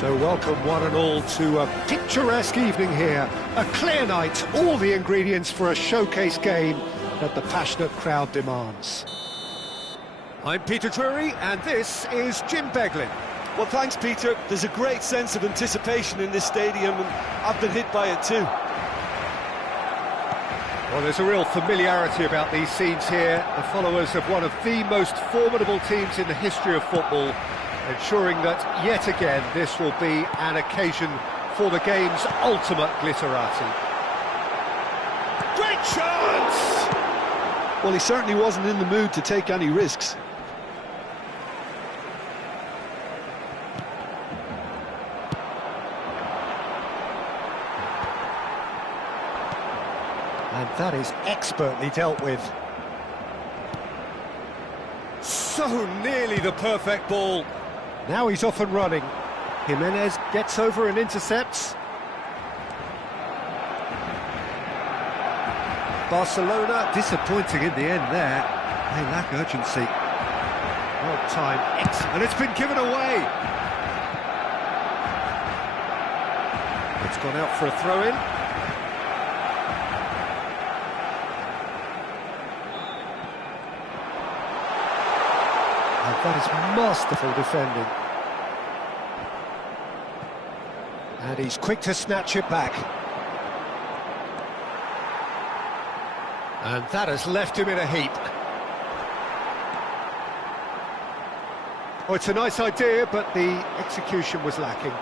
So welcome one and all to a picturesque evening here. A clear night, all the ingredients for a showcase game that the passionate crowd demands. I'm Peter Drury and this is Jim Beglin. Well, thanks, Peter. There's a great sense of anticipation in this stadium, and I've been hit by it too. Well, there's a real familiarity about these scenes here. The followers of one of the most formidable teams in the history of football, ensuring that, yet again, this will be an occasion for the game's ultimate glitterati. Great chance! Well, he certainly wasn't in the mood to take any risks. And that is expertly dealt with. So nearly the perfect ball. Now he's off and running. Jimenez gets over and intercepts. Barcelona disappointing in the end there. They lack urgency. Well timed, and it's been given away. It's gone out for a throw-in. And that is masterful defending. And he's quick to snatch it back. And that has left him in a heap. Oh, it's a nice idea, but the execution was lacking.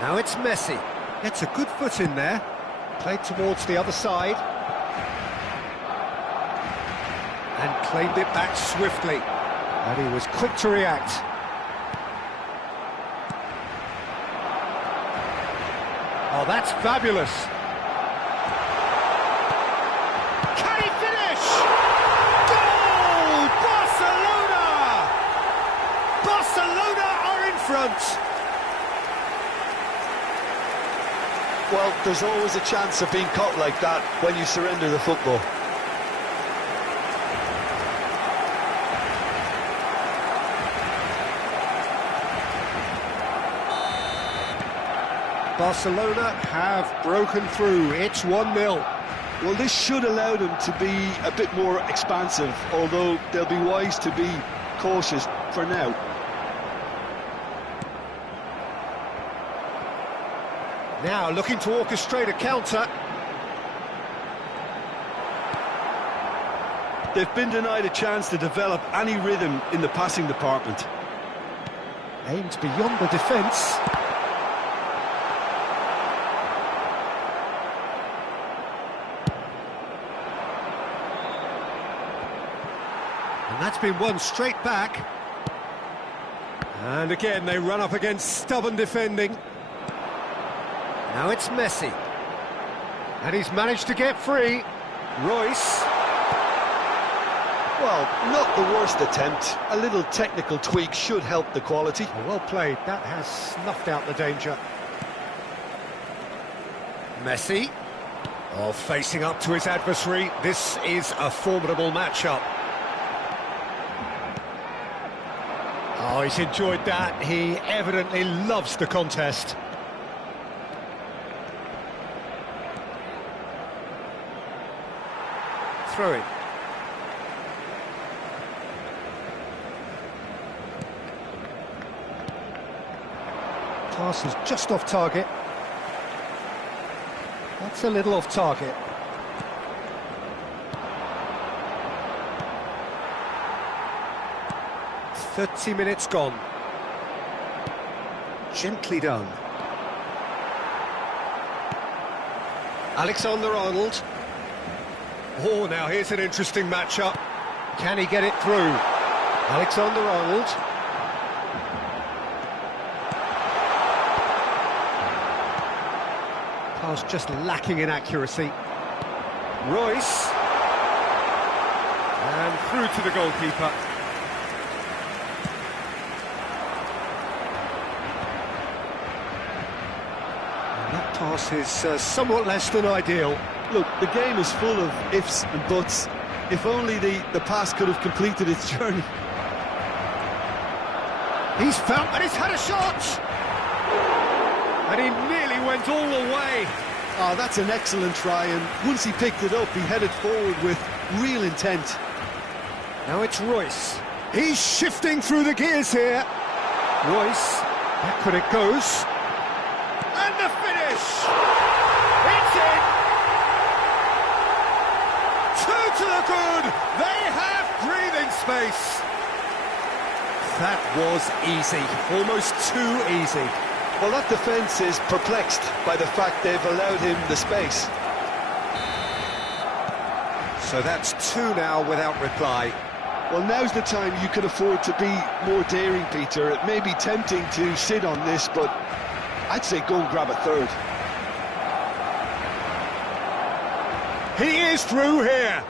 Now it's Messi. Gets a good foot in there. Played towards the other side. And claimed it back swiftly. And he was quick to react. Oh, that's fabulous. Can he finish? Goal! Barcelona! Barcelona are in front. Well, there's always a chance of being caught like that when you surrender the football. Barcelona have broken through. It's 1-0. Well, this should allow them to be a bit more expansive, although they'll be wise to be cautious for now. Now looking to orchestrate a counter. They've been denied a chance to develop any rhythm in the passing department. Aimed beyond the defence. And that's been won straight back. And again, they run up against stubborn defending. Now it's Messi. And he's managed to get free. Royce. Well, not the worst attempt. A little technical tweak should help the quality. Oh, well played. That has snuffed out the danger. Messi. Oh, facing up to his adversary. This is a formidable matchup. Oh, he's enjoyed that. He evidently loves the contest. Throw it. Pass is just off target. That's a little off target. "30 minutes gone." Gently done. Alexander-Arnold. Oh, now here's an interesting matchup. Can he get it through? Alexander-Arnold. Pass just lacking in accuracy. Royce. And through to the goalkeeper. And that pass is somewhat less than ideal. Look, the game is full of ifs and buts. If only the pass could have completed its journey. He's found that he's had a shot! And he nearly went all the way. Oh, that's an excellent try, and once he picked it up, he headed forward with real intent. Now it's Royce. He's shifting through the gears here. Royce, backward it goes. And the finish! It's in! Two to the good! They have breathing space! That was easy, almost too easy. Well, that defence is perplexed by the fact they've allowed him the space. So that's two now without reply. Well, now's the time you can afford to be more daring, Peter. It may be tempting to sit on this, but I'd say go and grab a third. He is through here.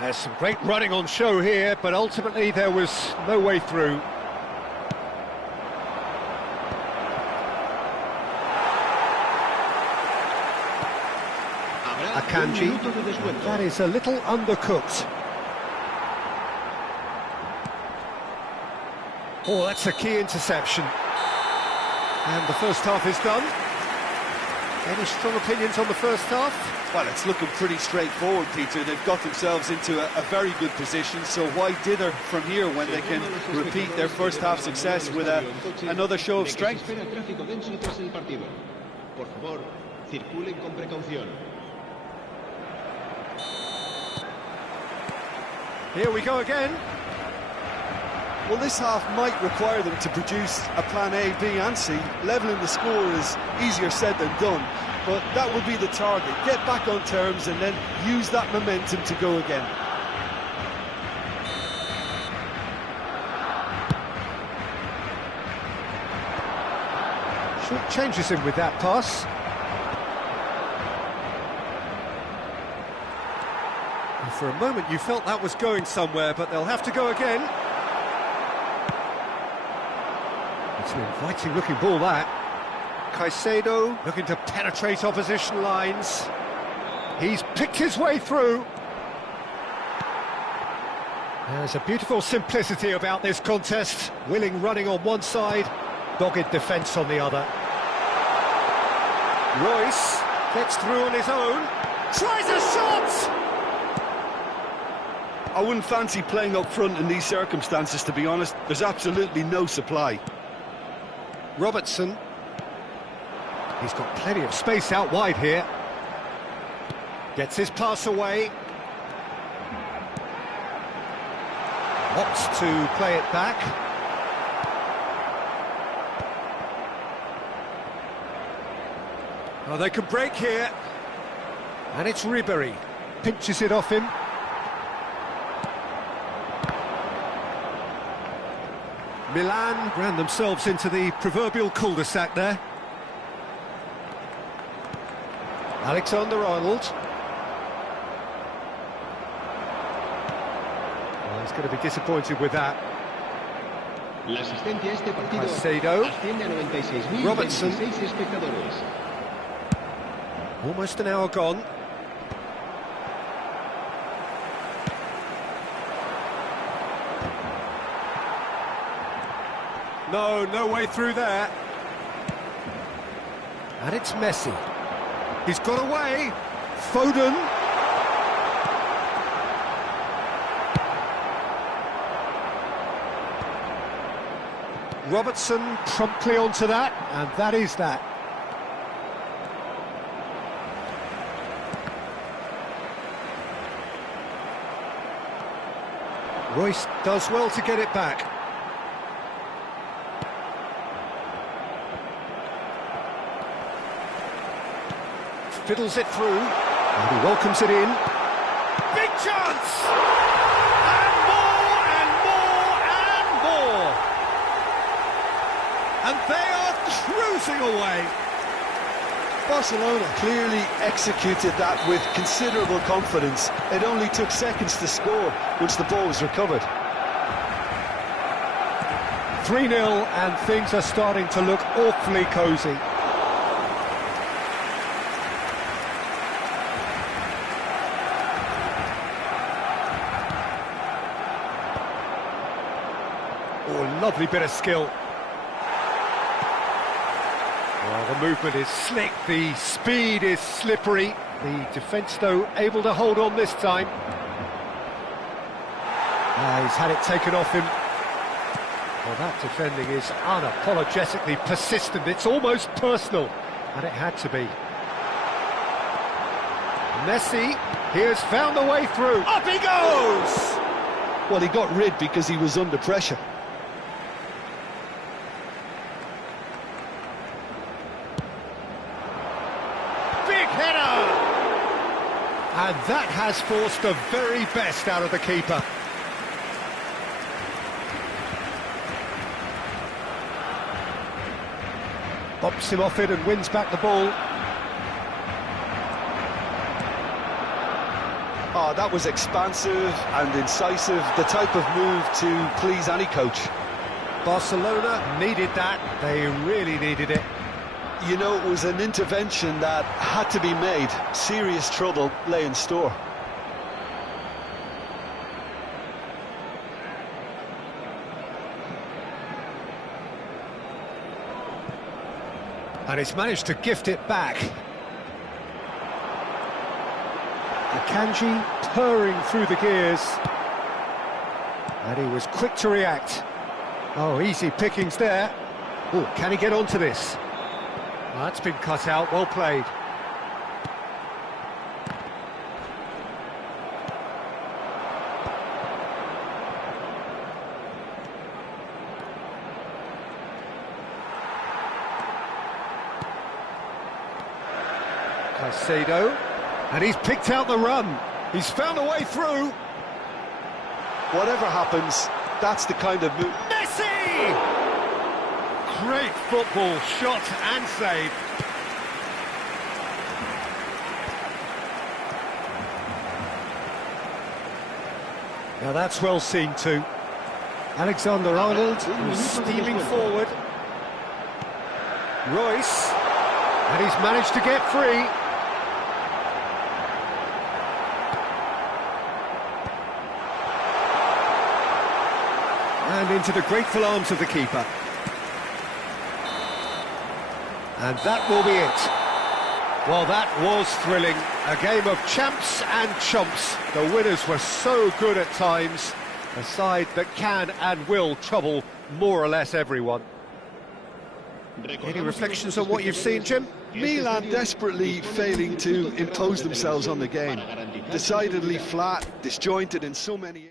There's some great running on show here, but ultimately there was no way through. Akanji, that is a little undercooked. Oh, that's a key interception. And the first half is done. Any strong opinions on the first half? Well, it's looking pretty straightforward, Peter. They've got themselves into a very good position, so why dither from here when they can repeat their first half success with another show of strength? Here we go again. Well, this half might require them to produce a plan A, B and C. Levelling the score is easier said than done, but that will be the target. Get back on terms and then use that momentum to go again. Short changes him with that pass. And for a moment you felt that was going somewhere, but they'll have to go again. It's an inviting looking ball, that. Caicedo looking to penetrate opposition lines. He's picked his way through. There's a beautiful simplicity about this contest. Willing running on one side, dogged defence on the other. Royce gets through on his own. Tries a shot! I wouldn't fancy playing up front in these circumstances, to be honest. There's absolutely no supply. Robertson. He's got plenty of space out wide here. Gets his pass away. Opts to play it back. Oh, they can break here. And it's Ribéry. Pinches it off him. Milan ran themselves into the proverbial cul-de-sac there. Alexander-Arnold. Well, he's going to be disappointed with that. Caicedo. Robertson. Almost an hour gone. No way through there. And it's Messi. He's got away. Foden. Robertson promptly onto that, and that is that. Royce does well to get it back. Fiddles it through, and he welcomes it in. Big chance! And more, and more, and more! And they are cruising away. Barcelona clearly executed that with considerable confidence. It only took seconds to score once the ball was recovered. 3-0, and things are starting to look awfully cosy. Oh, lovely bit of skill. Well, the movement is slick, the speed is slippery. The defence, though, able to hold on this time. He's had it taken off him. Well, that defending is unapologetically persistent. It's almost personal, and it had to be. Messi, he has found the way through. Up he goes! Well, he got rid because he was under pressure. Big header! And that has forced the very best out of the keeper. Bops him off it and wins back the ball. Oh, that was expansive and incisive, the type of move to please any coach. Barcelona needed that, they really needed it. You know, it was an intervention that had to be made. Serious trouble lay in store. And he's managed to gift it back. Akanji purring through the gears. And he was quick to react. Oh, easy pickings there. Oh, can he get onto this? Well, that's been cut out, well played. Caicedo, and he's picked out the run. He's found a way through. Whatever happens, that's the kind of move. Messi! Great football, shot and save. Now that's well seen too. Alexander-Arnold was steaming forward. Royce, and he's managed to get free. And into the grateful arms of the keeper. And that will be it. Well, that was thrilling. A game of champs and chumps. The winners were so good at times. A side that can and will trouble more or less everyone. Any reflections on what you've seen, Jim? Milan desperately failing to impose themselves on the game. Decidedly flat, disjointed in so many...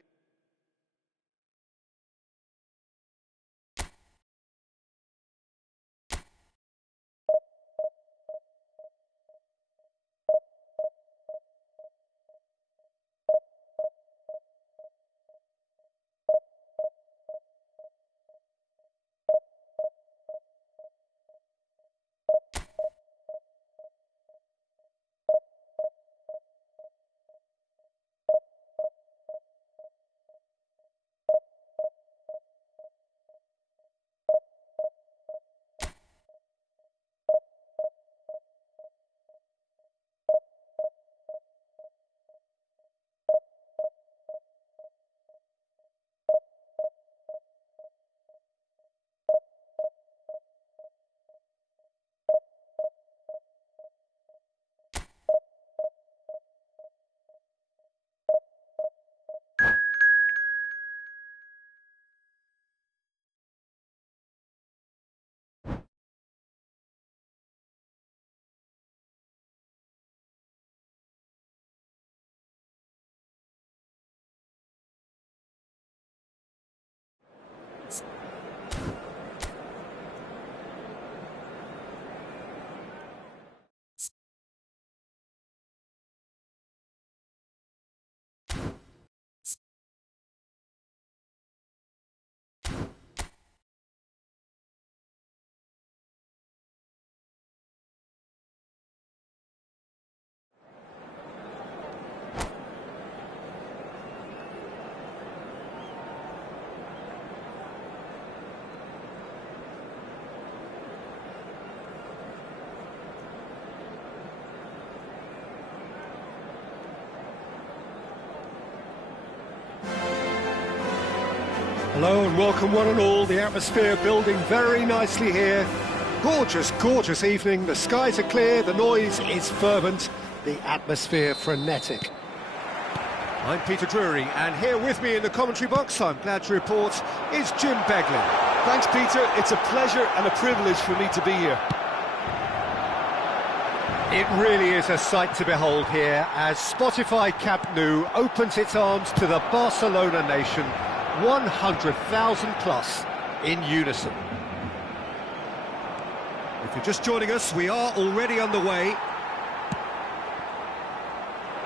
Hello and welcome one and all. The atmosphere building very nicely here. Gorgeous, gorgeous evening. The skies are clear, the noise is fervent, the atmosphere frenetic. I'm Peter Drury, and here with me in the commentary box, I'm glad to report, is Jim Beglin. Thanks, Peter. It's a pleasure and a privilege for me to be here. It really is a sight to behold here as Spotify Camp Nou opens its arms to the Barcelona nation, 100,000 plus in unison. If you're just joining us, we are already underway.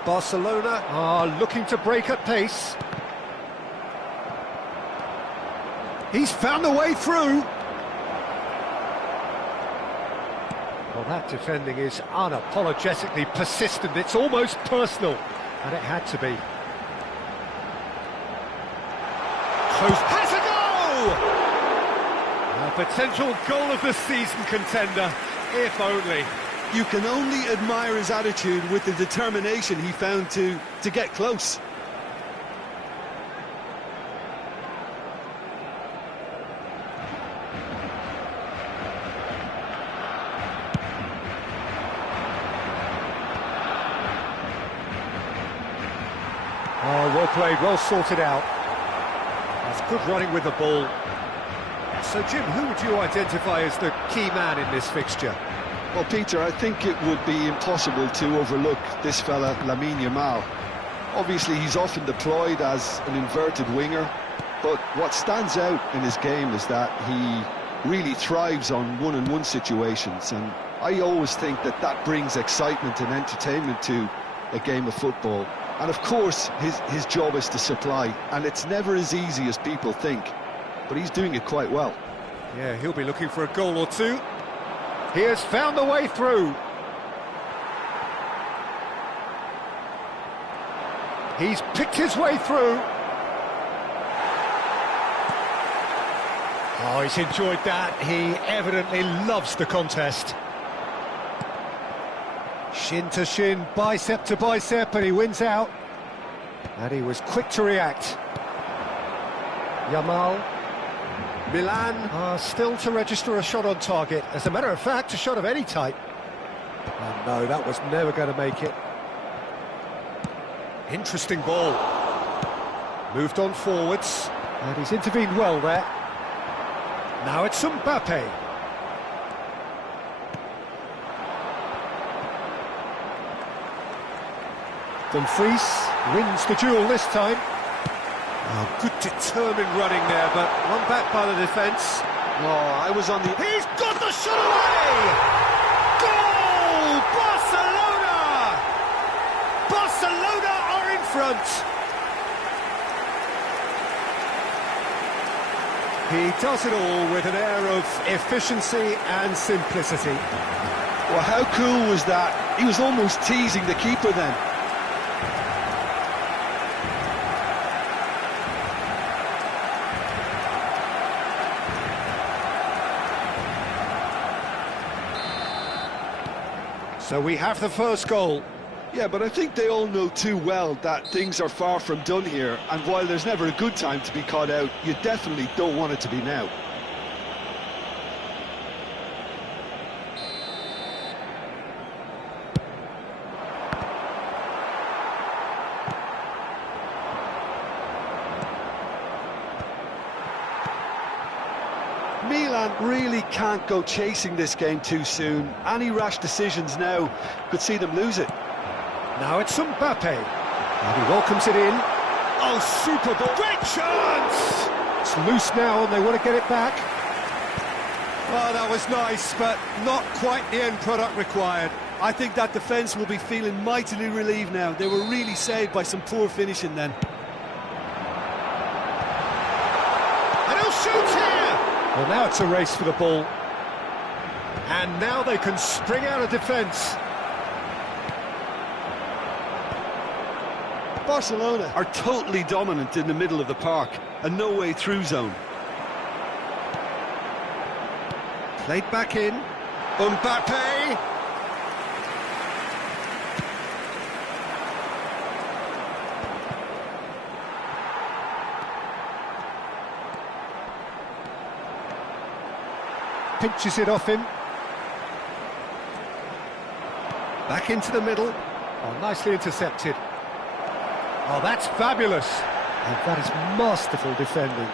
Barcelona are looking to break at pace. He's found a way through. Well, that defending is unapologetically persistent. It's almost personal, and it had to be. Close. Has a goal! A potential goal of the season contender, if only. You can only admire his attitude with the determination he found to get close. Oh, well played, well sorted out. That's good running with the ball. So, Jim, who would you identify as the key man in this fixture? Well, Peter, I think it would be impossible to overlook this fella, Lamine Yamal. Obviously, he's often deployed as an inverted winger, but what stands out in his game is that he really thrives on one-on-one situations, and I always think that that brings excitement and entertainment to a game of football. And of course, his job is to supply, and it's never as easy as people think, but he's doing it quite well. Yeah, he'll be looking for a goal or two. He has found the way through. He's picked his way through. Oh, he's enjoyed that. He evidently loves the contest. Shin to shin, bicep to bicep, and he wins out. And he was quick to react. Yamal. Milan still to register a shot on target. As a matter of fact, a shot of any type. Oh no, that was never going to make it. Interesting ball. Moved on forwards, and he's intervened well there. Now it's Mbappe. Dumfries wins the duel this time. Oh, good determined running there, but one back by the defence. Oh, I was on the... He's got the shot away! Goal! Barcelona! Barcelona are in front. He does it all with an air of efficiency and simplicity. Well, how cool was that? He was almost teasing the keeper then. So we have the first goal. Yeah, but I think they all know too well that things are far from done here, and while there's never a good time to be caught out, you definitely don't want it to be now. Milan really can't go chasing this game too soon. Any rash decisions now could see them lose it. Now it's Mbappe. And he welcomes it in. Oh, super ball. Great chance! It's loose now and they want to get it back. Oh, that was nice, but not quite the end product required. I think that defence will be feeling mightily relieved now. They were really saved by some poor finishing then. And he'll shoot here! Well, now it's a race for the ball. And now they can spring out of defence. Barcelona are totally dominant in the middle of the park, a no-way through zone. Played back in. Mbappe! pinches it off him. Back into the middle. Oh, nicely intercepted. Oh, that's fabulous. And that is masterful defending.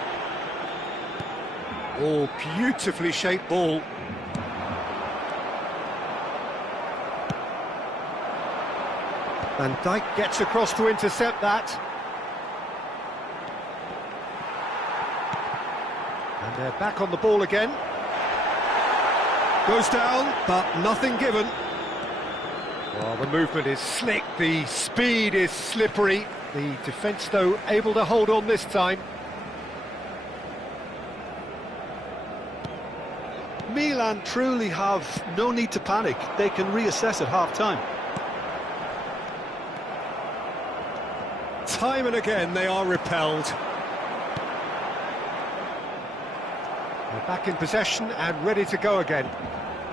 Oh, beautifully shaped ball. Van Dijk gets across to intercept that. And they're back on the ball again. Goes down, but nothing given. Well, the movement is slick, the speed is slippery. The defence, though, able to hold on this time. Milan truly have no need to panic. They can reassess at half-time. Time and again they are repelled. They're back in possession and ready to go again.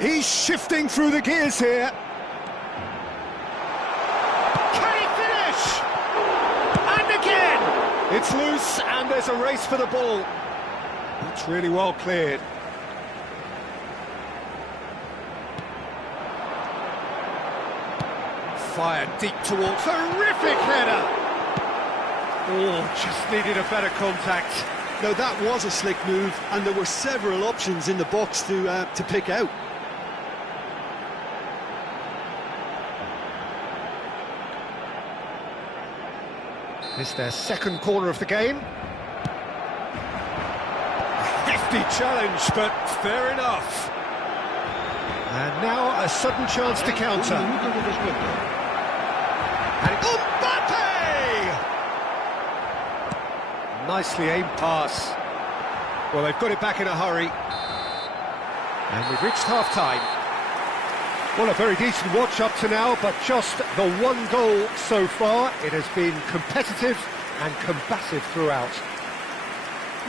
He's shifting through the gears here. Can he finish? And again! It's loose and there's a race for the ball. It's really well cleared. Fired deep towards, terrific header! Oh, just needed a better contact. Now that was a slick move, and there were several options in the box to pick out. This is their second corner of the game. Hefty challenge, but fair enough. And now a sudden chance to counter. And Mbappe! Nicely aimed pass. Well, they've got it back in a hurry. And we've reached half-time. Well, a very decent watch up to now, but just the one goal so far. It has been competitive and combative throughout.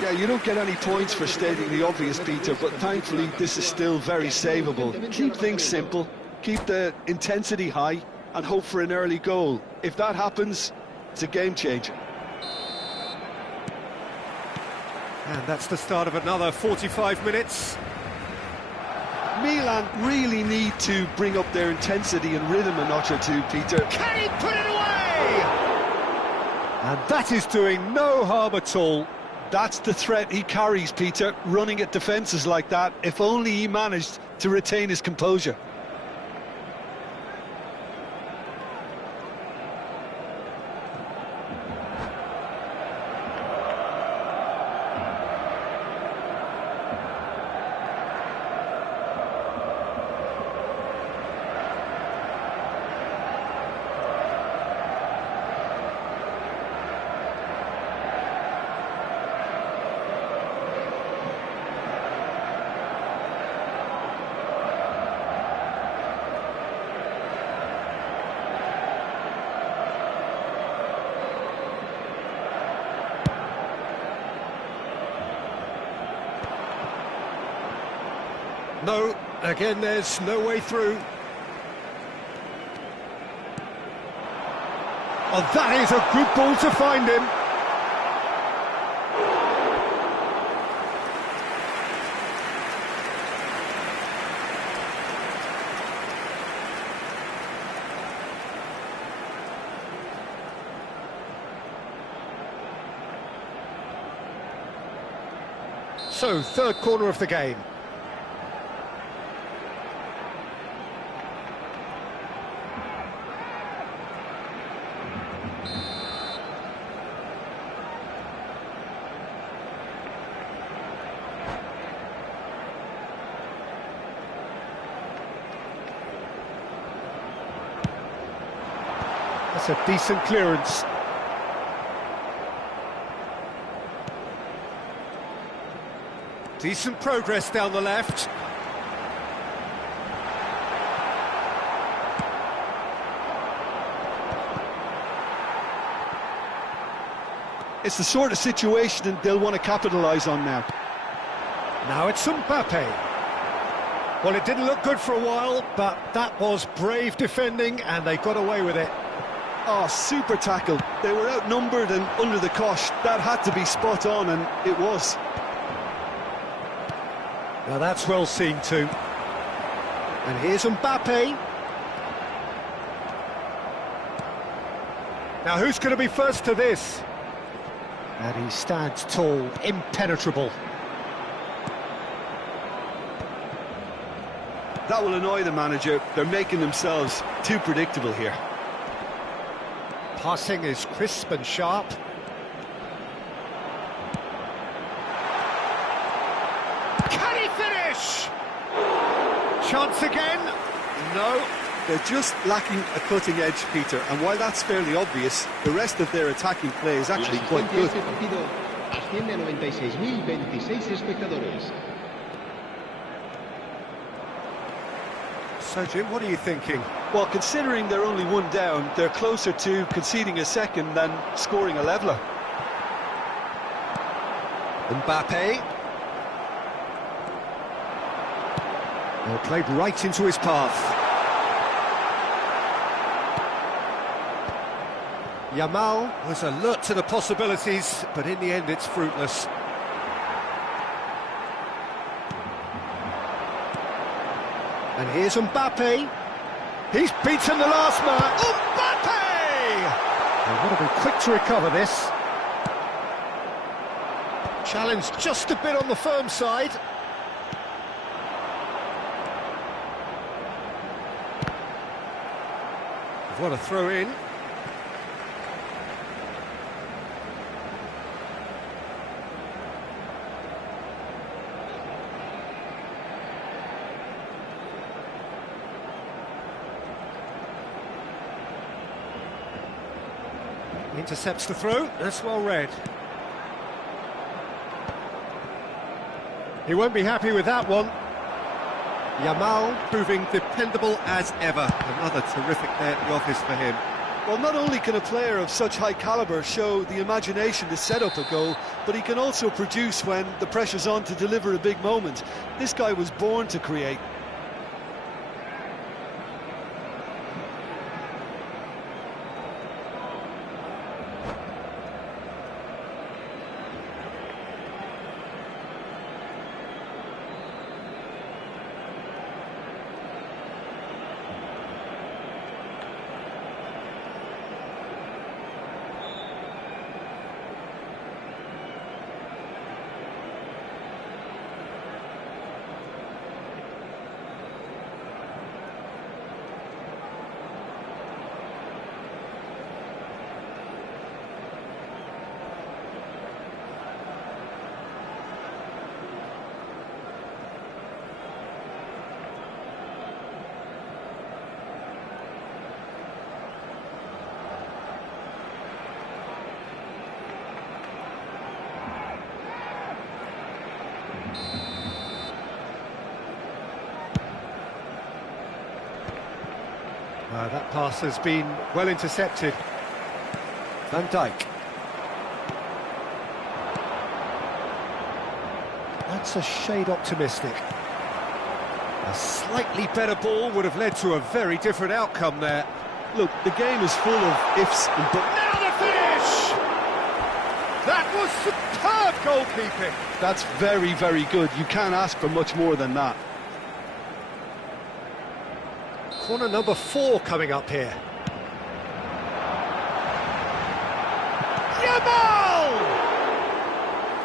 Yeah, you don't get any points for stating the obvious, Peter, but thankfully this is still very savable. Keep things simple, keep the intensity high, and hope for an early goal. If that happens, it's a game changer. And that's the start of another 45 minutes. Milan really need to bring up their intensity and rhythm a notch or two, Peter. Can he put it away? And that is doing no harm at all. That's the threat he carries, Peter, running at defences like that. If only he managed to retain his composure. No, again, there's no way through. Oh, that is a good ball to find him. So, third corner of the game. That's a decent clearance. Decent progress down the left. It's the sort of situation they'll want to capitalise on now. Now it's Mbappe. Well, it didn't look good for a while, but that was brave defending and they got away with it. Oh, super tackle. They were outnumbered and under the cosh. That had to be spot on, and it was. Now that's well seen too. And here's Mbappe. Now who's going to be first to this? And he stands tall, impenetrable. That will annoy the manager. They're making themselves too predictable here. Passing is crisp and sharp. Can he finish? Chance again? No. They're just lacking a cutting edge, Peter, and while that's fairly obvious, the rest of their attacking play is actually quite good. Asciende a 96.026 espectadores. So, Jim, what are you thinking? Well, considering they're only one down, they're closer to conceding a second than scoring a leveller. Mbappe. Well, played right into his path. Yamal was alert to the possibilities, but in the end it's fruitless. And here's Mbappe. He's beaten the last man. Mbappe! They want to be quick to recover this. Challenge just a bit on the firm side. What a throw in. Intercepts the throw, that's well read. He won't be happy with that one. Yamal proving dependable as ever. Another terrific day at the office for him. Well, not only can a player of such high calibre show the imagination to set up a goal, but he can also produce when the pressure's on to deliver a big moment. This guy was born to create. That pass has been well intercepted. Van Dijk. That's a shade optimistic. A slightly better ball would have led to a very different outcome there. Look, the game is full of ifs and buts. Now the finish! That was superb goalkeeping. That's very, very good. You can't ask for much more than that. Corner number 4 coming up here. Yamal!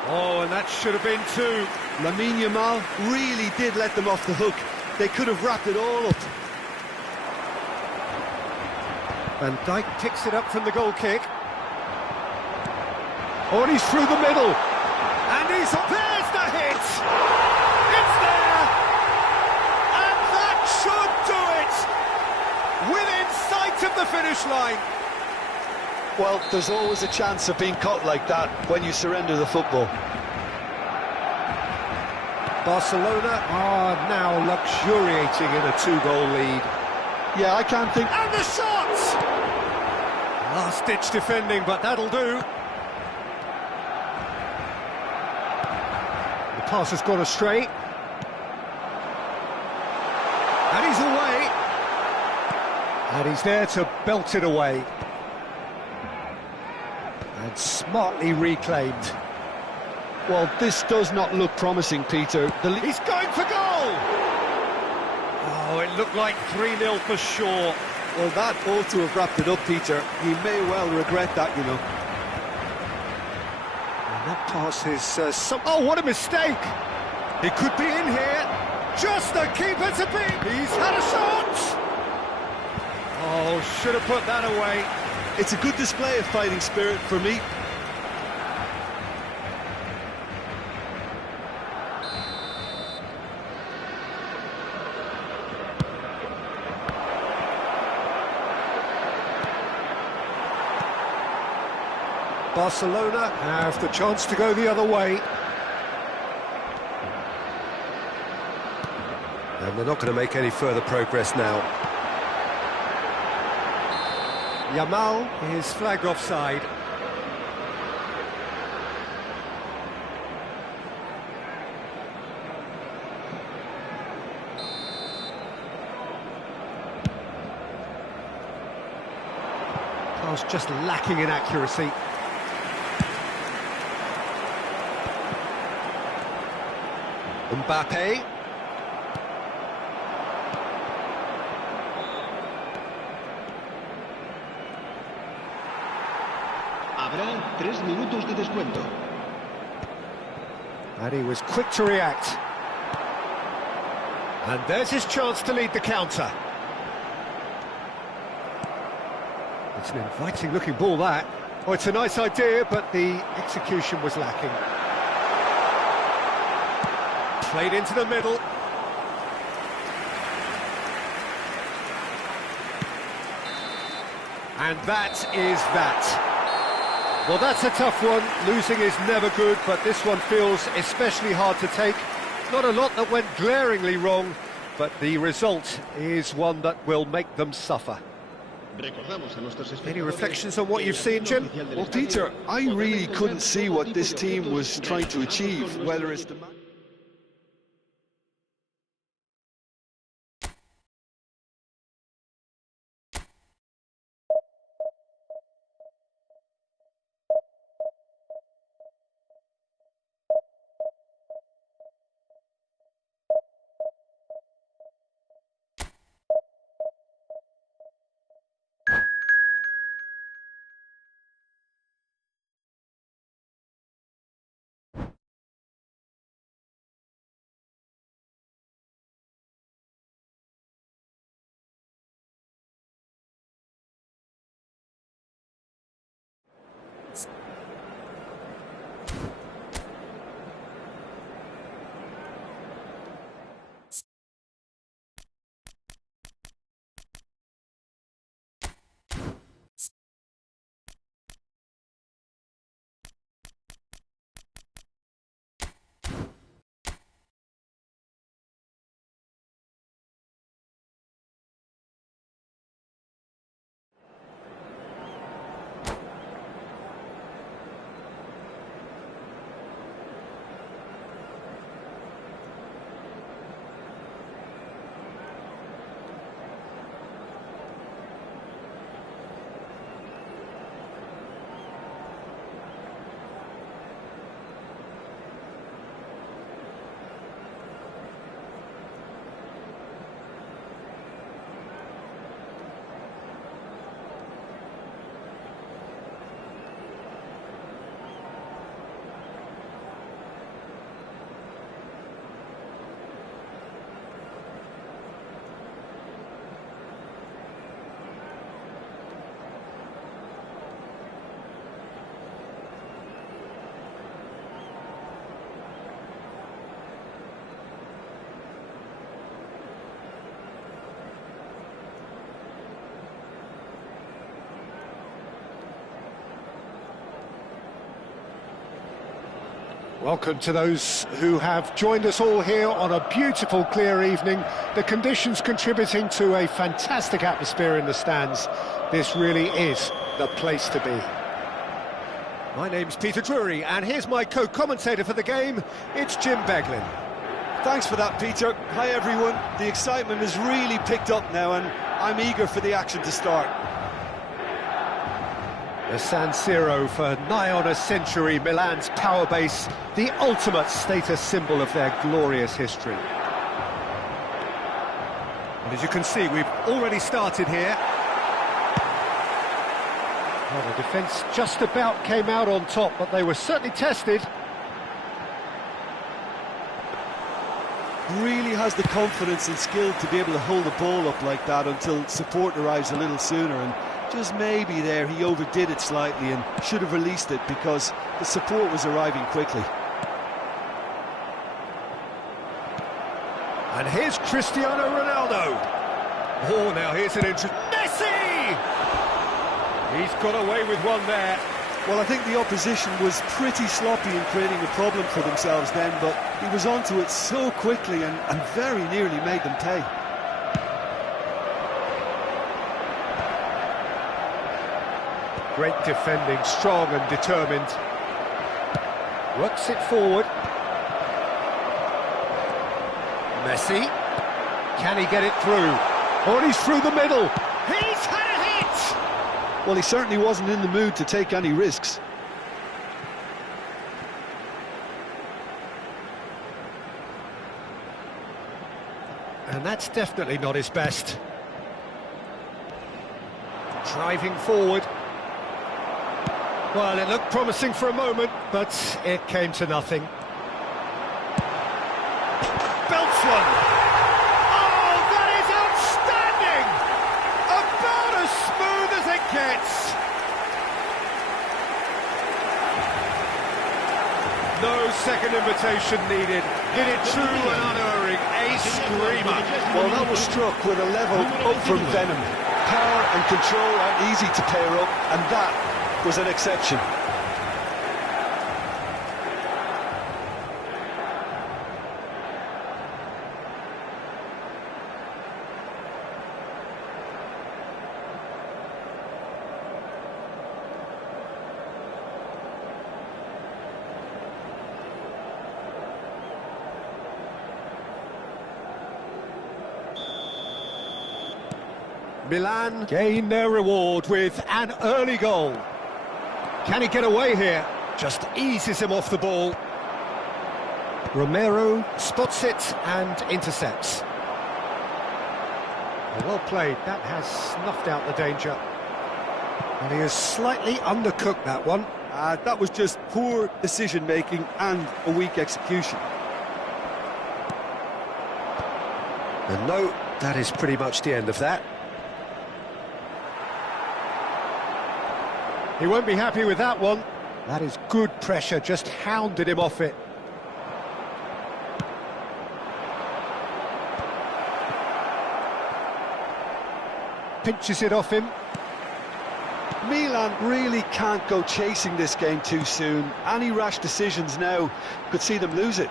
Oh, and that should have been 2. Lamine Yamal really did let them off the hook. They could have wrapped it all up. Van Dijk picks it up from the goal kick. Oh, and he's through the middle. And there's the hit! It's there! And that should do it! Within sight of the finish line. Well, there's always a chance of being caught like that when you surrender the football. Barcelona are now luxuriating in a 2-goal lead. Yeah, I can't think... And the shot! Last-ditch defending, but that'll do. The pass has gone astray. And he's away. And he's there to belt it away. And smartly reclaimed. Well, this does not look promising, Peter. He's going for goal! Oh, it looked like 3-0 for sure. Well, that ought to have wrapped it up, Peter. He may well regret that, you know. And that pass is... Oh, what a mistake! He could be in here. Just the keeper to beat. He's had a shot! Oh, should have put that away. It's a good display of fighting spirit for me. Barcelona have the chance to go the other way. And they're not going to make any further progress now. Yamal is flagged offside. Pass just lacking in accuracy. Mbappe. Habrá 3 minutos de descuento. And he was quick to react. And there's his chance to lead the counter. It's an inviting looking ball, that. Oh, it's a nice idea, but the execution was lacking. Played into the middle. And that is that. Well, that's a tough one. Losing is never good, but this one feels especially hard to take. Not a lot that went glaringly wrong, but the result is one that will make them suffer. Any reflections on what you've seen, Jim? Well, Peter, I really couldn't see what this team was trying to achieve, whether it's the... Welcome to those who have joined us all here on a beautiful, clear evening. The conditions contributing to a fantastic atmosphere in the stands. This really is the place to be. My name's Peter Drury, and here's my co-commentator for the game. It's Jim Beglin. Thanks for that, Peter. Hi, everyone. The excitement has really picked up now, and I'm eager for the action to start. The San Siro for nigh on a century, Milan's power base, the ultimate status symbol of their glorious history. And as you can see, we've already started here. Well, the defence just about came out on top, but they were certainly tested. Really has the confidence and skill to be able to hold the ball up like that until support arrives a little sooner, and just maybe there he overdid it slightly and should have released it because the support was arriving quickly. And here's Cristiano Ronaldo. Oh, now here's an interest. Messi! He's got away with one there. Well, I think the opposition was pretty sloppy in creating a problem for themselves then, but he was onto it so quickly and very nearly made them pay. Great defending, strong and determined. Works it forward. Messi. Can he get it through? Oh, he's through the middle. He's had a hit! Well, he certainly wasn't in the mood to take any risks. And that's definitely not his best. Driving forward. Well, it looked promising for a moment, but it came to nothing. Belts one. Oh, that is outstanding! About as smooth as it gets. No second invitation needed. Hit it true and unerring. A screamer. Well, that was struck with a level up from venom. Power and control aren't easy to pair up, and that was an exception. Milan gain their reward with an early goal. Can he get away here? Just eases him off the ball. Romero spots it and intercepts. Well played, that has snuffed out the danger. And he has slightly undercooked that one. That was just poor decision-making and a weak execution. And no, that is pretty much the end of that. He won't be happy with that one. That is good pressure, just hounded him off it. Pinches it off him. Milan really can't go chasing this game too soon. Any rash decisions now could see them lose it.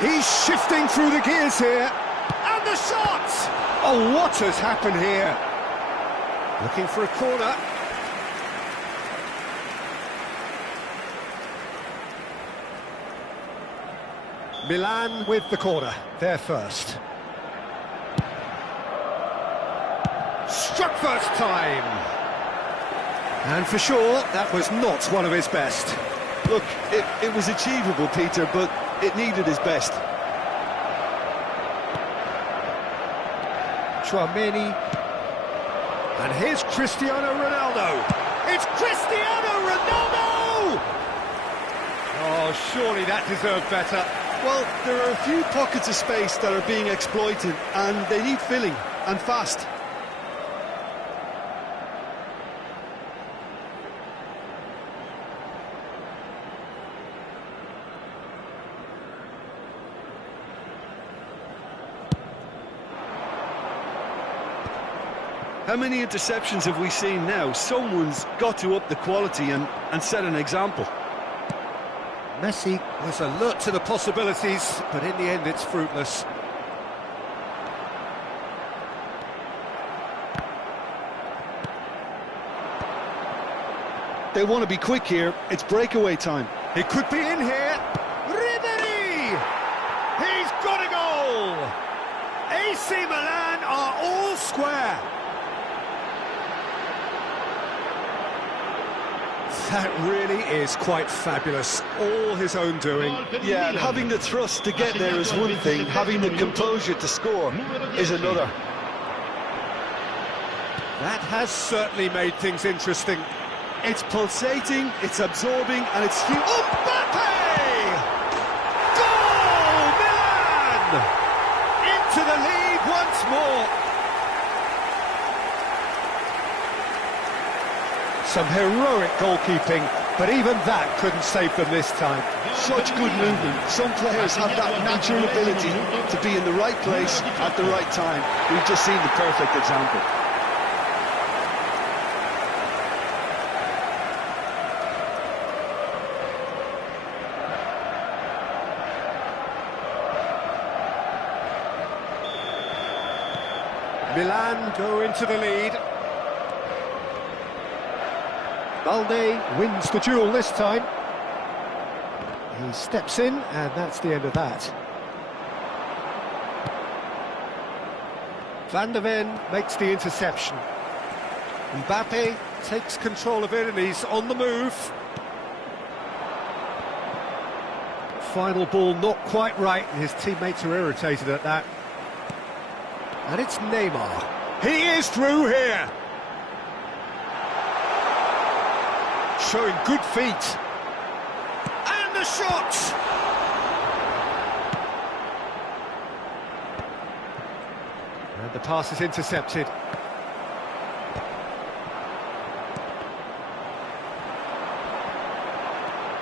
He's shifting through the gears here. And the shot! Oh, what has happened here? Looking for a corner. Milan with the corner, they're first. Struck first time. And for sure, that was not one of his best. Look, it was achievable, Peter, but it needed his best. Chouameni. And here's Cristiano Ronaldo. It's Cristiano Ronaldo! Oh, surely that deserved better. Well, there are a few pockets of space that are being exploited, and they need filling, and fast. How many interceptions have we seen now? Someone's got to up the quality and set an example. Messi was alert to the possibilities, but in the end it's fruitless. They want to be quick here. It's breakaway time. He could be in here. Ribery! He's got a goal! AC Milan are all square. That really is quite fabulous. All his own doing. Yeah, and having the thrust to get there is one thing, having the composure to score is another. That has certainly made things interesting. It's pulsating, it's absorbing, and it's huge. Mbappe! Goal! Milan! Into the lead once more. Some heroic goalkeeping, but even that couldn't save them this time. Such good movement. Some players have that natural ability to be in the right place at the right time. We've just seen the perfect example. Milan go into the lead. Balde wins the duel this time. He steps in, and that's the end of that. Van der Ven makes the interception. Mbappe takes control of it, and he's on the move. Final ball not quite right, and his teammates are irritated at that. And it's Neymar. He is through here. Showing good feet. And the shot! And the pass is intercepted.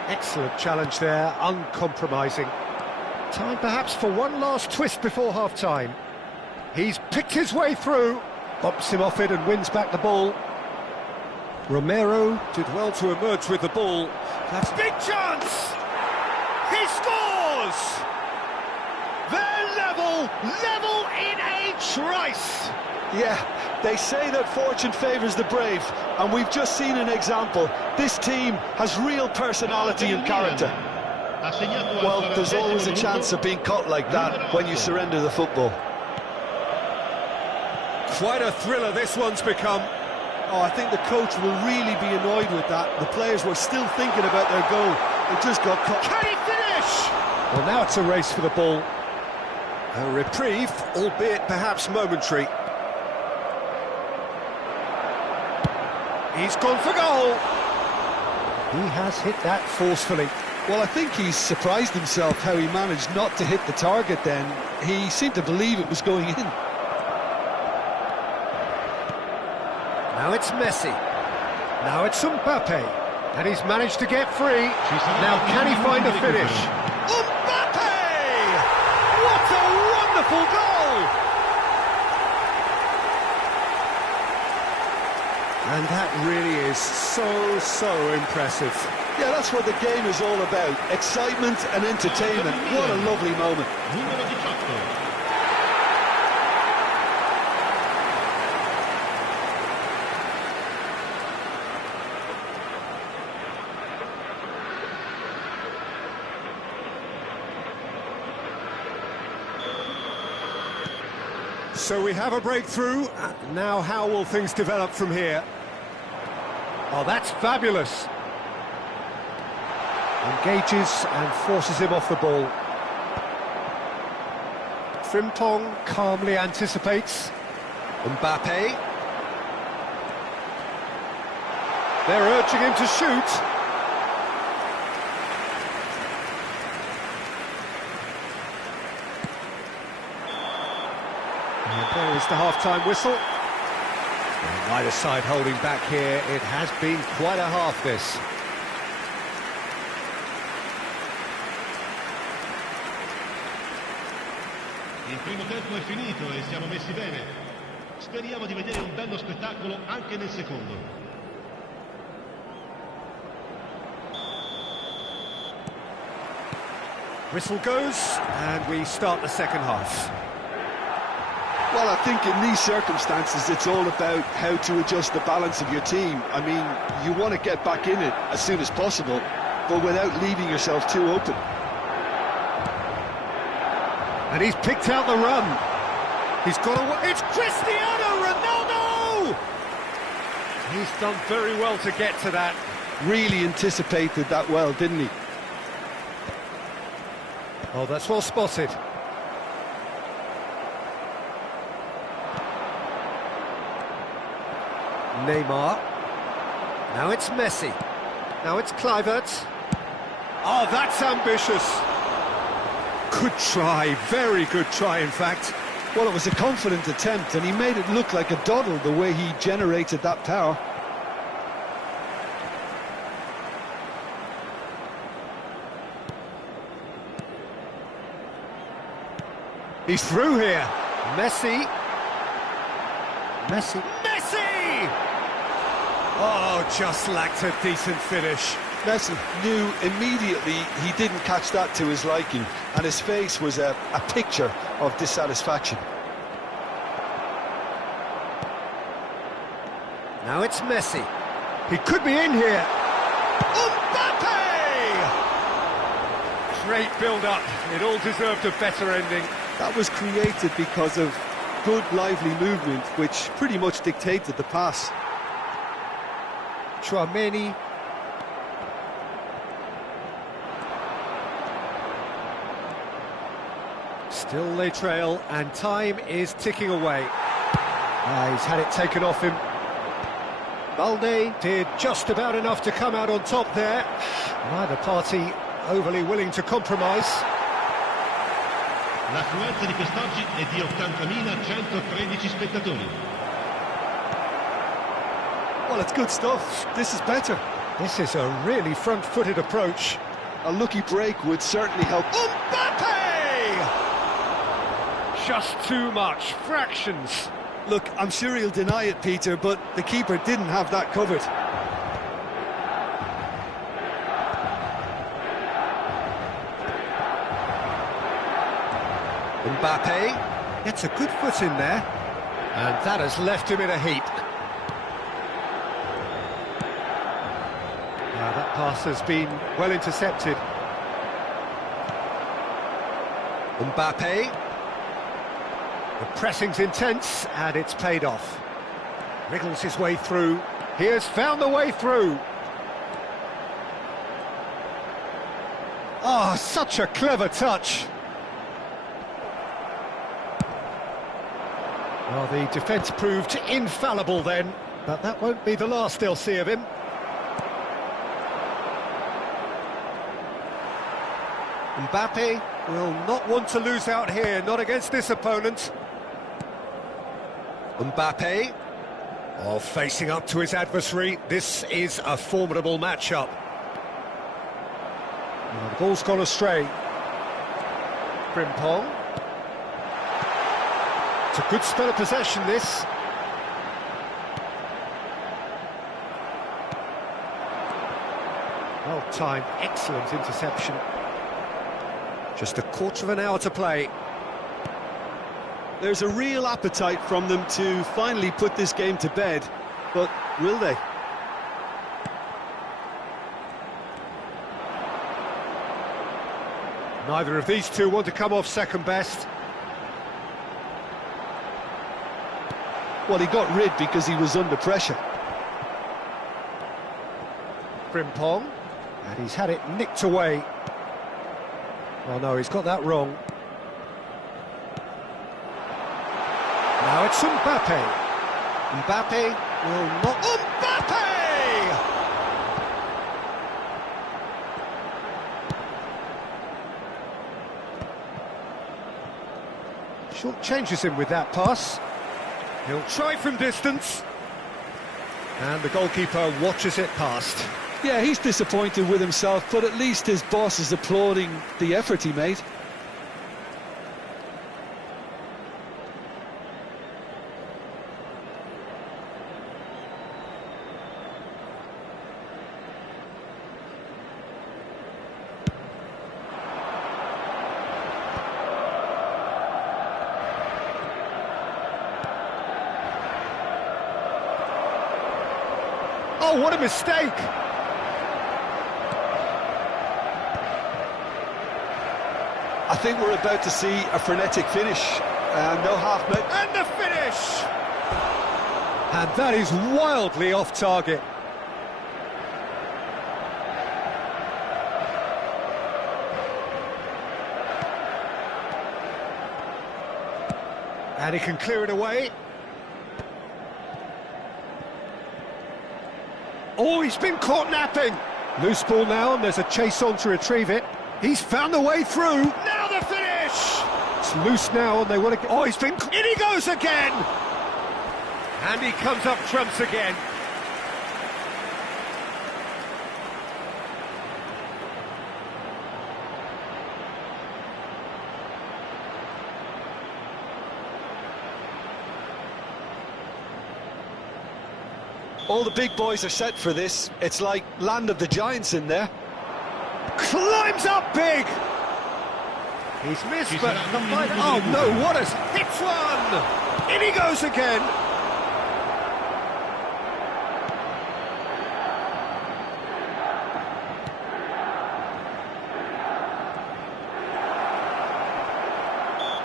Excellent challenge there, uncompromising. Time perhaps for one last twist before half-time. He's picked his way through, bumps him off it and wins back the ball. Romero did well to emerge with the ball. That's big chance! He scores! They're level in a trice! Yeah, they say that fortune favours the brave, and we've just seen an example. This team has real personality and character. Well, there's always a chance of being caught like that when you surrender the football. Quite a thriller this one's become. Oh, I think the coach will really be annoyed with that. The players were still thinking about their goal. They just got caught. Can he finish? Well, now it's a race for the ball. A reprieve, albeit perhaps momentary. He's gone for goal. He has hit that forcefully. Well, I think he's surprised himself how he managed not to hit the target then. He seemed to believe it was going in. Now it's Messi. Now it's Mbappe. And he's managed to get free. Now can he find a finish? Mbappe! What a wonderful goal! And that really is so impressive. Yeah, that's what the game is all about. Excitement and entertainment. What a lovely moment. So we have a breakthrough. Now how will things develop from here? Oh, that's fabulous. Engages and forces him off the ball. Frimpong calmly anticipates. Mbappe. They're urging him to shoot. And there is the half-time whistle. And neither side holding back here. It has been quite a half, this. Il primo tempo è finito e siamo messi bene. Speriamo di vedere un bello spettacolo anche nel secondo. Whistle goes, and we start the second half. Well, I think in these circumstances, it's all about how to adjust the balance of your team. I mean, you want to get back in it as soon as possible, but without leaving yourself too open. And he's picked out the run. He's got a... It's Cristiano Ronaldo! He's done very well to get to that. really anticipated that well, didn't he? Oh, that's well spotted. Neymar. Now it's Messi. Now it's Kluivert. Oh, that's ambitious. Good try, very good try, in fact. Well, it was a confident attempt, and he made it look like a doddle the way he generated that power. He's through here. Messi. Messi. Oh, just lacked a decent finish. Messi knew immediately he didn't catch that to his liking, and his face was a picture of dissatisfaction. Now it's Messi. He could be in here. Mbappe! Great build-up. It all deserved a better ending. That was created because of good, lively movement, which pretty much dictated the pass. Tchouaméni. Still they trail, and time is ticking away. He's had it taken off him. Balde did just about enough to come out on top there. Neither party overly willing to compromise. L'affluenza di quest'oggi è di 80.113 spettatori. Well, it's good stuff. This is better. This is a really front-footed approach. A lucky break would certainly help. Mbappe! Just too much. Fractions. Look, I'm sure he'll deny it, Peter, but the keeper didn't have that covered. Mbappe gets a good foot in there, and that has left him in a heap. Now that pass has been well intercepted. Mbappe. The pressing's intense, and it's paid off. Wriggles his way through. He has found the way through. Oh, such a clever touch. Well, the defence proved infallible then, but that won't be the last they'll see of him. Mbappe will not want to lose out here, not against this opponent. Mbappe, facing up to his adversary. This is a formidable matchup. The ball's gone astray. Frimpong. It's a good spell of possession, this. Well timed, excellent interception. Just a quarter of an hour to play. There's a real appetite from them to finally put this game to bed, but will they? Neither of these two want to come off second best. Well, he got rid because he was under pressure. Frimpong, and he's had it nicked away. Oh no, he's got that wrong. Now it's Mbappe. Mbappe will not... Mbappe! Short changes him with that pass. He'll try from distance. And the goalkeeper watches it past. Yeah, he's disappointed with himself, but at least his boss is applauding the effort he made. Oh, what a mistake! I think we're about to see a frenetic finish. No half minute. And the finish! And that is wildly off target. And he can clear it away. Oh, he's been caught napping. Loose ball now, and there's a chase on to retrieve it. He's found the way through. Now the finish! It's loose now, and they want to... Oh, he's been... In he goes again! And he comes up trumps again. All the big boys are set for this. It's like land of the giants in there. Climbs up big! He's missed, but... Oh, no, what a... Hits one! In he goes again!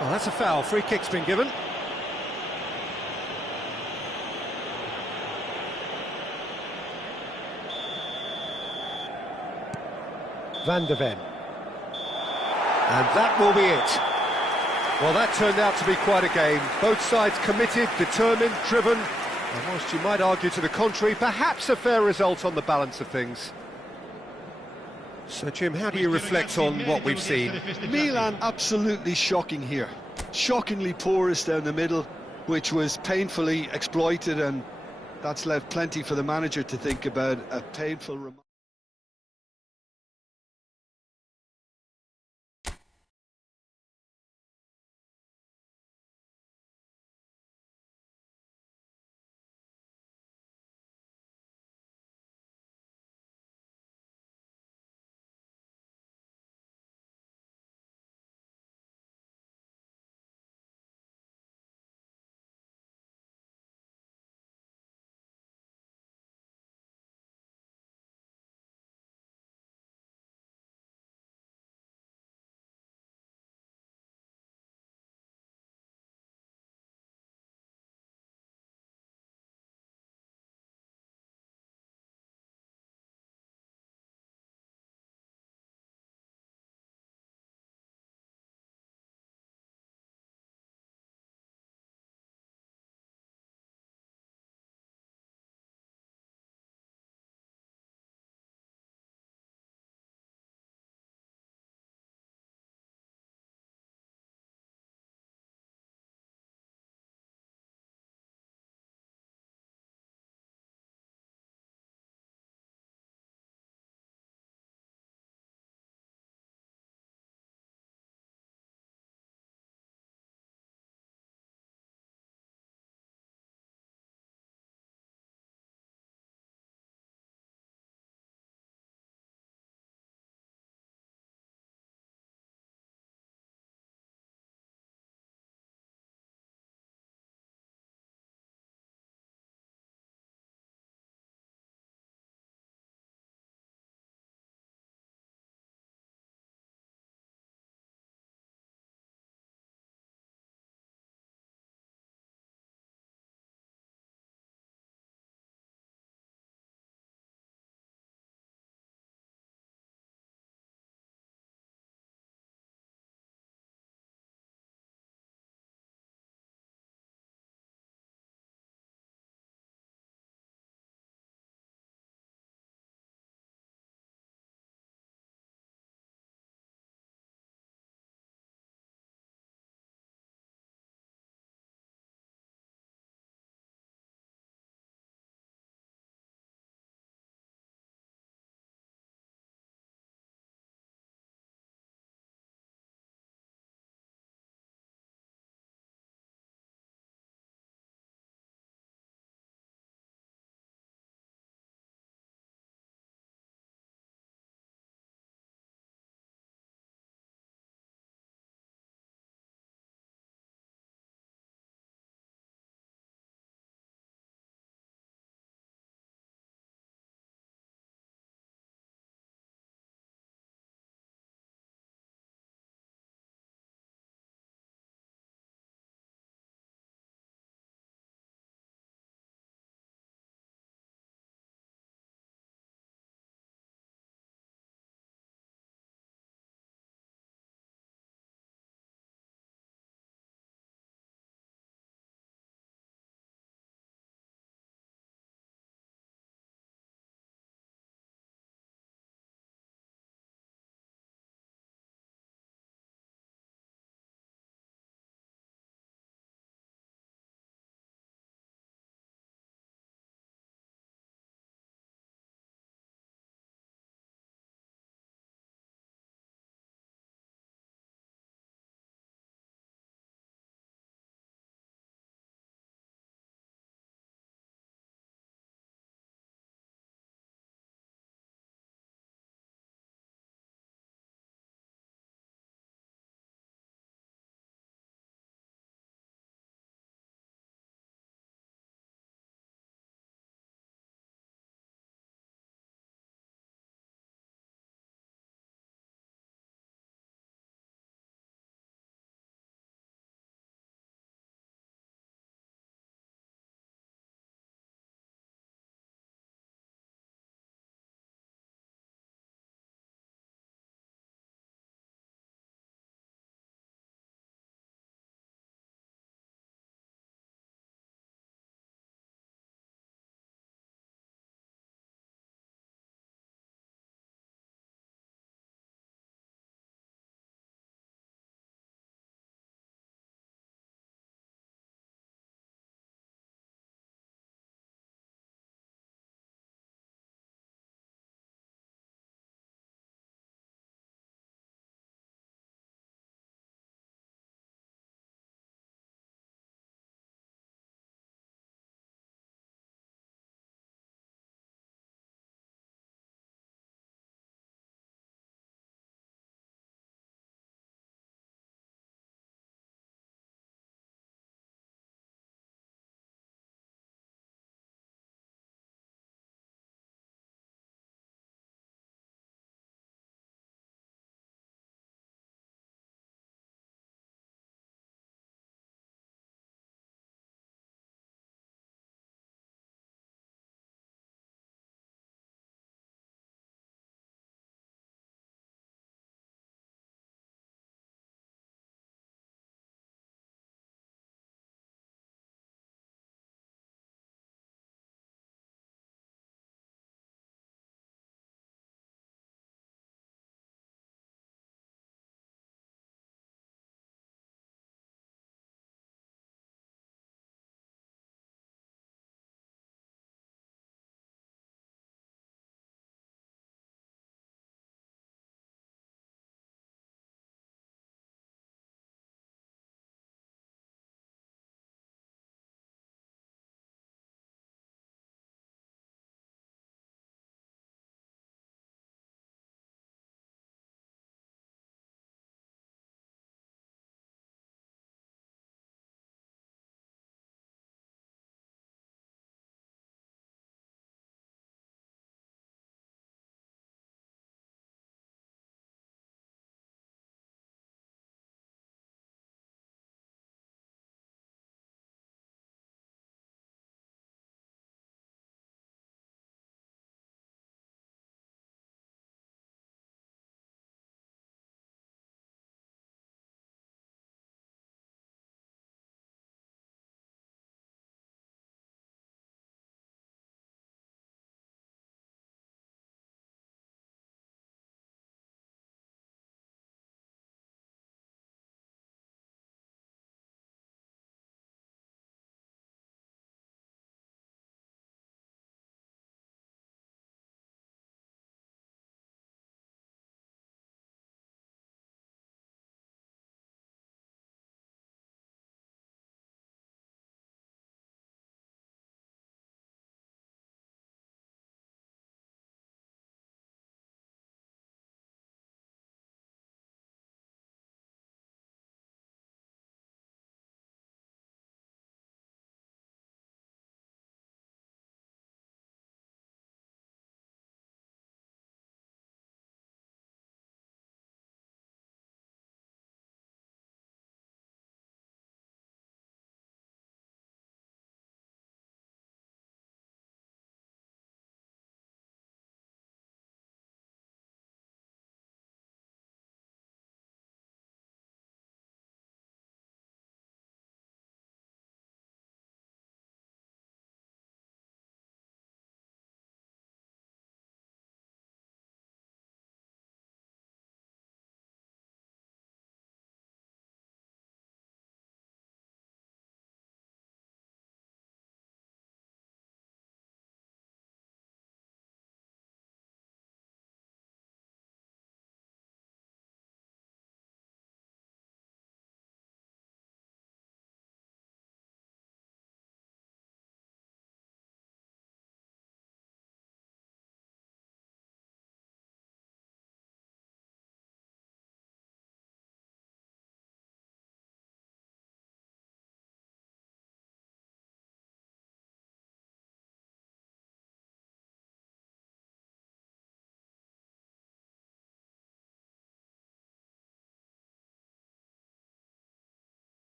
Well, that's a foul. Free kick's been given. Van de Ven. And that will be it. Well, that turned out to be quite a game. Both sides committed, determined, driven. And whilst you might argue to the contrary, perhaps a fair result on the balance of things. So, Jim, how do you reflect on what we've seen? Milan absolutely shocking here. Shockingly porous down the middle, which was painfully exploited, and that's left plenty for the manager to think about. A painful reminder.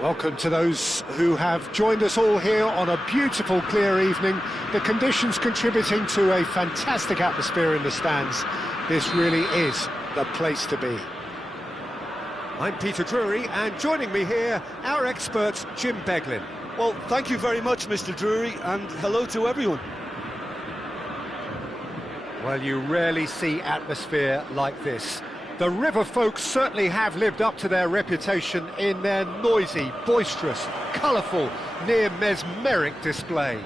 Welcome to those who have joined us all here on a beautiful, clear evening. The conditions contributing to a fantastic atmosphere in the stands. This really is the place to be. I'm Peter Drury, and joining me here, our expert, Jim Beglin. Well, thank you very much, Mr. Drury, and hello to everyone. Well, you rarely see atmosphere like this. The River folks certainly have lived up to their reputation in their noisy, boisterous, colourful, near mesmeric display.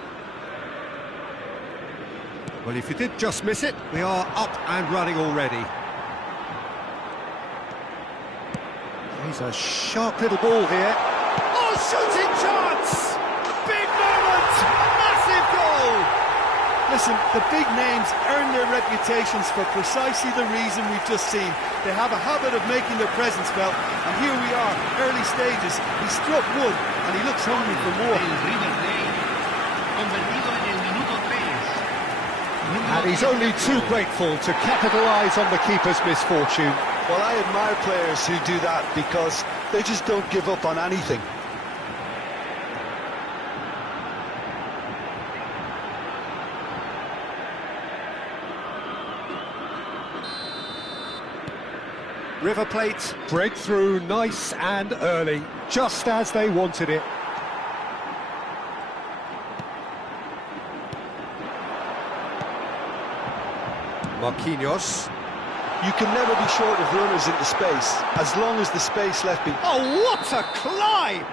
Well, if you did just miss it, we are up and running already. He's a sharp little ball here. Oh, shooting chance! Big moment! Massive goal! Listen, the big names earn their reputations for precisely the reason we've just seen. They have a habit of making their presence felt, and here we are, early stages. He struck one, and he looks hungry for more. And he's only too grateful to capitalise on the keeper's misfortune. Well, I admire players who do that because they just don't give up on anything. River Plate, breakthrough nice and early, just as they wanted it. Marquinhos. You can never be short of runners into space, as long as the space left be... Oh, what a climb!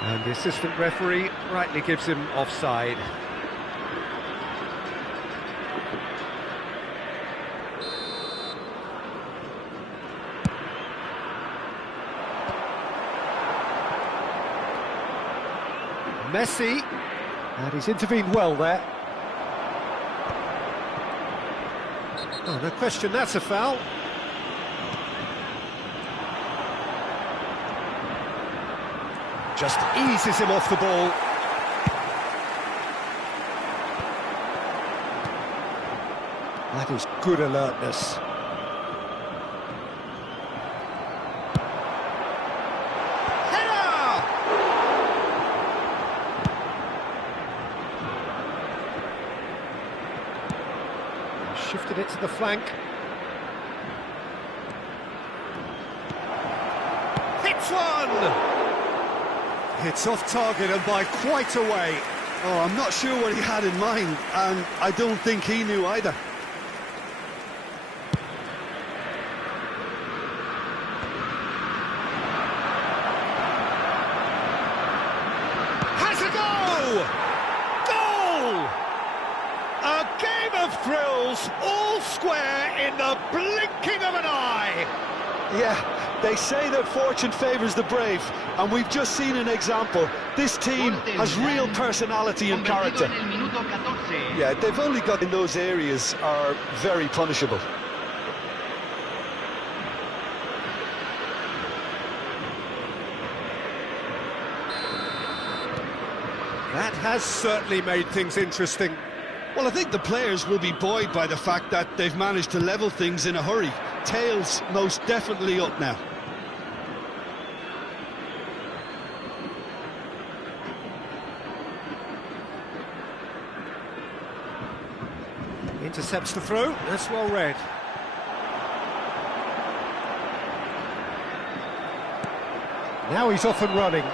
And the assistant referee rightly gives him offside. Messi, and he's intervened well there. Oh, no question, that's a foul. Just eases him off the ball. That is good alertness. Shifted it to the flank. Hits one! Hits off target and by quite a way. Oh, I'm not sure what he had in mind, and I don't think he knew either. Has a go! Goal! A game of thrills, all square in the blinking of an eye. Yeah, they say that fortune favours the brave, and we've just seen an example. This team has real personality and character. Yeah, they've only got in those areas are very punishable. That has certainly made things interesting. Well, I think the players will be buoyed by the fact that they've managed to level things in a hurry. Tails most definitely up now. Intercepts the throw, that's well read. Now he's off and running.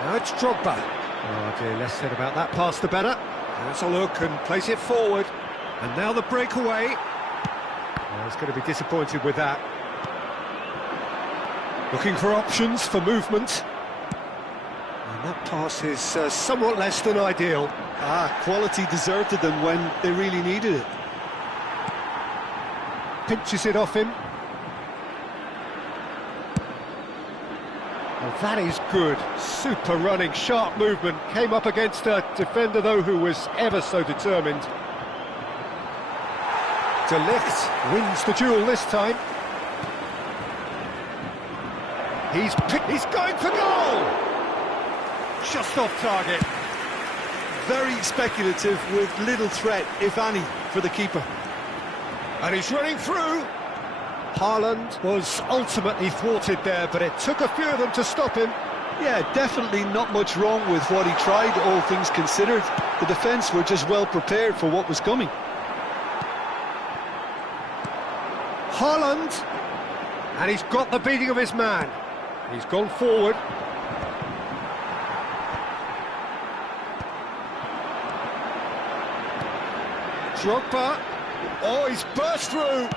Now it's Drogba. Oh dear, less said about that pass the better. Let's a look and place it forward. And now the breakaway. Oh, he's going to be disappointed with that. Looking for options for movement. And that pass is somewhat less than ideal. Quality deserted them when they really needed it. Pinches it off him. Well, that is good. Super running, sharp movement. Came up against a defender, though, who was ever so determined. De Ligt wins the duel this time. He's going for goal! Just off target. Very speculative with little threat, if any, for the keeper. And he's running through. Haaland was ultimately thwarted there, but it took a few of them to stop him. Yeah, definitely not much wrong with what he tried, all things considered. The defence were just well prepared for what was coming. Haaland, and he's got the beating of his man. He's gone forward. Drogba, oh, he's burst through.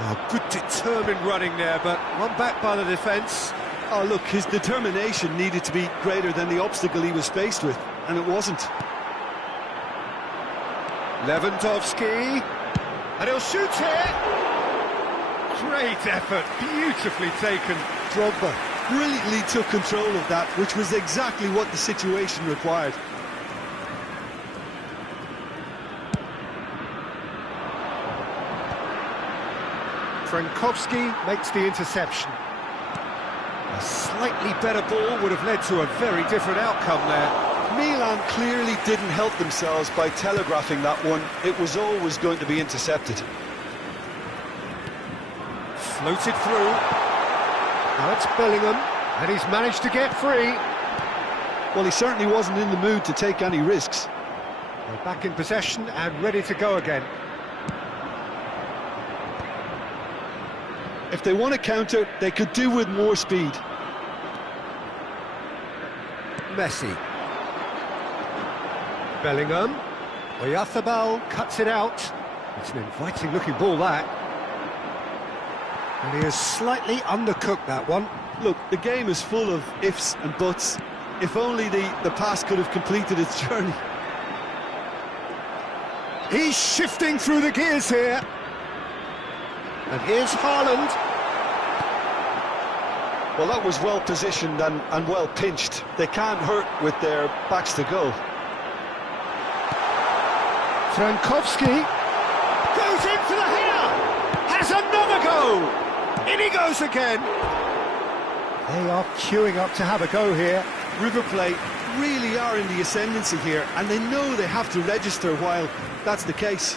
Oh, good determined running there, but one back by the defence. Oh, look, his determination needed to be greater than the obstacle he was faced with, and it wasn't. Lewandowski, and he'll shoot here. Great effort, beautifully taken. Drogba brilliantly took control of that, which was exactly what the situation required. Frankowski makes the interception. A slightly better ball would have led to a very different outcome there. Milan clearly didn't help themselves by telegraphing that one. It was always going to be intercepted. Floated through. Now it's Bellingham, and he's managed to get free. Well, he certainly wasn't in the mood to take any risks. They're back in possession and ready to go again. If they want to counter, they could do with more speed. Messi. Bellingham. Oyarzabal cuts it out. It's an inviting looking ball, that. And he has slightly undercooked that one. Look, the game is full of ifs and buts. If only the pass could have completed its journey. He's shifting through the gears here. And here's Haaland. Well, that was well positioned and well pinched. They can't hurt with their backs to goal. Frankowski goes in for the header. Has another go. In he goes again. They are queuing up to have a go here. River Plate really are in the ascendancy here, and they know they have to register while that's the case.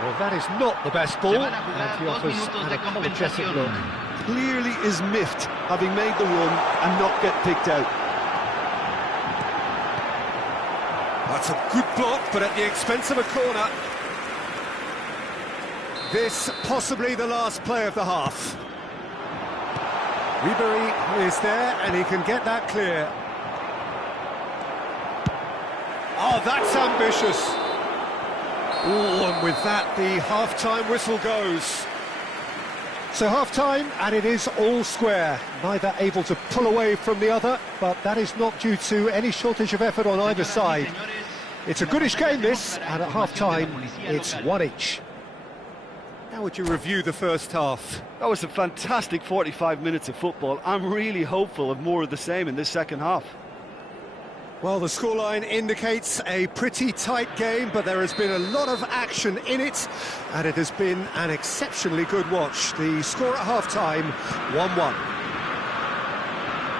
Well, that is not the best ball, and he offers an apologetic look. Clearly is miffed, having made the run and not get picked out. That's a good block, but at the expense of a corner. This possibly the last play of the half. Ribery is there, and he can get that clear. Oh, that's ambitious. Oh, and with that, the half-time whistle goes. So half-time, and it is all square. Neither able to pull away from the other, but that is not due to any shortage of effort on either side. It's a goodish game, this, and at half-time, it's one each. How would you review the first half? That was a fantastic 45 minutes of football. I'm really hopeful of more of the same in this second half. Well, the scoreline indicates a pretty tight game, but there has been a lot of action in it, and it has been an exceptionally good watch. The score at half-time, 1-1.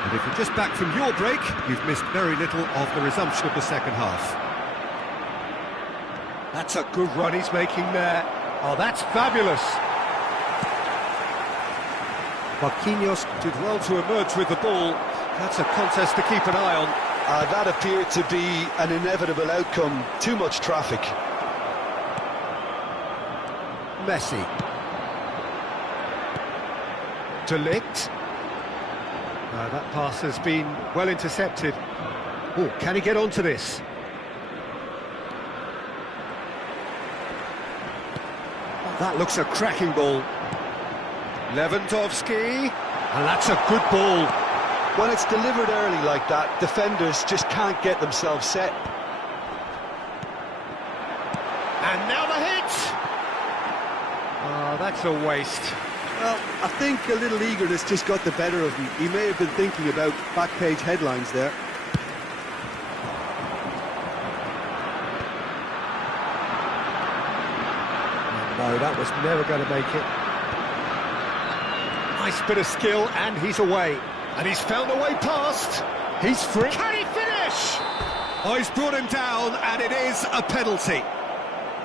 And if you're just back from your break, you've missed very little of the resumption of the second half. That's a good run he's making there. Oh, that's fabulous. Marquinhos did well to emerge with the ball. That's a contest to keep an eye on. That appeared to be an inevitable outcome. Too much traffic. Messi. De Ligt. That pass has been well intercepted. Oh, can he get onto this? That looks a cracking ball. Lewandowski. And that's a good ball. When it's delivered early like that, defenders just can't get themselves set. And now the hit! Oh, that's a waste. Well, I think a little eagerness just got the better of him. He may have been thinking about back-page headlines there. No, that was never going to make it. Nice bit of skill, and he's away. And he's found a way past. He's free. Can he finish? Oh, he's brought him down, and it is a penalty.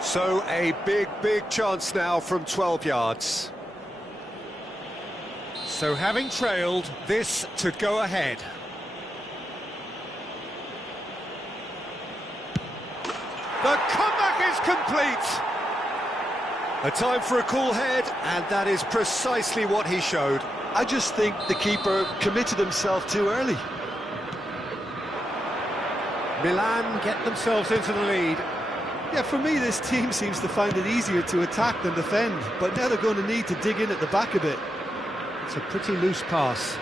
So a big chance now from 12 yards. So having trailed, this to go ahead. The comeback is complete. A time for a cool head, and that is precisely what he showed. I just think the keeper committed himself too early. Milan get themselves into the lead. Yeah, for me, this team seems to find it easier to attack than defend, but now they're going to need to dig in at the back a bit. It's a pretty loose pass.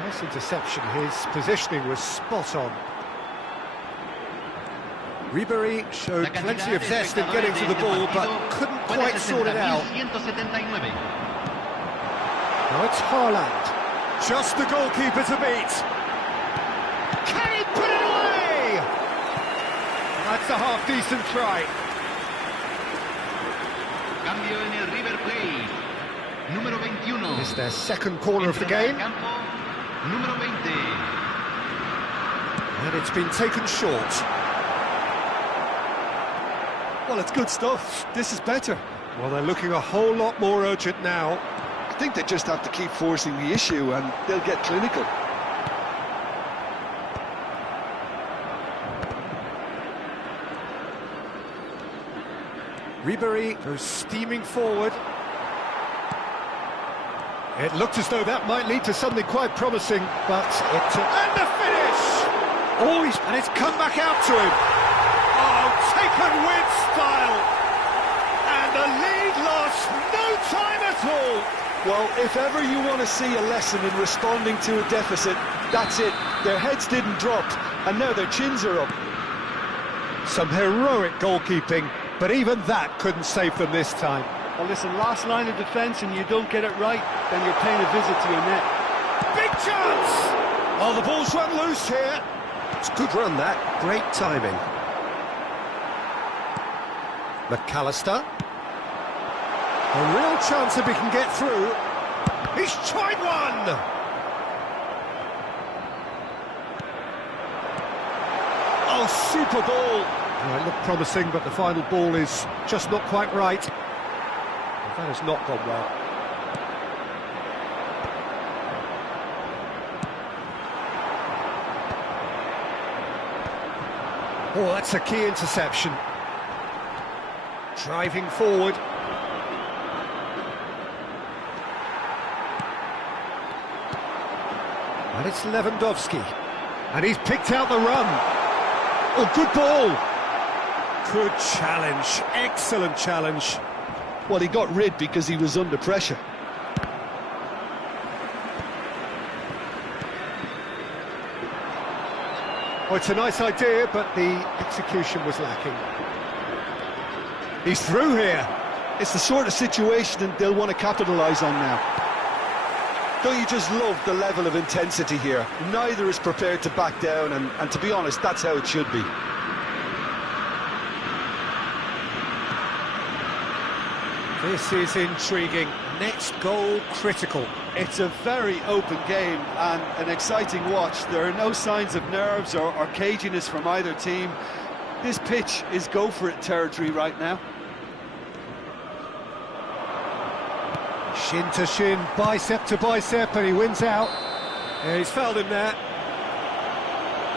Nice interception, his positioning was spot on. Ribery showed plenty of zest in getting to the ball, but couldn't quite sort it out. Now it's Haaland. Just the goalkeeper to beat. Can he put it away? That's a half-decent try. Cambio en el River Plate. Número 21. It's their second corner of the game. Número 20. And it's been taken short. Well, it's good stuff. This is better. Well, they're looking a whole lot more urgent now. I think they just have to keep forcing the issue and they'll get clinical. Ribery goes steaming forward. It looked as though that might lead to something quite promising, but it took... And the finish! Oh, and it's come back out to him. Oh, taken with style. And the lead lost no time at all. Well, if ever you want to see a lesson in responding to a deficit, that's it. Their heads didn't drop, and now their chins are up. Some heroic goalkeeping, but even that couldn't save them this time. Well, listen, last line of defence and you don't get it right, then you're paying a visit to your net. Big chance! Oh, the ball's run loose here. It's a good run, that. Great timing. McAllister. A real chance if he can get through. He's tried one! Oh, super ball! Well, it looked promising, but the final ball is just not quite right. That has not gone well. Oh, that's a key interception. Driving forward. And it's Lewandowski. And he's picked out the run. Oh, good ball. Good challenge. Excellent challenge. Well, he got rid because he was under pressure. Oh, it's a nice idea, but the execution was lacking. He's through here. It's the sort of situation they'll want to capitalise on now. Don't you just love the level of intensity here? Neither is prepared to back down, and to be honest, that's how it should be. This is intriguing. Next goal critical. It's a very open game and an exciting watch. There are no signs of nerves or caginess from either team. This pitch is go-for-it territory right now. Shin to shin, bicep to bicep, and he wins out. Yeah, he's fouled him there.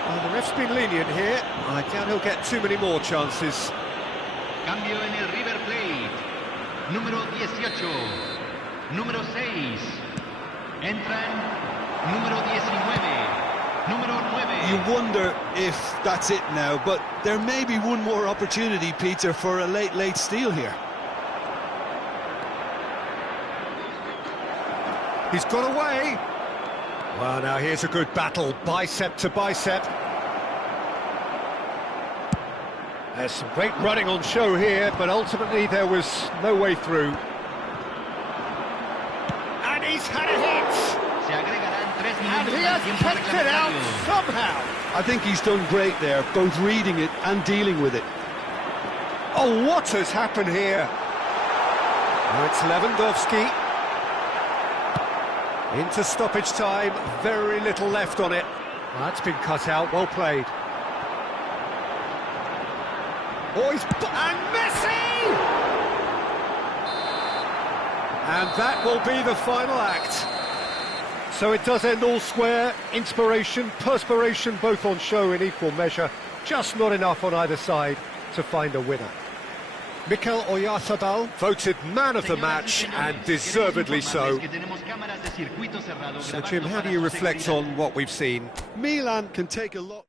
Well, the ref's been lenient here. I doubt he'll get too many more chances. Cambio en el River Plate. Número 18. Número 6. Entran número 19. Número 9. You wonder if that's it now, but there may be one more opportunity, Peter, for a late steal here. He's got away. Well, now here's a good battle, bicep to bicep. There's some great running on show here, but ultimately there was no way through. And he's had a hit! Se agregarán 3 And minutos he al has tiempo kept it out reglamentario. so somehow. I think he's done great there, both reading it and dealing with it. Oh, what has happened here? Now it's Lewandowski. Into stoppage time, very little left on it. That's been cut out, well played. Oh, and Messi! And that will be the final act. So it does end all square. Inspiration, perspiration, both on show in equal measure. Just not enough on either side to find a winner. Mikel Oyarzabal voted man of the match, and deservedly so. So, Jim, how do you reflect on what we've seen? Milan can take a lot.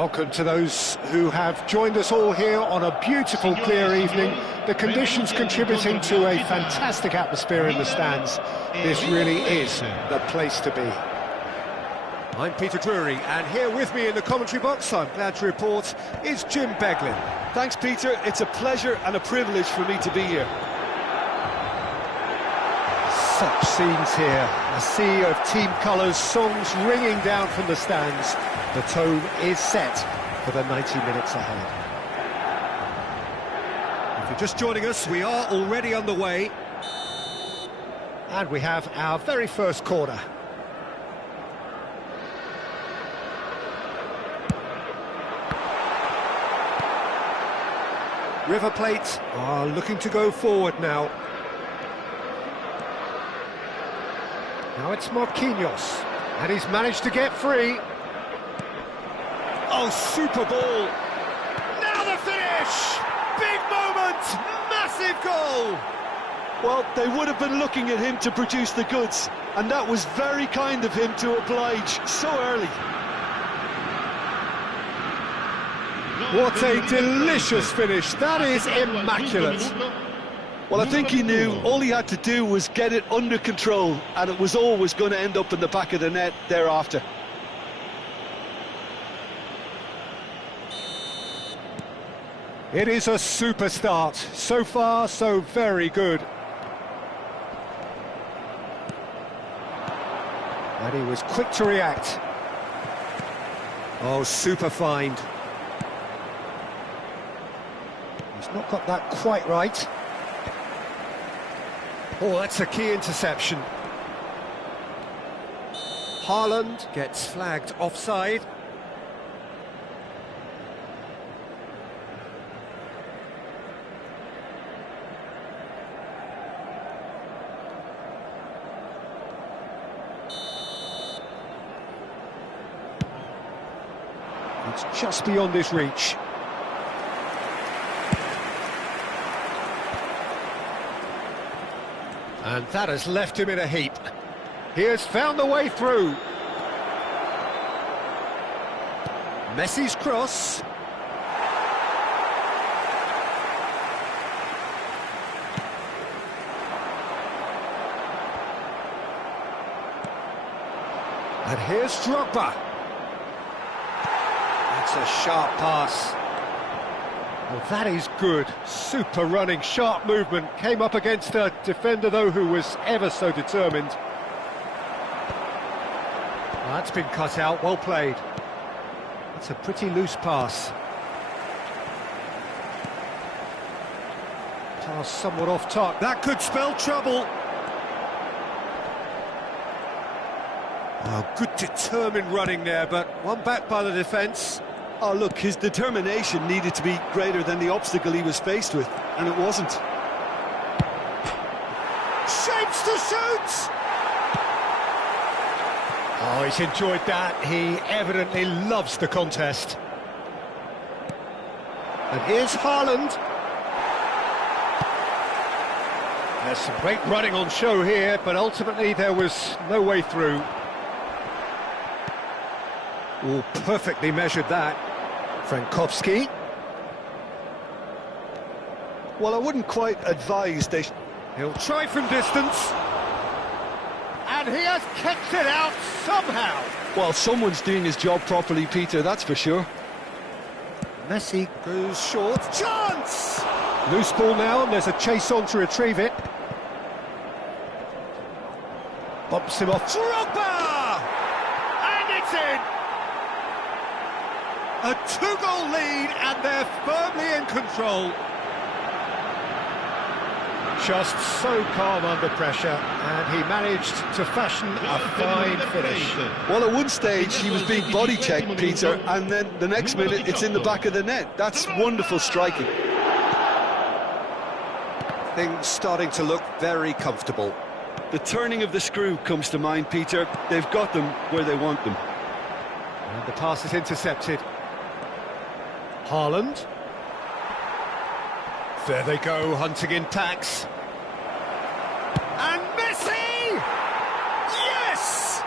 Welcome to those who have joined us all here on a beautiful, clear evening. The conditions contributing to a fantastic atmosphere in the stands. This really is the place to be. I'm Peter Drury, and here with me in the commentary box, I'm glad to report, is Jim Beglin. Thanks, Peter. It's a pleasure and a privilege for me to be here. Such scenes here, a sea of team colours, songs ringing down from the stands. The tone is set for the 90 minutes ahead. If you're just joining us, we are already underway. And we have our very first corner. River Plate are looking to go forward now. Now it's Marquinhos, and he's managed to get free. Oh, super ball! Now the finish! Big moment! Massive goal! Well, they would have been looking at him to produce the goods, and that was very kind of him to oblige so early. What a delicious finish! That is immaculate! Well, I think he knew all he had to do was get it under control, and it was always going to end up in the back of the net thereafter. It is a super start. So far, so very good. And he was quick to react. Oh, super find. He's not got that quite right. Oh, that's a key interception. Haaland gets flagged offside. It's just beyond his reach. And that has left him in a heap. He has found the way through. Messi's cross. And here's Drogba. That's a sharp pass. Well, that is good. Super running, sharp movement. Came up against a defender, though, who was ever so determined. Well, that's been cut out. Well played. That's a pretty loose pass. Pass somewhat off target. That could spell trouble. Oh, good determined running there, but one back by the defence. Oh, look, his determination needed to be greater than the obstacle he was faced with, and it wasn't. Shapes to shoot! Oh, he's enjoyed that. He evidently loves the contest. And here's Haaland. There's some great running on show here, but ultimately there was no way through. Oh, perfectly measured that. Frankowski. Well, I wouldn't quite advise they... He'll try from distance. And he has kicked it out somehow. Well, someone's doing his job properly, Peter, that's for sure. Messi goes short. Chance! Loose ball now, and there's a chase on to retrieve it. Bumps him off. Drogba! And it's in! A two-goal lead, and they're firmly in control. Just so calm under pressure, and he managed to fashion a fine finish. Well, at one stage he was being body checked, Peter, and then the next minute it's in the back of the net. That's wonderful striking. Things starting to look very comfortable. The turning of the screw comes to mind, Peter. They've got them where they want them. And the pass is intercepted. Haaland. There they go, hunting in tacks. And Messi! Yes!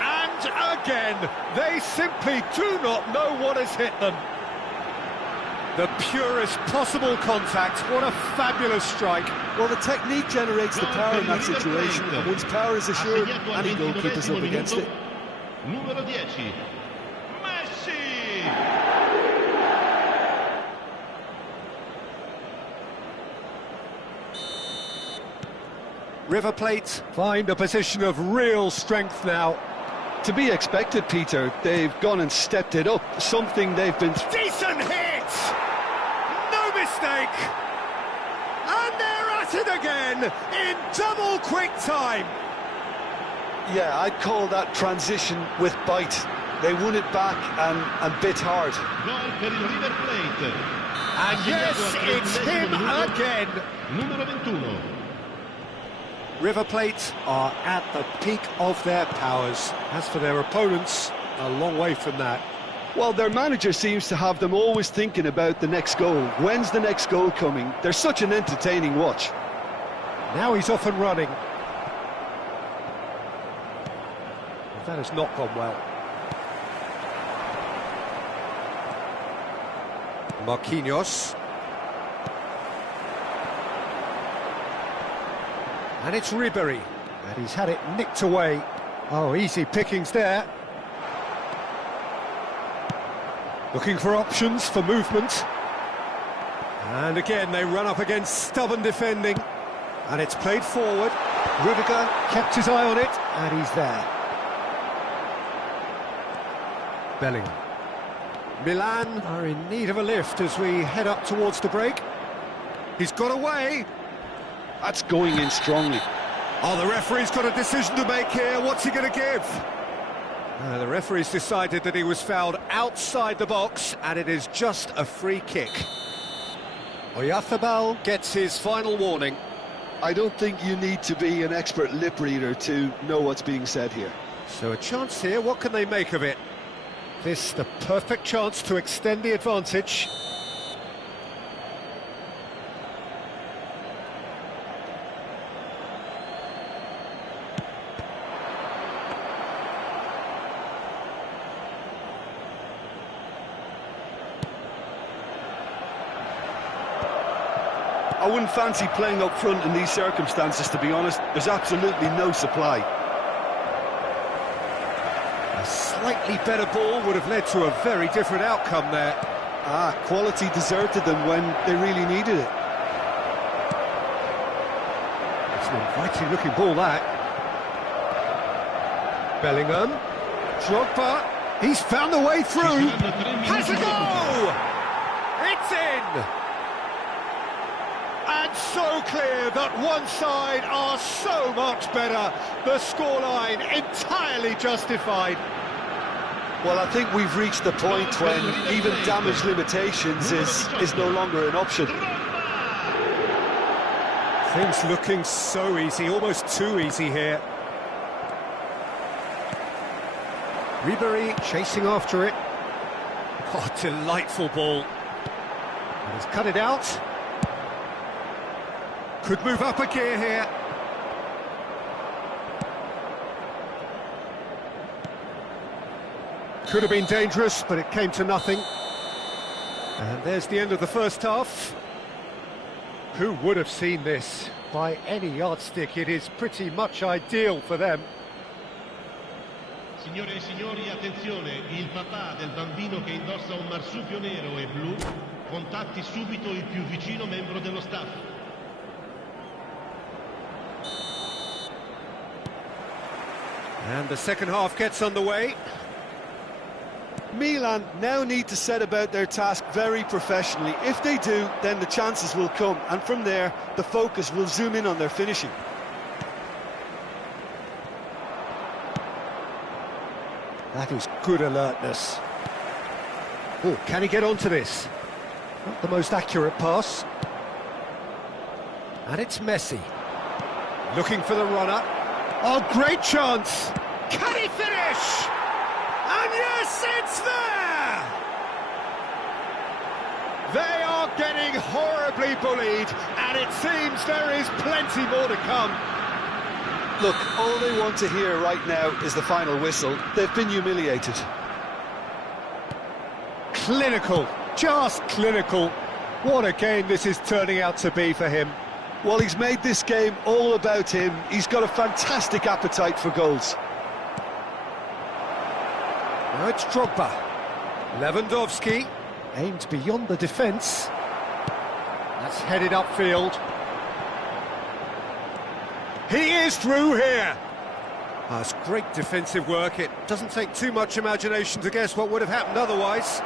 And again, they simply do not know what has hit them. The purest possible contact. What a fabulous strike. Well, the technique generates the power in that situation, and once power is assured, any goalkeeper's up against it. Numero 10, Messi! River Plate find a position of real strength now. To be expected, Peter. They've gone and stepped it up, something they've been... Decent hit! No mistake! And they're at it again in double quick time. Yeah, I'd call that transition with bite. They won it back and bit hard. Gol per il River Plate. And yes, it's him again. Numero 21. River Plate are at the peak of their powers. As for their opponents, a long way from that. Well, their manager seems to have them always thinking about the next goal. When's the next goal coming? They're such an entertaining watch. Now he's off and running. That has not gone well. Marquinhos. And it's Ribery, and he's had it nicked away. Oh, easy pickings there. Looking for options for movement. And again, they run up against stubborn defending. And it's played forward. Rudiger kept his eye on it, and he's there. Bellingham. Milan are in need of a lift as we head up towards the break. He's got away. That's going in strongly. Oh, the referee's got a decision to make here. What's he going to give? The referee's decided that he was fouled outside the box, and it is just a free kick. Oyarzabal gets his final warning. I don't think you need to be an expert lip reader to know what's being said here. So a chance here, what can they make of it? This the perfect chance to extend the advantage. I wouldn't fancy playing up front in these circumstances, to be honest. There's absolutely no supply. A slightly better ball would have led to a very different outcome there. Quality deserted them when they really needed it. It's an inviting looking ball, that. Bellingham. Drogba. He's found the way through. Has a goal! It's in! And so clear that one side are so much better. The scoreline entirely justified. Well, I think we've reached the point when even damage limitations is no longer an option. Things looking so easy, almost too easy here. Ribery chasing after it. Oh, delightful ball. And he's cut it out. Could move up a gear here. Could have been dangerous, but it came to nothing. And there's the end of the first half. Who would have seen this? By any yardstick, it is pretty much ideal for them. Signore e signori, attenzione, il papà del bambino che indossa un marsupio nero e blu contatti subito il più vicino membro dello staff. And the second half gets underway. Milan now need to set about their task very professionally. If they do, then the chances will come, and from there, the focus will zoom in on their finishing. That is good alertness. Oh, can he get onto this? Not the most accurate pass. And it's Messi. Looking for the runner. Oh, great chance! Can he finish? And yes, it's there! They are getting horribly bullied, and it seems there is plenty more to come. Look, all they want to hear right now is the final whistle. They've been humiliated. Clinical, just clinical. What a game this is turning out to be for him. Well, he's made this game all about him. He's got a fantastic appetite for goals. Now it's Drogba. Lewandowski aimed beyond the defence. That's headed upfield. He is through here. That's great defensive work. It doesn't take too much imagination to guess what would have happened otherwise.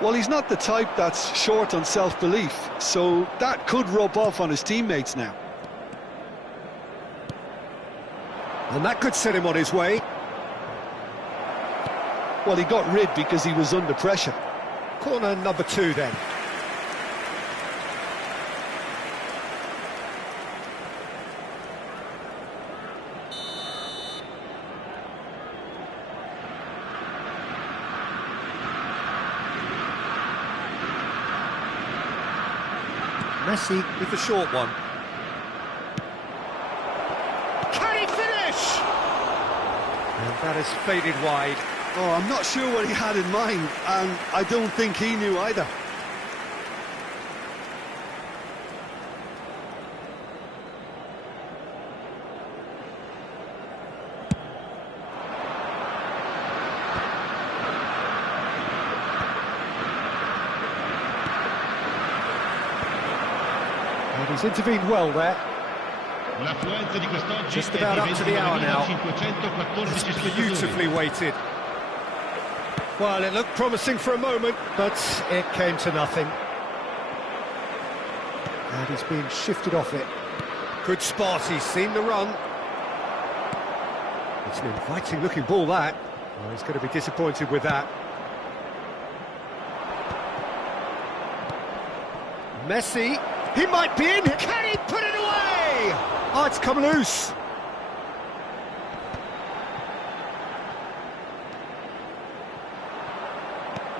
Well, he's not the type that's short on self-belief, so that could rub off on his teammates now. And that could set him on his way. Well, he got rid because he was under pressure. Corner number 2 then. Messi with the short one. Can he finish? And that has faded wide. Oh, I'm not sure what he had in mind, and I don't think he knew either. And he's intervened well there. L'affluenza di quest'oggi Just about up to the hour now. It's beautifully weighted. Well, it looked promising for a moment, but it came to nothing. And he's been shifted off it. Good spot, he's seen the run. It's an inviting-looking ball, that. Well, he's going to be disappointed with that. Messi, he might be in. Can he put it away? Oh, it's come loose.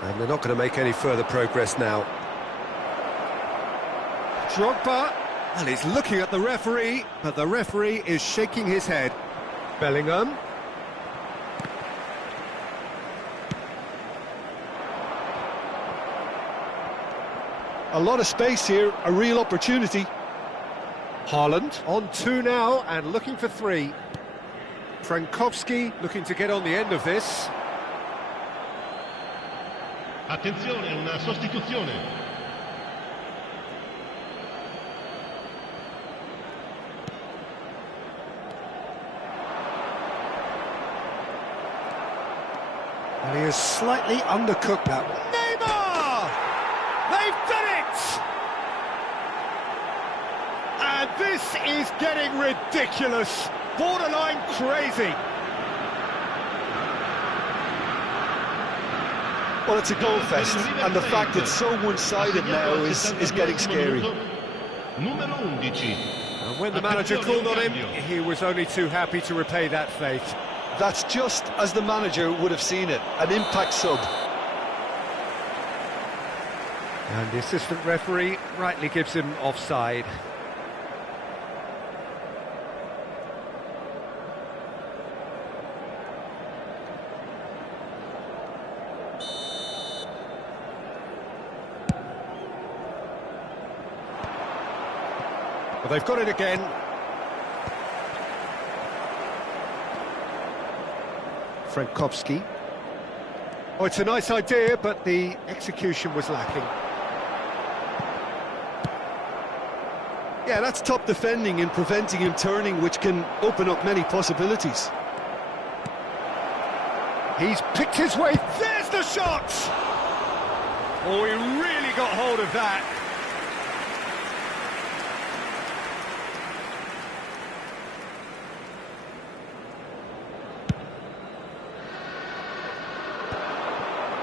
And they're not going to make any further progress now. Drogba, well, he's looking at the referee, but the referee is shaking his head. Bellingham. A lot of space here, a real opportunity. Haaland on 2 now and looking for 3. Frankowski looking to get on the end of this. Attenzione, una sostituzione. And he is slightly undercooked that one. Neymar! They've done it! And this is getting ridiculous. Borderline crazy. Well, it's a goal fest, and the fact it's so one-sided now is getting scary. Numero 11. And when the manager called on him, he was only too happy to repay that faith. That's just as the manager would have seen it, an impact sub. And the assistant referee rightly gives him offside. Well, they've got it again. Frankowski. Oh, it's a nice idea, but the execution was lacking. Yeah, that's top defending and preventing him turning, which can open up many possibilities. He's picked his way. There's the shot! Oh, he really got hold of that.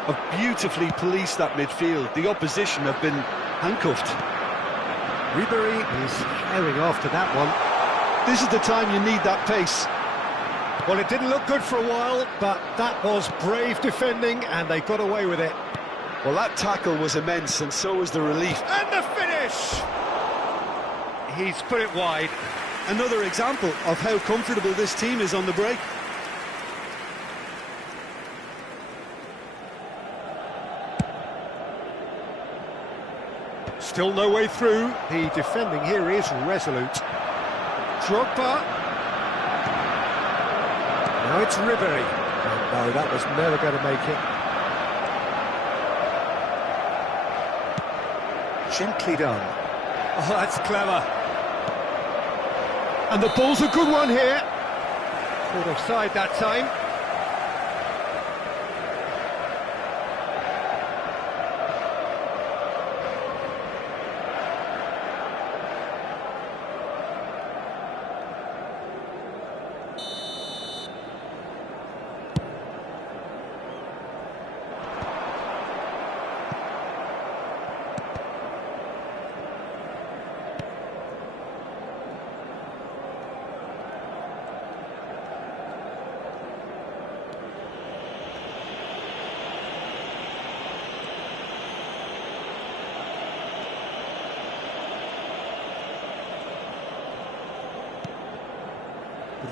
Have beautifully policed that midfield. The opposition have been handcuffed. Ribery is herring after that one. This is the time you need that pace. Well, it didn't look good for a while, but that was brave defending, and they got away with it. Well, that tackle was immense, and so was the relief. And the finish! He's put it wide. Another example of how comfortable this team is on the break. Still no way through. The defending here is resolute. Drogba. Now it's Ribery. Oh, no, that was never going to make it. Gently done. Oh, that's clever. And the ball's a good one here. Caught offside that time.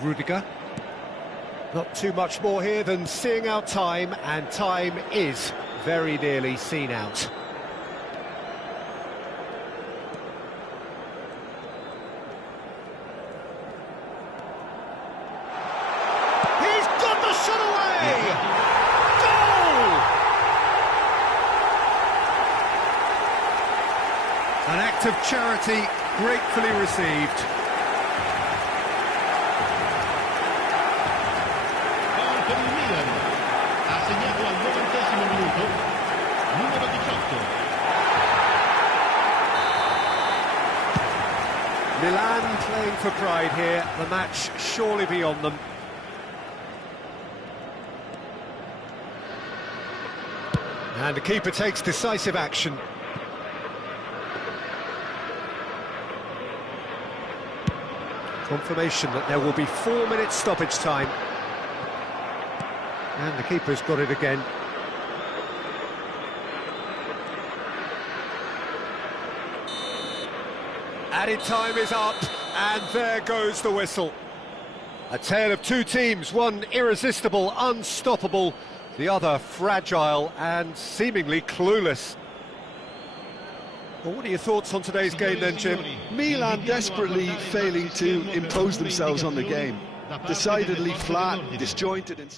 Rudiger. Not too much more here than seeing out time, and time is very nearly seen out. He's got the shot away! Goal! An act of charity gratefully received. Ha segnato al 90° Milan playing for pride here, the match surely beyond them. And the keeper takes decisive action. Confirmation that there will be 4 minutes stoppage time. And the keeper's got it again. Added time is up, and there goes the whistle. A tale of two teams, one irresistible, unstoppable, the other fragile and seemingly clueless. Well, what are your thoughts on today's game then, Jim? Milan desperately failing to impose themselves on the game. Decidedly flat, disjointed in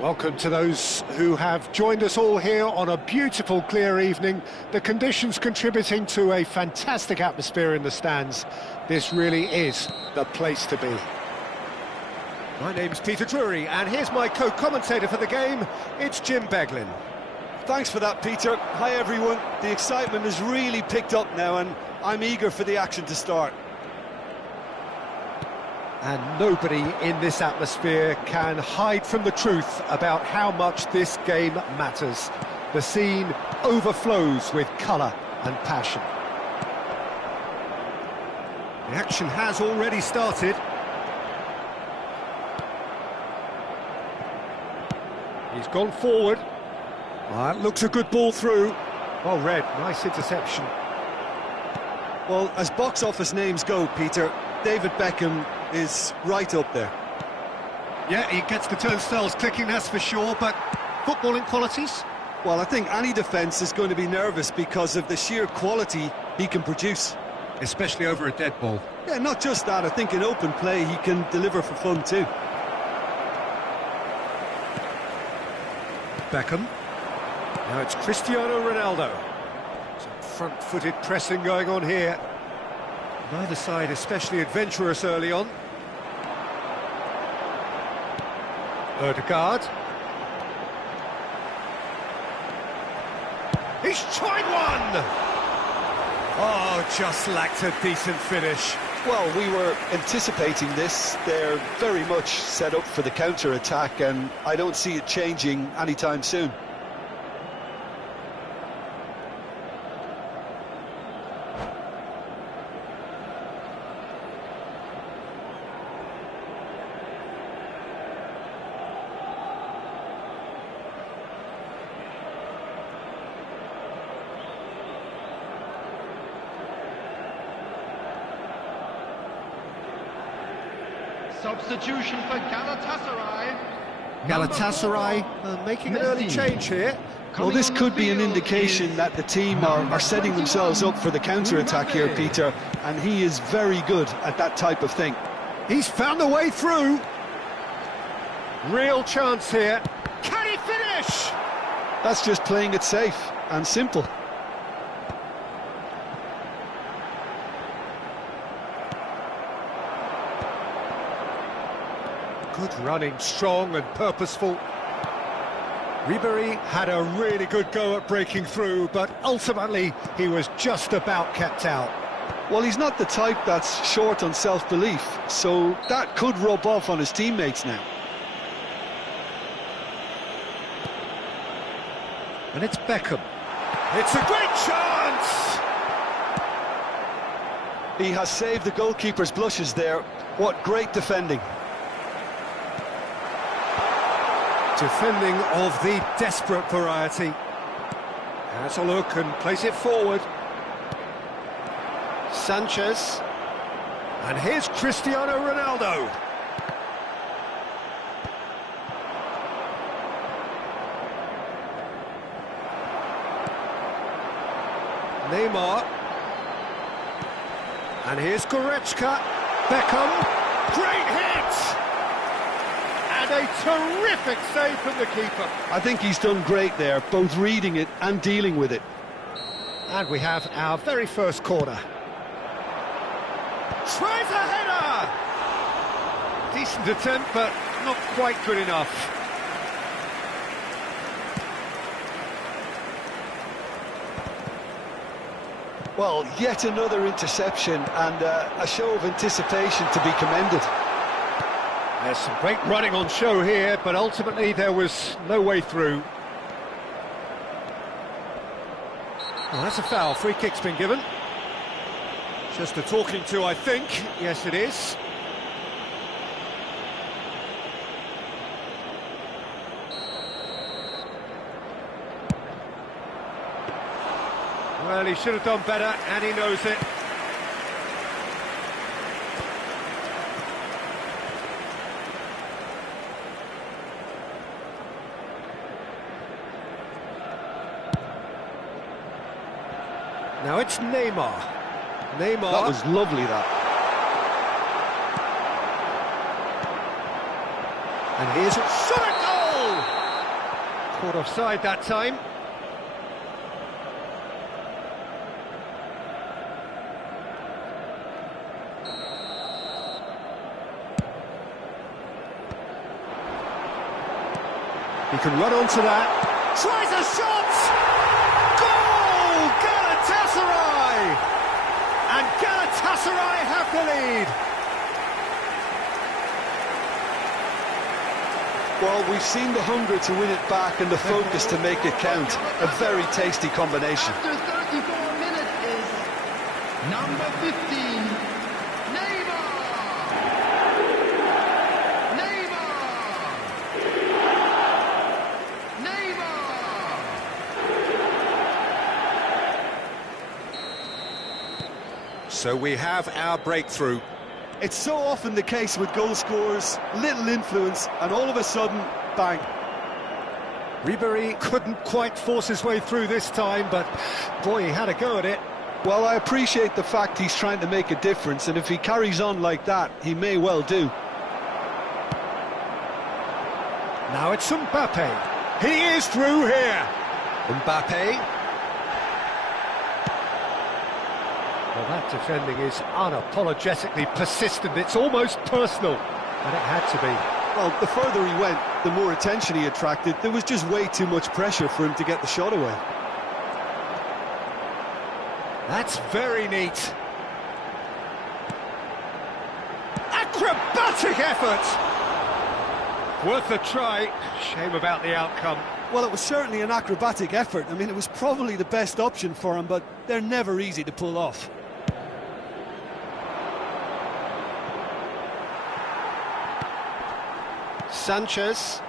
Welcome to those who have joined us all here on a beautiful, clear evening. The conditions contributing to a fantastic atmosphere in the stands. This really is the place to be. My name's Peter Drury, and here's my co-commentator for the game. It's Jim Beglin. Thanks for that, Peter. Hi, everyone. The excitement has really picked up now, and I'm eager for the action to start. And nobody in this atmosphere can hide from the truth about how much this game matters. The scene overflows with colour and passion. The action has already started. He's gone forward. That looks a good ball through. Well read, nice interception. Well, as box office names go, Peter, David Beckham is right up there. Yeah, he gets the turnstiles clicking, that's for sure, but footballing qualities? Well, I think any defence is going to be nervous because of the sheer quality he can produce. Especially over a dead ball. Yeah, not just that, I think in open play he can deliver for fun too. Beckham. Now it's Cristiano Ronaldo. Some front-footed pressing going on here. Neither side especially adventurous early on. Ødegaard. He's tried one! Oh, just lacked a decent finish. Well, we were anticipating this. They're very much set up for the counter-attack, and I don't see it changing anytime soon. Substitution for Galatasaray. Galatasaray making an early change here. Well, this could be an indication that the team are setting themselves up for the counter-attack here, Peter, and he is very good at that type of thing. He's found a way through. Real chance here. Can he finish? That's just playing it safe and simple. Good running, strong and purposeful. Ribery had a really good go at breaking through, but ultimately he was just about kept out. Well, he's not the type that's short on self-belief, so that could rub off on his teammates now. And it's Beckham. It's a great chance! He has saved the goalkeeper's blushes there. What great defending. Defending of the desperate variety. Has a look and plays it forward. Sanchez. And here's Cristiano Ronaldo. Neymar. And here's Goretzka. Beckham. Great hit! And a terrific save from the keeper. I think he's done great there, both reading it and dealing with it. And we have our very first corner. Tries a header! Decent attempt, but not quite good enough. Well, yet another interception and a show of anticipation to be commended. There's some great running on show here, but ultimately there was no way through. Well, that's a foul. Free kick's been given. Just a talking to, I think. Yes, it is. Well, he should have done better, and he knows it. Now it's Neymar. Neymar. That was lovely, that. And here's a solid goal! Caught offside that time. He can run onto that. Tries a shot! Goal! Galatasaray! And Galatasaray have the lead. Well, we've seen the hunger to win it back and the focus to make it count. A very tasty combination. After 34 minutes is number 15, Neymar! So we have our breakthrough. It's so often the case with goal scorers, little influence, and all of a sudden, bang. Ribéry couldn't quite force his way through this time, but boy, he had a go at it. Well, I appreciate the fact he's trying to make a difference, and if he carries on like that, he may well do. Now it's Mbappe. He is through here. Mbappe. Well, that defending is unapologetically persistent. It's almost personal, and it had to be. Well, the further he went, the more attention he attracted. There was just way too much pressure for him to get the shot away. That's very neat. Acrobatic effort! Worth a try. Shame about the outcome. Well, it was certainly an acrobatic effort. I mean, it was probably the best option for him, but they're never easy to pull off. Sanchez,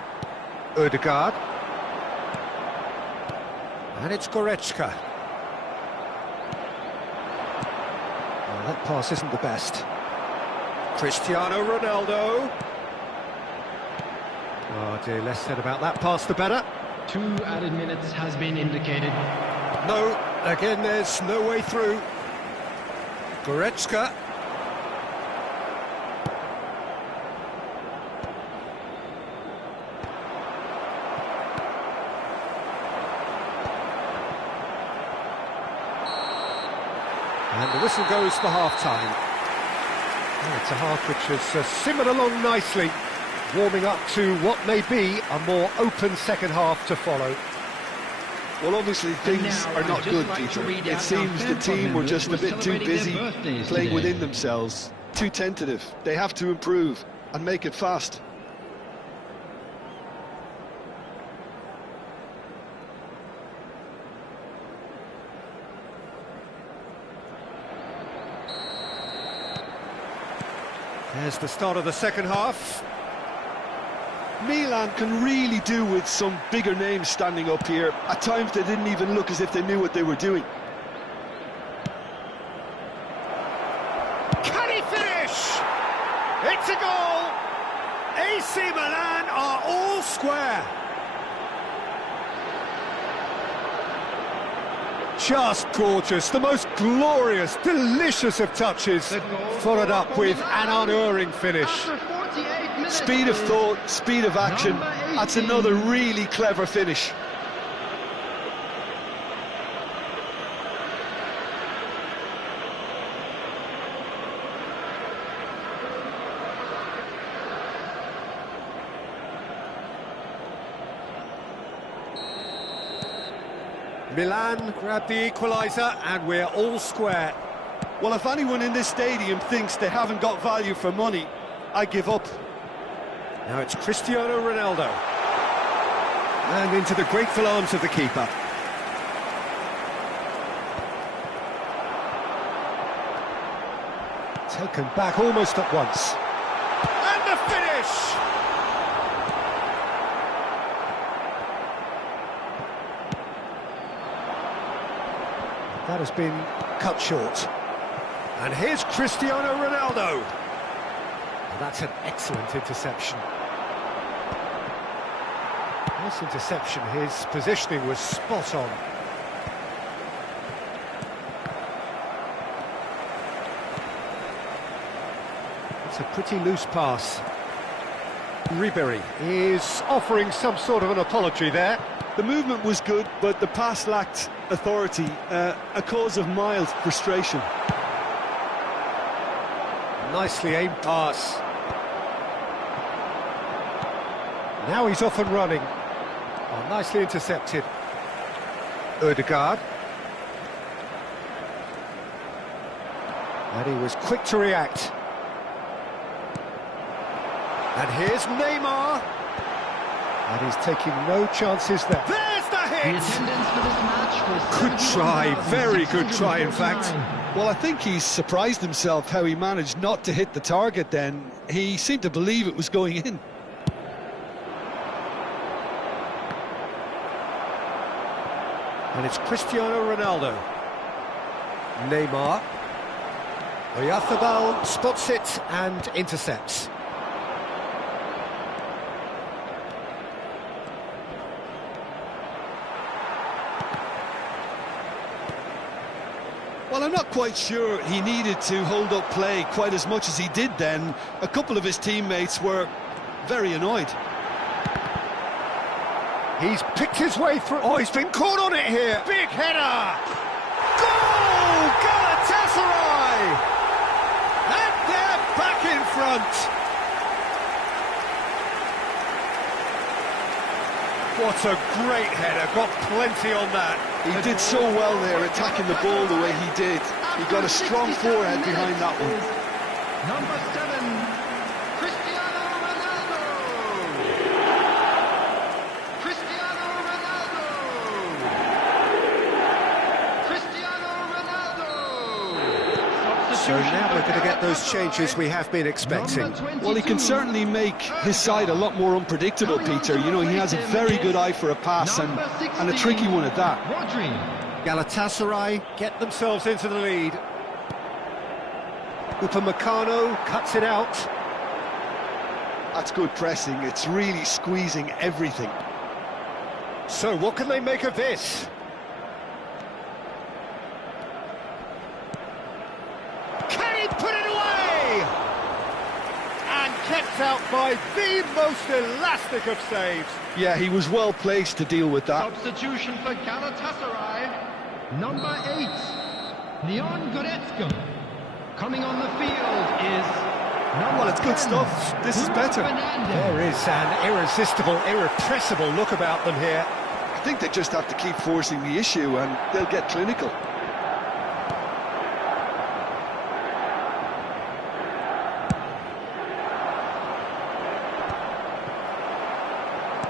Ødegaard, and it's Goretzka. Well, that pass isn't the best. Cristiano Ronaldo. Oh dear, less said about that pass the better. 2 added minutes has been indicated. No, again there's no way through. Goretzka. And the whistle goes for half-time. Well, it's a half which has simmered along nicely, warming up to what may be a more open second half to follow. Well, obviously things are not good, Peter. It seems the team were just a bit too busy playing within themselves, too tentative. They have to improve and make it fast. There's the start of the second half. Milan can really do with some bigger names standing up here. At times they didn't even look as if they knew what they were doing. Can he finish? It's a goal! AC Milan are all square. Just gorgeous, the most glorious, delicious of touches, followed up with an unerring finish. Speed of thought, speed of action, that's another really clever finish. Milan grab the equaliser and we're all square. Well, if anyone in this stadium thinks they haven't got value for money, I give up. Now it's Cristiano Ronaldo. And into the grateful arms of the keeper. Taken back almost at once. And the finish! That has been cut short. And here's Cristiano Ronaldo. That's an excellent interception. Nice interception, his positioning was spot on. It's a pretty loose pass. Ribery is offering some sort of an apology there. The movement was good, but the pass lacked authority, a cause of mild frustration. Nicely aimed pass. Now he's off and running. Oh, nicely intercepted. Ødegaard. And he was quick to react. And here's Neymar. And he's taking no chances there. There's the The hit! attendance for this match was Good try, very good try, in fact. Well, I think he's surprised himself how he managed not to hit the target then. He seemed to believe it was going in. And it's Cristiano Ronaldo. Neymar. Oyarzabal spots it and intercepts. Well, I'm not quite sure he needed to hold up play quite as much as he did then. A couple of his teammates were very annoyed. He's picked his way through. Oh, he's been caught on it here. Big header. Goal! Galatasaray! And they're back in front. What a great header. Got plenty on that. He did so well there, attacking the ball the way he did. He got a strong forehead behind that one. Number 7, Cristiano Ronaldo. Cristiano Ronaldo. Cristiano Ronaldo. So now we're going to get those changes we have been expecting. Well, he can certainly make his side a lot more unpredictable, Peter. You know, he has a very good eye for a pass and a tricky one at that. Rodri. Galatasaray get themselves into the lead. Upamecano cuts it out. That's good pressing. It's really squeezing everything. So what can they make of this? Can he put it away? And kept out by the most elastic of saves. Yeah, he was well placed to deal with that. Substitution for Galatasaray. Number 8, Leon Goretzka. Coming on the field is number Well, it's good 10, stuff. This is Bruno better. Fernandes. There is an irresistible, irrepressible look about them here. I think they just have to keep forcing the issue and they'll get clinical.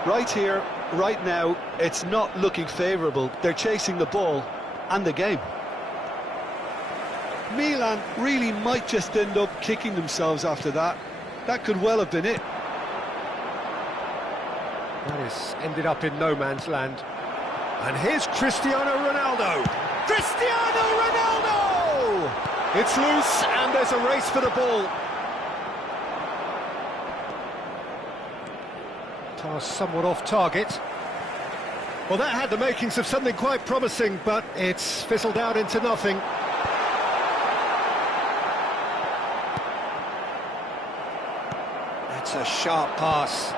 Right here, right now, it's not looking favourable. They're chasing the ball and the game. Milan really might just end up kicking themselves after that. That could well have been it. That has ended up in no man's land. And here's Cristiano Ronaldo. Cristiano Ronaldo! It's loose and there's a race for the ball. Pass somewhat off target. Well, that had the makings of something quite promising, but it's fizzled out into nothing. That's a sharp pass.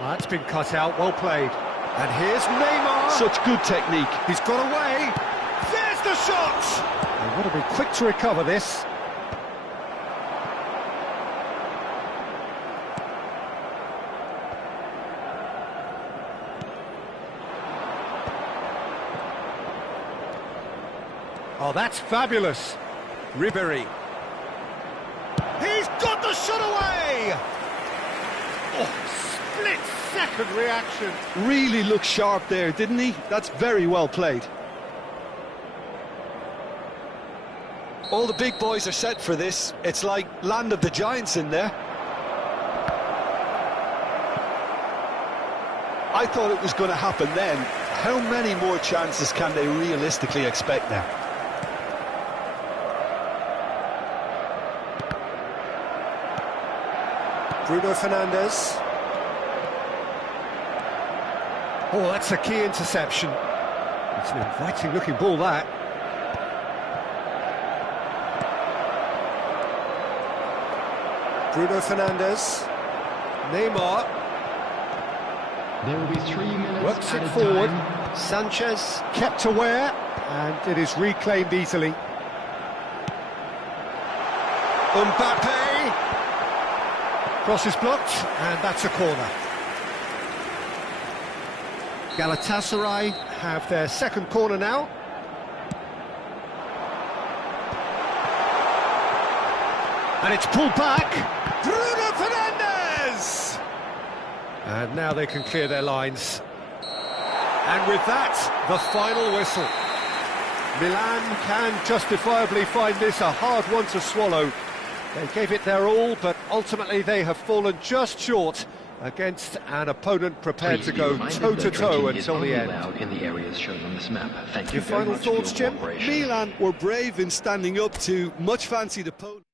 Well, that's been cut out, well played. And here's Neymar. Such good technique. He's got away. There's the shot! They've got to be quick to recover this. Oh, that's fabulous. Ribery. He's got the shot away! Oh, split-second reaction. Really looked sharp there, didn't he? That's very well played. All the big boys are set for this. It's like land of the giants in there. I thought it was going to happen then. How many more chances can they realistically expect now? Bruno Fernandes. Oh, that's a key interception. It's an inviting-looking ball, that. Bruno Fernandes. Neymar There will be 3 minutes works it added forward. time. Sanchez kept aware, and it is reclaimed easily. Mbappe! Cross is blocked, and that's a corner. Galatasaray have their second corner now. And it's pulled back. Bruno Fernandes! And now they can clear their lines. And with that, the final whistle. Milan can justifiably find this a hard one to swallow. They gave it their all, but ultimately they have fallen just short against an opponent prepared to go toe-to-toe until the end. In the areas shown on this map. Thank Your you very final much for thoughts, your Jim? cooperation. Milan were brave in standing up to much-fancied opponents.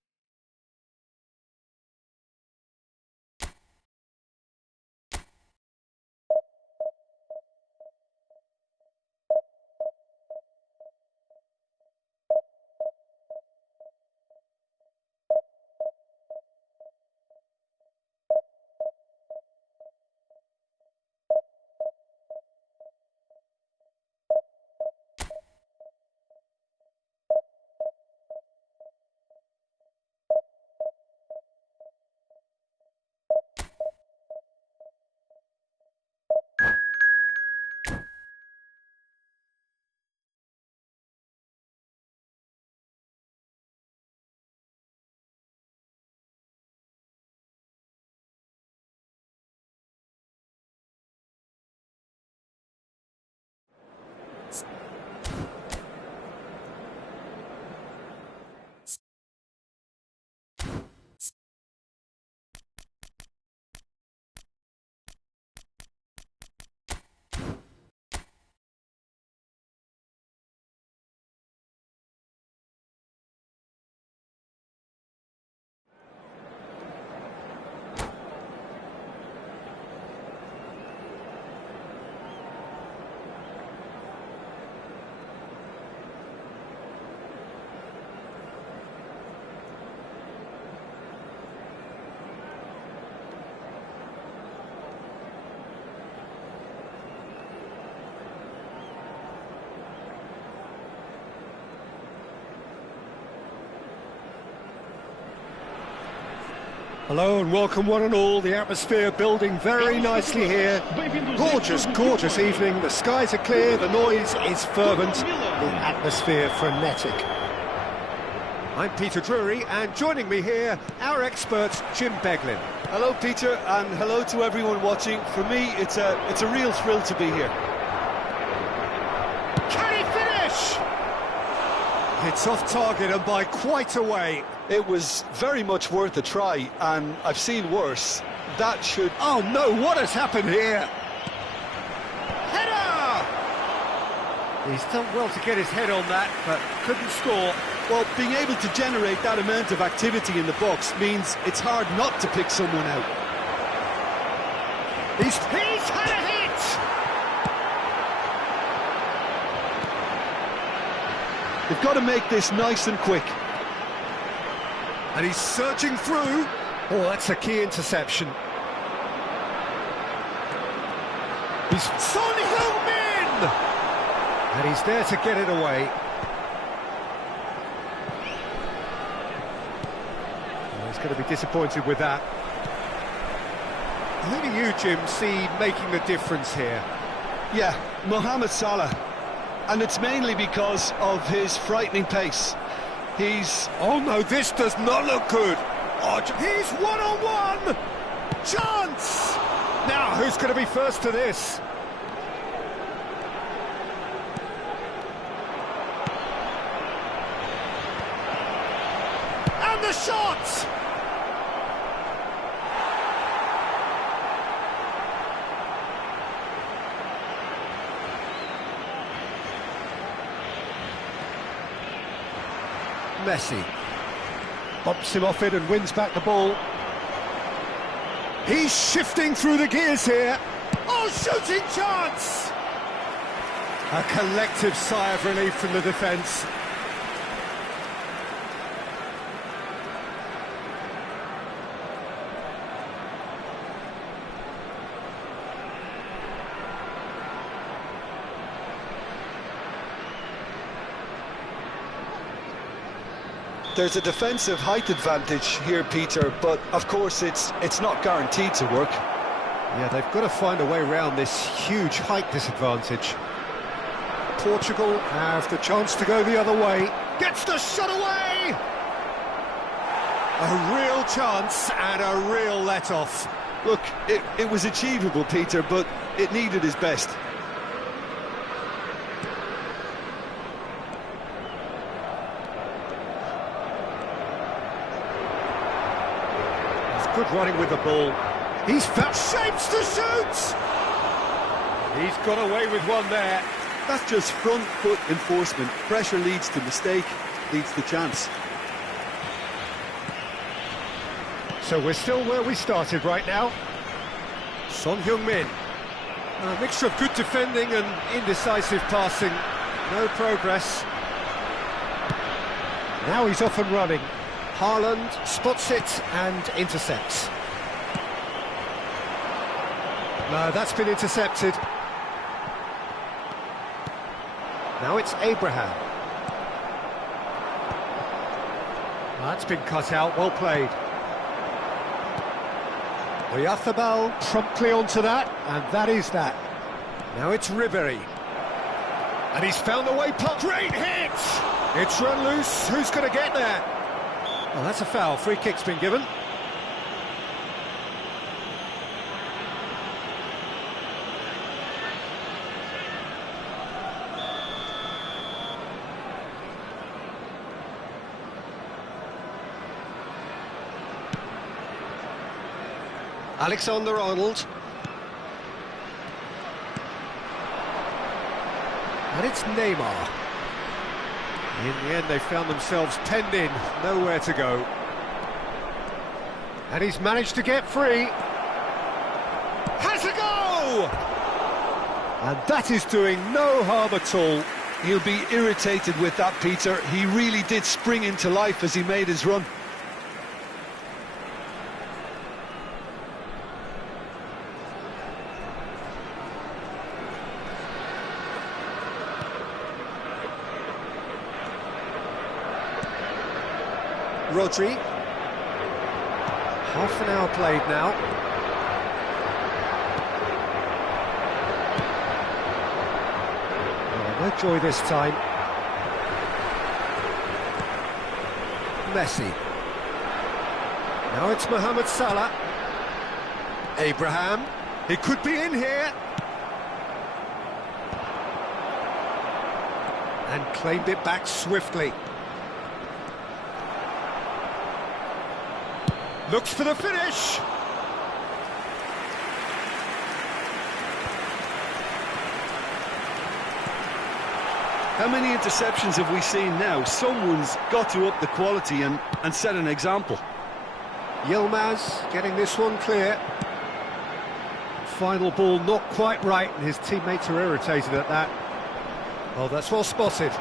Hello and welcome one and all. The atmosphere building very nicely here. Gorgeous, gorgeous evening. The skies are clear, the noise is fervent, the atmosphere frenetic. I'm Peter Drury, and joining me here, our expert Jim Beglin. Hello, Peter, and hello to everyone watching. For me, it's a real thrill to be here. Can he finish? It's off target and by quite a way. It was very much worth a try, and I've seen worse. That should... Oh no, what has happened here? Header! He's done well to get his head on that, but couldn't score. Well, being able to generate that amount of activity in the box means it's hard not to pick someone out. He's had a hit! They've got to make this nice and quick. And he's surging through. Oh, that's a key interception. He's Son Heung-min! And he's there to get it away. Oh, he's going to be disappointed with that. Who do you, Jim, see making the difference here? Yeah, Mohamed Salah. And it's mainly because of his frightening pace. He's... Oh no, this does not look good. Oh, he's one-on-one! Chance! Now, who's going to be first to this? And the shot! Messi bumps him off it and wins back the ball. He's shifting through the gears here. Oh, shooting chance! A collective sigh of relief from the defence. There's a defensive height advantage here, Peter, but of course it's not guaranteed to work. Yeah, they've got to find a way around this huge height disadvantage. Portugal have the chance to go the other way. Gets the shot away! A real chance and a real let-off. Look, it was achievable, Peter, but it needed his best. Good running with the ball. He's found shapes to shoot! He's got away with one there. That's just front foot enforcement. Pressure leads to mistake, leads to chance. So we're still where we started right now. Son Heung-min. A mixture of good defending and indecisive passing. No progress. Now he's off and running. Haaland spots it and intercepts. No, that's been intercepted. Now it's Abraham. That's been cut out, well played. Oyarzabal promptly onto that, and that is that. Now it's Ribéry. And he's found the way, great hit! It's run loose, who's going to get there? Well, that's a foul, free kick's been given. Alexander-Arnold. And it's Neymar. In the end, they found themselves penned in, nowhere to go. And he's managed to get free. Has a go! And that is doing no harm at all. He'll be irritated with that, Peter. He really did spring into life as he made his run. Rodri. Half an hour played now. Oh, no joy this time. Messi. Now it's Mohamed Salah. Abraham. He could be in here. And claimed it back swiftly. Looks for the finish. How many interceptions have we seen now? Someone's got to up the quality and set an example. Yilmaz getting this one clear. Final ball not quite right, and his teammates are irritated at that. Oh, that's well spotted.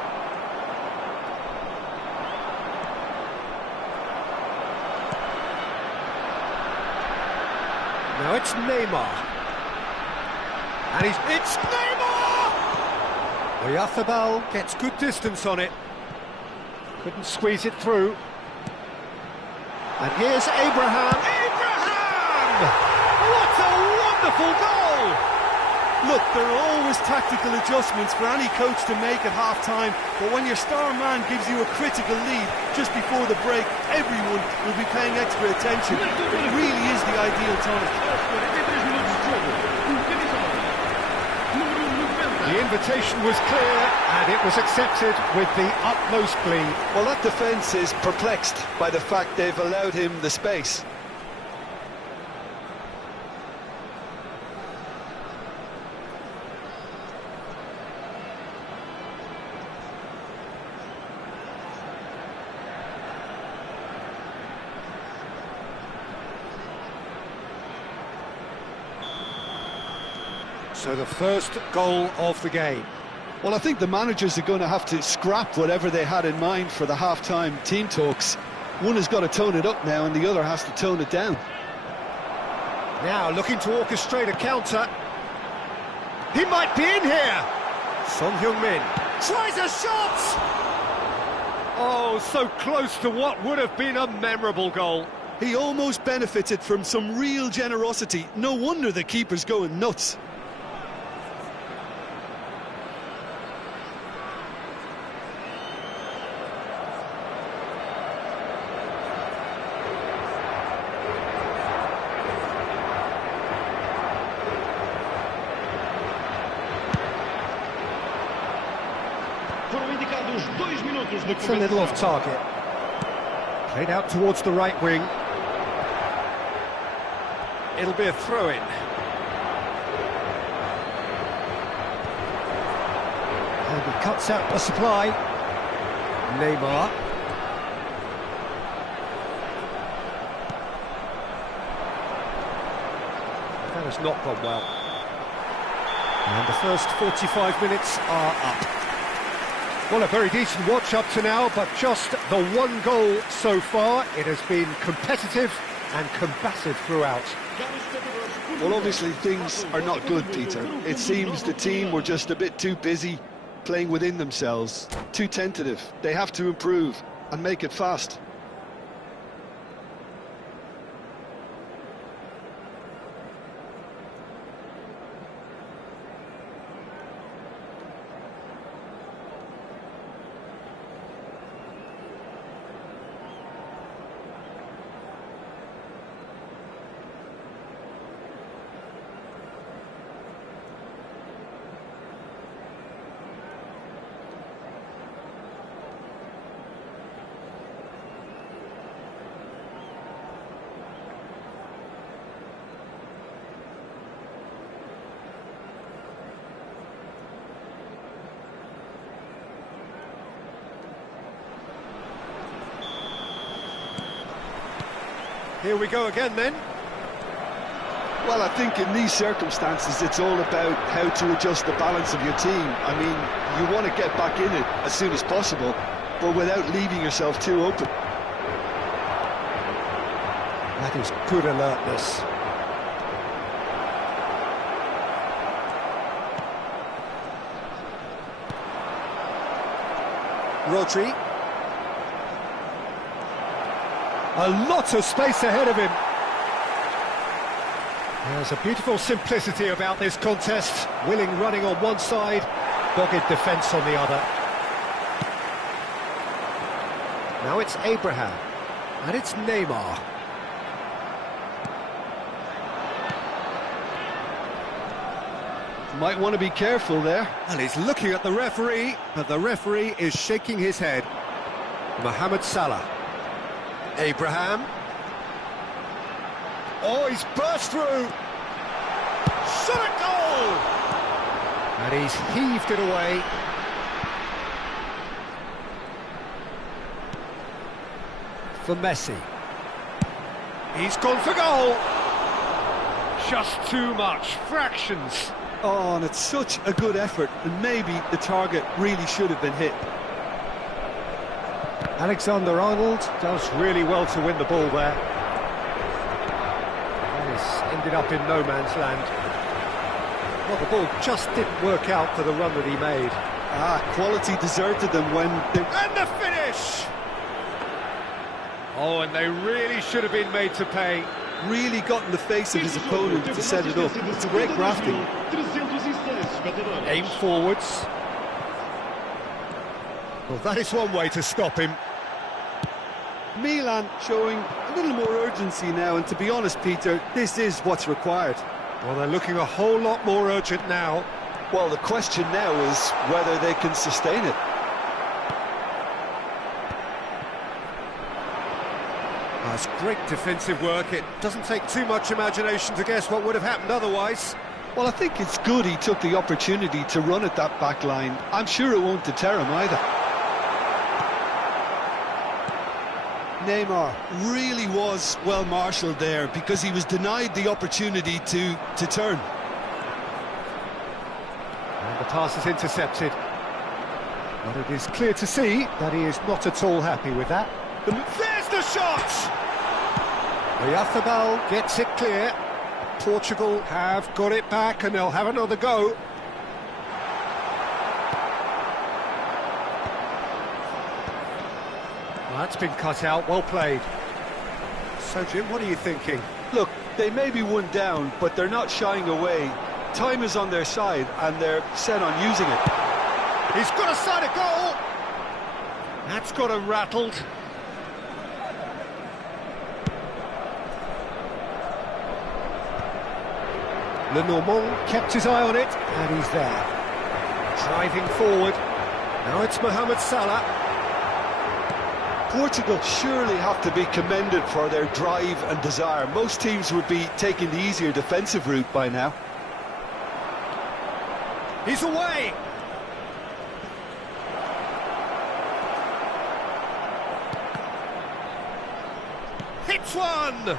Now it's Neymar. And it's Neymar! Oyarzabal gets good distance on it. Couldn't squeeze it through. And here's Abraham. Abraham! What a wonderful goal! Look, there are always tactical adjustments for any coach to make at half-time, but when your star man gives you a critical lead just before the break, everyone will be paying extra attention. It really is the ideal time. The invitation was clear, and it was accepted with the utmost glee. Well, that defence is perplexed by the fact they've allowed him the space. So the first goal of the game. Well, I think the managers are going to have to scrap whatever they had in mind for the half-time team talks. One has got to tone it up now and the other has to tone it down. Now looking to orchestrate a counter. He might be in here. Son Heung-min tries a shot. Oh, so close to what would have been a memorable goal. He almost benefited from some real generosity. No wonder the keeper's going nuts. It's a little off target. Played out towards the right wing. It'll be a throw-in. And he cuts out the supply. Neymar. That has not gone well. And the first 45 minutes are up. Well, a very decent watch up to now, but just the one goal so far. It has been competitive and combative throughout. Well, obviously things are not good, Peter. It seems the team were just a bit too busy playing within themselves, too tentative. They have to improve and make it fast. Here we go again then. Well, I think in these circumstances it's all about how to adjust the balance of your team. I mean, you want to get back in it as soon as possible, but without leaving yourself too open. That is good alertness. Rodri. A lot of space ahead of him. There's a beautiful simplicity about this contest. Willing running on one side, dogged defence on the other. Now it's Abraham, and it's Neymar. Might want to be careful there. And he's looking at the referee, but the referee is shaking his head. Mohamed Salah. Abraham. Oh, he's burst through. Shot at goal! And he's heaved it away. For Messi. He's gone for goal. Just too much. Fractions. Oh, and it's such a good effort, and maybe the target really should have been hit. Alexander-Arnold does really well to win the ball there. And he's ended up in no man's land. Well, the ball just didn't work out for the run that he made. Quality deserted them when they... And the finish! Oh, and they really should have been made to pay. Really got in the face of his opponent to set it up. It's great grafting. Aim forwards. Well, that is one way to stop him. Milan showing a little more urgency now, and to be honest, Peter, this is what's required. Well, they're looking a whole lot more urgent now. Well, the question now is whether they can sustain it. That's great defensive work. It doesn't take too much imagination to guess what would have happened otherwise. Well, I think it's good he took the opportunity to run at that back line. I'm sure it won't deter him either. Neymar really was well marshalled there because he was denied the opportunity to turn. And the pass is intercepted. But it is clear to see that he is not at all happy with that. There's the shot! Oyarzabal gets it clear. Portugal have got it back and they'll have another go. That's been cut out, well played. So, Jim, what are you thinking? Look, they may be one down, but they're not shying away. Time is on their side, and they're set on using it. He's got a side of goal! That's got him rattled. Lenormand kept his eye on it, and he's there. Driving forward. Now it's Mohamed Salah. Portugal surely have to be commended for their drive and desire. Most teams would be taking the easier defensive route by now. He's away! Hits one!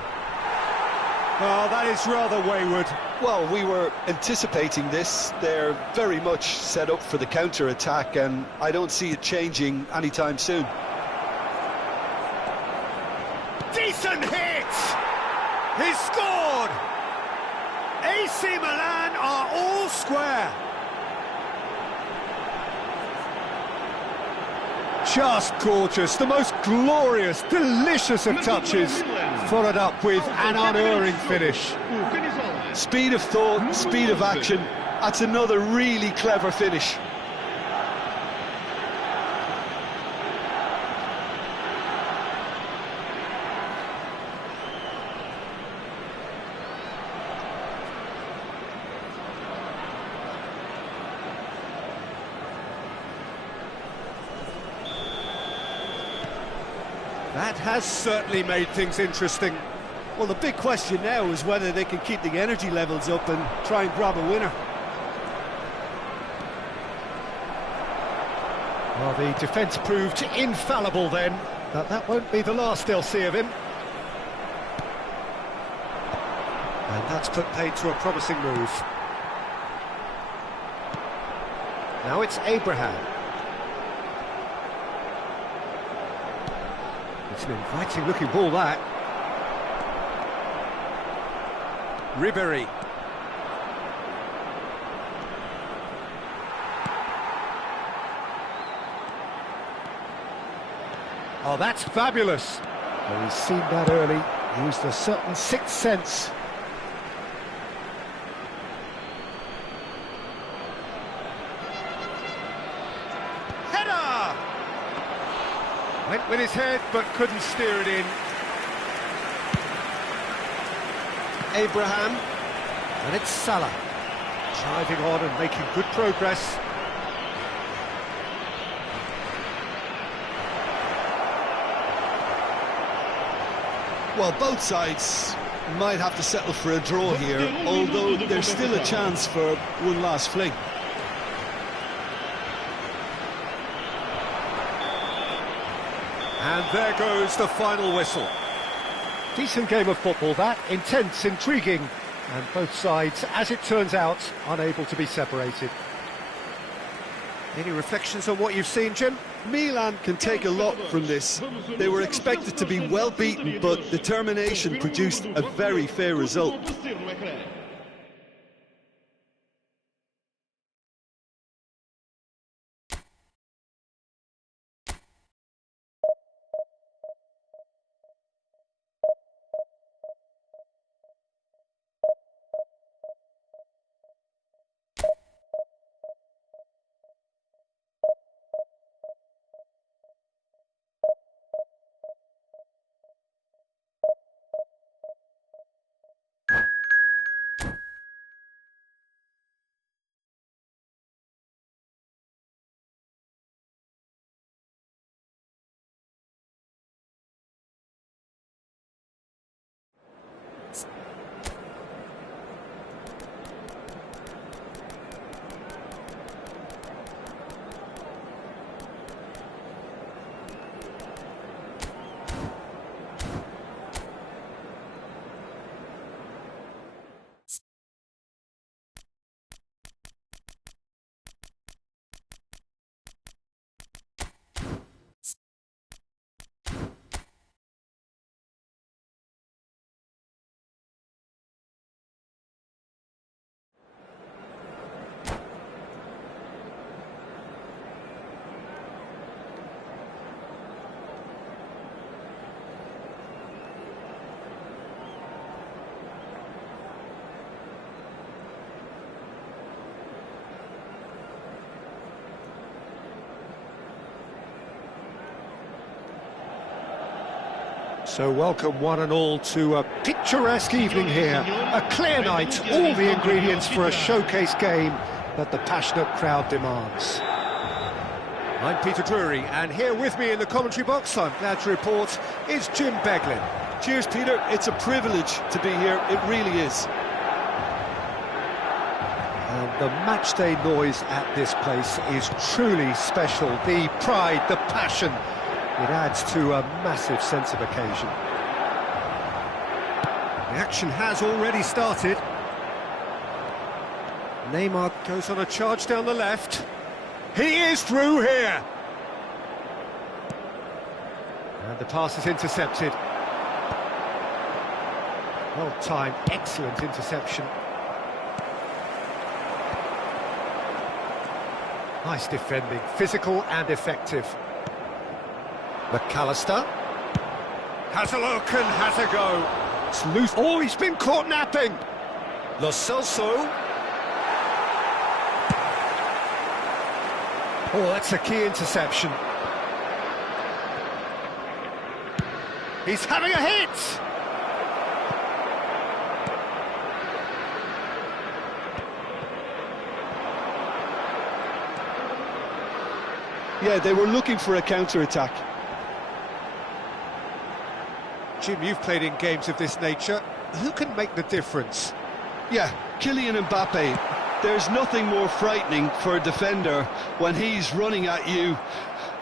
Oh, that is rather wayward. Well, we were anticipating this. They're very much set up for the counter-attack, and I don't see it changing anytime soon. Decent hit! He's scored! AC Milan are all square. Just gorgeous, the most glorious, delicious of touches, followed up with an unerring finish. Speed of thought, speed of action, that's another really clever finish. That has certainly made things interesting. Well, the big question now is whether they can keep the energy levels up and try and grab a winner. Well, the defence proved infallible then, but that won't be the last they'll see of him. And that's put paid to a promising move. Now it's Abraham. It's an inviting looking ball, that. Ribéry. Oh, that's fabulous. Well, he's seen that early, used a certain sixth sense. Header! Went with his head, but couldn't steer it in. Abraham, and it's Salah, driving on and making good progress. Well, both sides might have to settle for a draw here, although there's still a chance for one last fling. And there goes the final whistle. Decent game of football, that. Intense, intriguing, and both sides, as it turns out, unable to be separated. Any reflections on what you've seen, Jim? Milan can take a lot from this. They were expected to be well beaten, but determination produced a very fair result. So welcome one and all to a picturesque evening here. A clear night, all the ingredients for a showcase game that the passionate crowd demands. I'm Peter Drury, and here with me in the commentary box, I'm glad to report, is Jim Beglin. Cheers, Peter. It's a privilege to be here. It really is. And the matchday noise at this place is truly special. The pride, the passion, it adds to a massive sense of occasion. The action has already started. Neymar goes on a charge down the left. He is through here. And the pass is intercepted. Well timed, excellent interception. Nice defending, physical and effective. McAllister has a look and has a go. It's loose. Oh, he's been caught napping. Lo Celso. Oh, that's a key interception. He's having a hit. Yeah, they were looking for a counter-attack. Jim, you've played in games of this nature. Who can make the difference? Yeah, Kylian Mbappe. There's nothing more frightening for a defender when he's running at you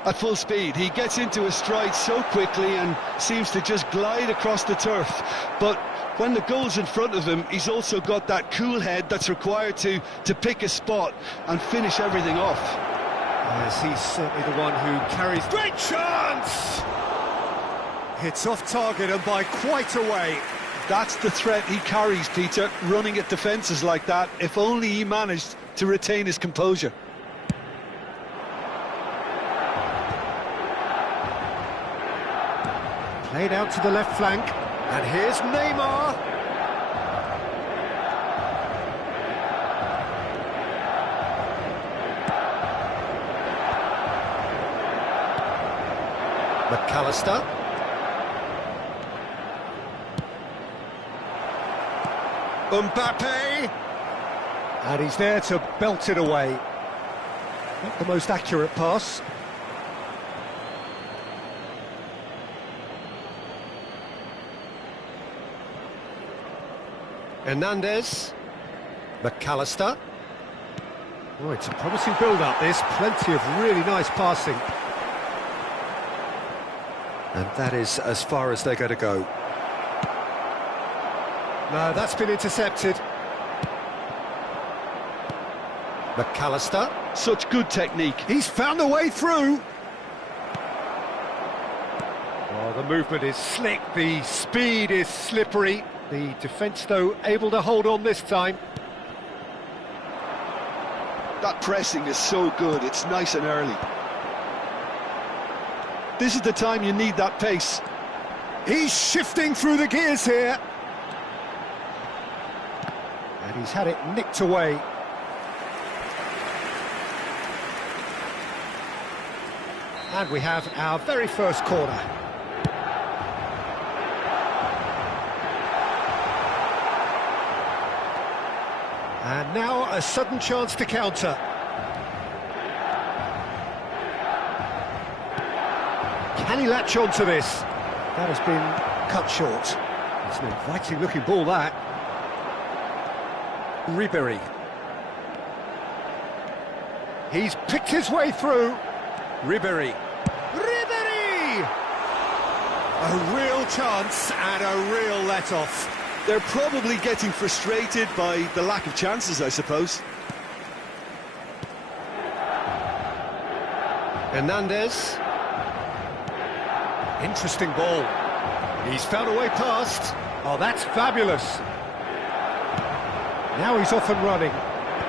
at full speed. He gets into a stride so quickly and seems to just glide across the turf. But when the goal's in front of him, he's also got that cool head that's required to pick a spot and finish everything off. Yes, he's certainly the one who carries... Great chance! It's off target and by quite a way. That's the threat he carries, Peter, running at defences like that, if only he managed to retain his composure. Played out to the left flank, and here's Neymar. McAllister. Mbappe, and he's there to belt it away. Not the most accurate pass. Hernandez, McAllister. Oh, it's a promising build-up, this. Plenty of really nice passing. And that is as far as they're going to go. No, that's been intercepted. McAllister. Such good technique. He's found a way through. Oh, the movement is slick, the speed is slippery. The defence, though, able to hold on this time. That pressing is so good, it's nice and early. This is the time you need that pace. He's shifting through the gears here. And he's had it nicked away. And we have our very first corner. And now a sudden chance to counter. Can he latch on to this? That has been cut short. It's an inviting looking ball, that. Ribery. He's picked his way through. Ribery. Ribery! A real chance and a real let-off. They're probably getting frustrated by the lack of chances, I suppose. Hernandez. Interesting ball. He's found a way past. Oh, that's fabulous. Now he's off and running.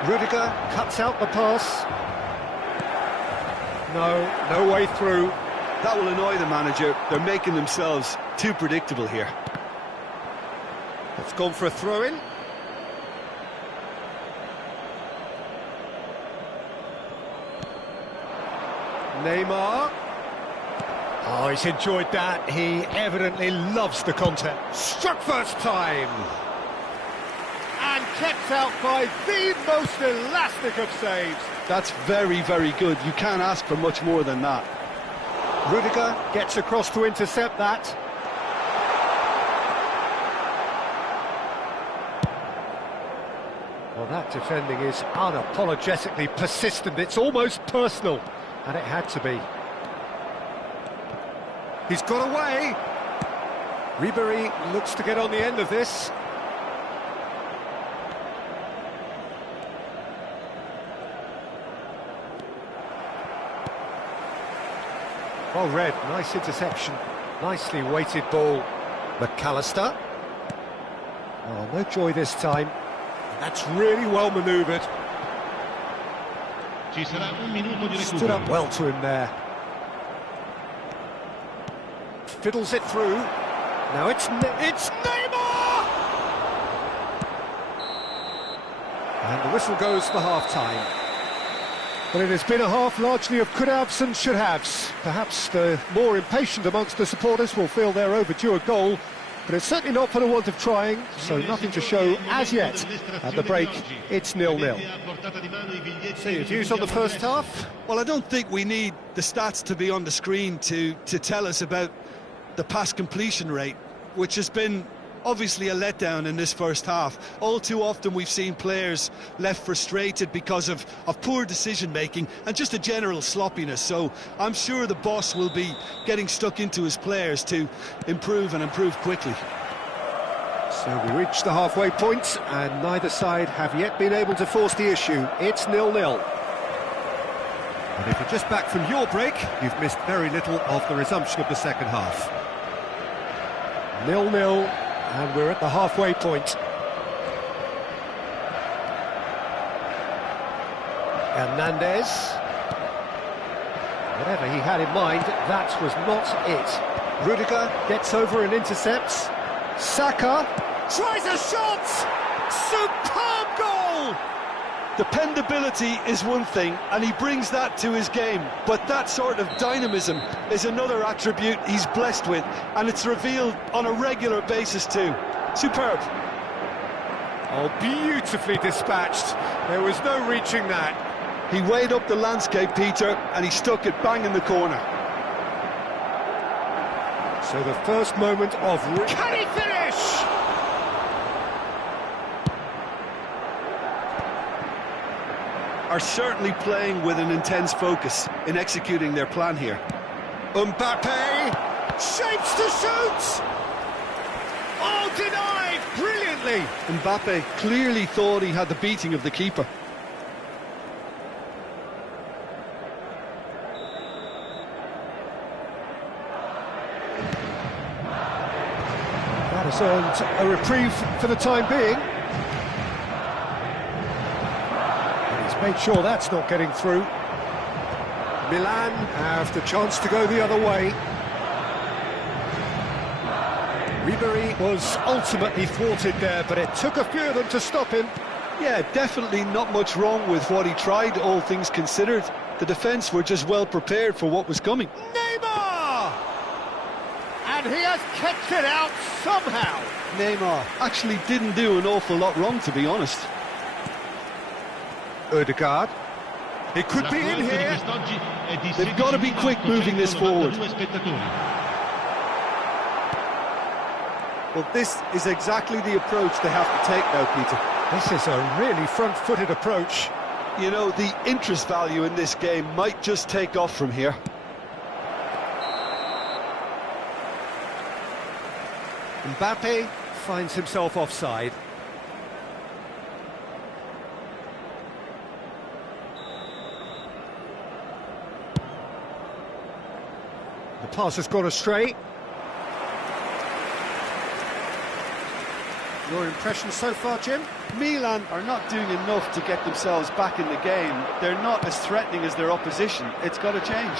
Rudiger cuts out the pass. No way through. That will annoy the manager. They're making themselves too predictable here. It's gone for a throw-in. Neymar. Oh, he's enjoyed that. He evidently loves the content. Struck first time. And kept out by the most elastic of saves. That's very, very good. You can't ask for much more than that. Rudiger gets across to intercept that. Well, that defending is unapologetically persistent. It's almost personal, and it had to be. He's got away. Ribery looks to get on the end of this. Well read, nice interception, nicely weighted ball. McAllister. Oh, no joy this time. That's really well manoeuvred. Ci sarà un minuto di Stood recupero. up well to him there. Fiddles it through. Now it's Neymar! And the whistle goes for half-time. Well, it has been a half largely of could-haves and should-haves. Perhaps the more impatient amongst the supporters will feel they're overdue a goal, but it's certainly not for the want of trying, so nothing to show as yet. At the break, it's 0-0. So your views on the first half? Well, I don't think we need the stats to be on the screen to tell us about the pass completion rate, which has been obviously a letdown in this first half. All too often we've seen players left frustrated because of poor decision-making and just a general sloppiness. So I'm sure the boss will be getting stuck into his players to improve and improve quickly. So we reach the halfway point, and neither side have yet been able to force the issue. It's 0-0. And if you're just back from your break, you've missed very little of the resumption of the second half. 0-0, and we're at the halfway point. Hernandez. Whatever he had in mind, that was not it. Rudiger gets over and intercepts. Saka tries a shot! Superb goal! Dependability is one thing, and he brings that to his game, but that sort of dynamism is another attribute he's blessed with, and it's revealed on a regular basis too. Superb. Oh, beautifully dispatched. There was no reaching that. He weighed up the landscape, Peter, and he stuck it bang in the corner. So the first moment of... Can he finish? Are certainly playing with an intense focus in executing their plan here. Mbappe shapes to shoot! Oh, denied brilliantly! Mbappe clearly thought he had the beating of the keeper. That has earned a reprieve for the time being. Made sure that's not getting through. Milan have the chance to go the other way. Ribery was ultimately thwarted there, but it took a few of them to stop him. Yeah, definitely not much wrong with what he tried, all things considered. The defence were just well prepared for what was coming. Neymar! And he has kept it out somehow. Neymar actually didn't do an awful lot wrong, to be honest. Odegaard. He could be in here. They've got to be quick moving this forward. Well, this is exactly the approach they have to take now, Peter. This is a really front-footed approach. You know, the interest value in this game might just take off from here. Mbappe finds himself offside. The pass has gone astray. Your impression so far, Jim? Milan are not doing enough to get themselves back in the game. They're not as threatening as their opposition. It's got to change.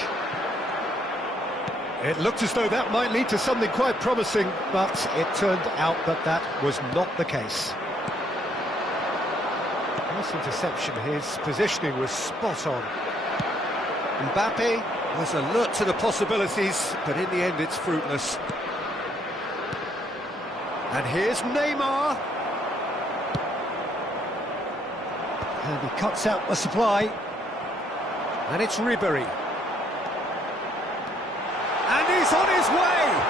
It looked as though that might lead to something quite promising, but it turned out that that was not the case. Nice interception. His positioning was spot on. Mbappe There's a lot to the possibilities, but in the end it's fruitless. And here's Neymar. And he cuts out the supply. And it's Ribery. And he's on his way!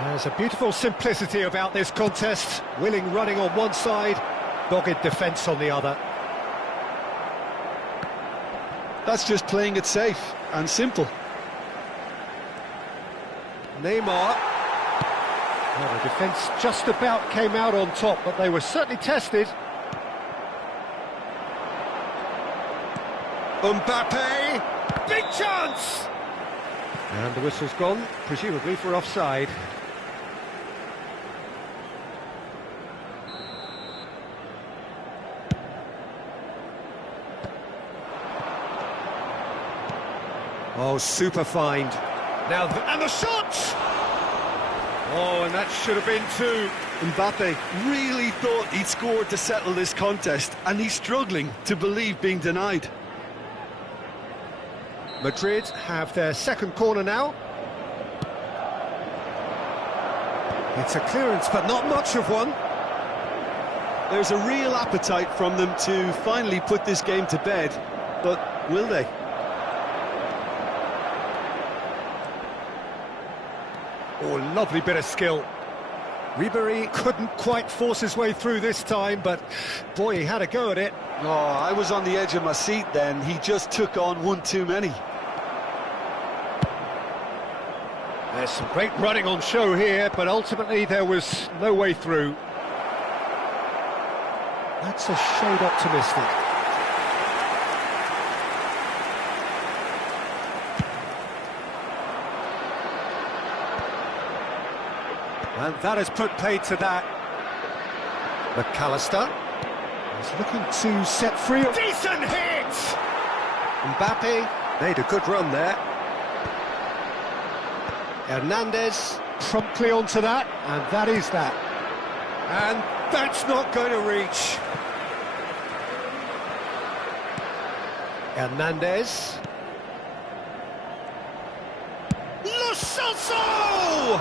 There's a beautiful simplicity about this contest. Willing running on one side, dogged defence on the other. That's just playing it safe and simple. Neymar. Well, the defence just about came out on top, but they were certainly tested. Mbappe! Big chance! And the whistle's gone, presumably for offside. Oh, super find. Now, and the shot! Oh, and that should have been two. Mbappe really thought he'd scored to settle this contest, and he's struggling to believe being denied. Madrid have their second corner now. It's a clearance, but not much of one. There's a real appetite from them to finally put this game to bed, but will they? Oh, lovely bit of skill. Ribery couldn't quite force his way through this time, but boy, he had a go at it. Oh, I was on the edge of my seat then. He just took on one too many. There's some great running on show here, but ultimately there was no way through. That's a shade optimistic. And that has put paid to that. McAllister is looking to set free. Decent hit! Mbappe made a good run there. Hernandez promptly onto that, and that is that. And that's not going to reach. Hernandez. Lo Celso!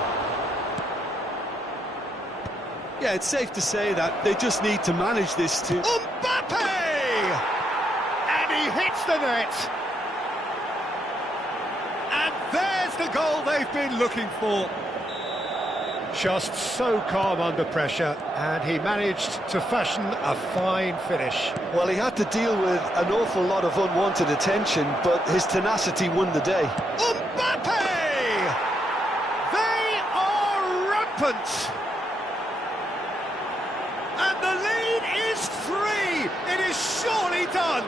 Yeah, it's safe to say that they just need to manage this too. Mbappe! And he hits the net. And there's the goal they've been looking for. Just so calm under pressure, and he managed to fashion a fine finish. Well, he had to deal with an awful lot of unwanted attention, but his tenacity won the day. Mbappe! They are rampant! And the lead is 3! It is surely done!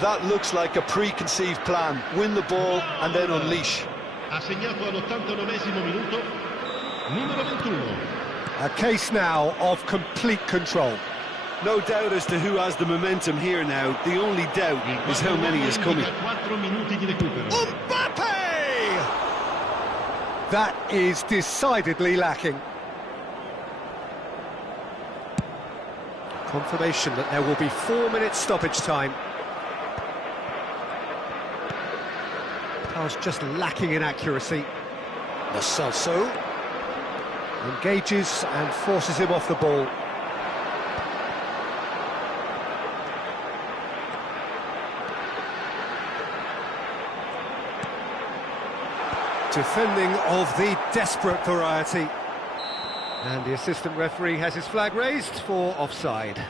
That looks like a preconceived plan. Win the ball and then unleash. Ha segnato all'89esimo minuto, numero 21. A case now of complete control. No doubt as to who has the momentum here now. The only doubt is how many is coming. 4 minuti di recupero. Mbappe! That is decidedly lacking. Confirmation that there will be 4 minutes stoppage time. Pass just lacking in accuracy. Lo Celso engages and forces him off the ball. Defending of the desperate variety. And the assistant referee has his flag raised for offside.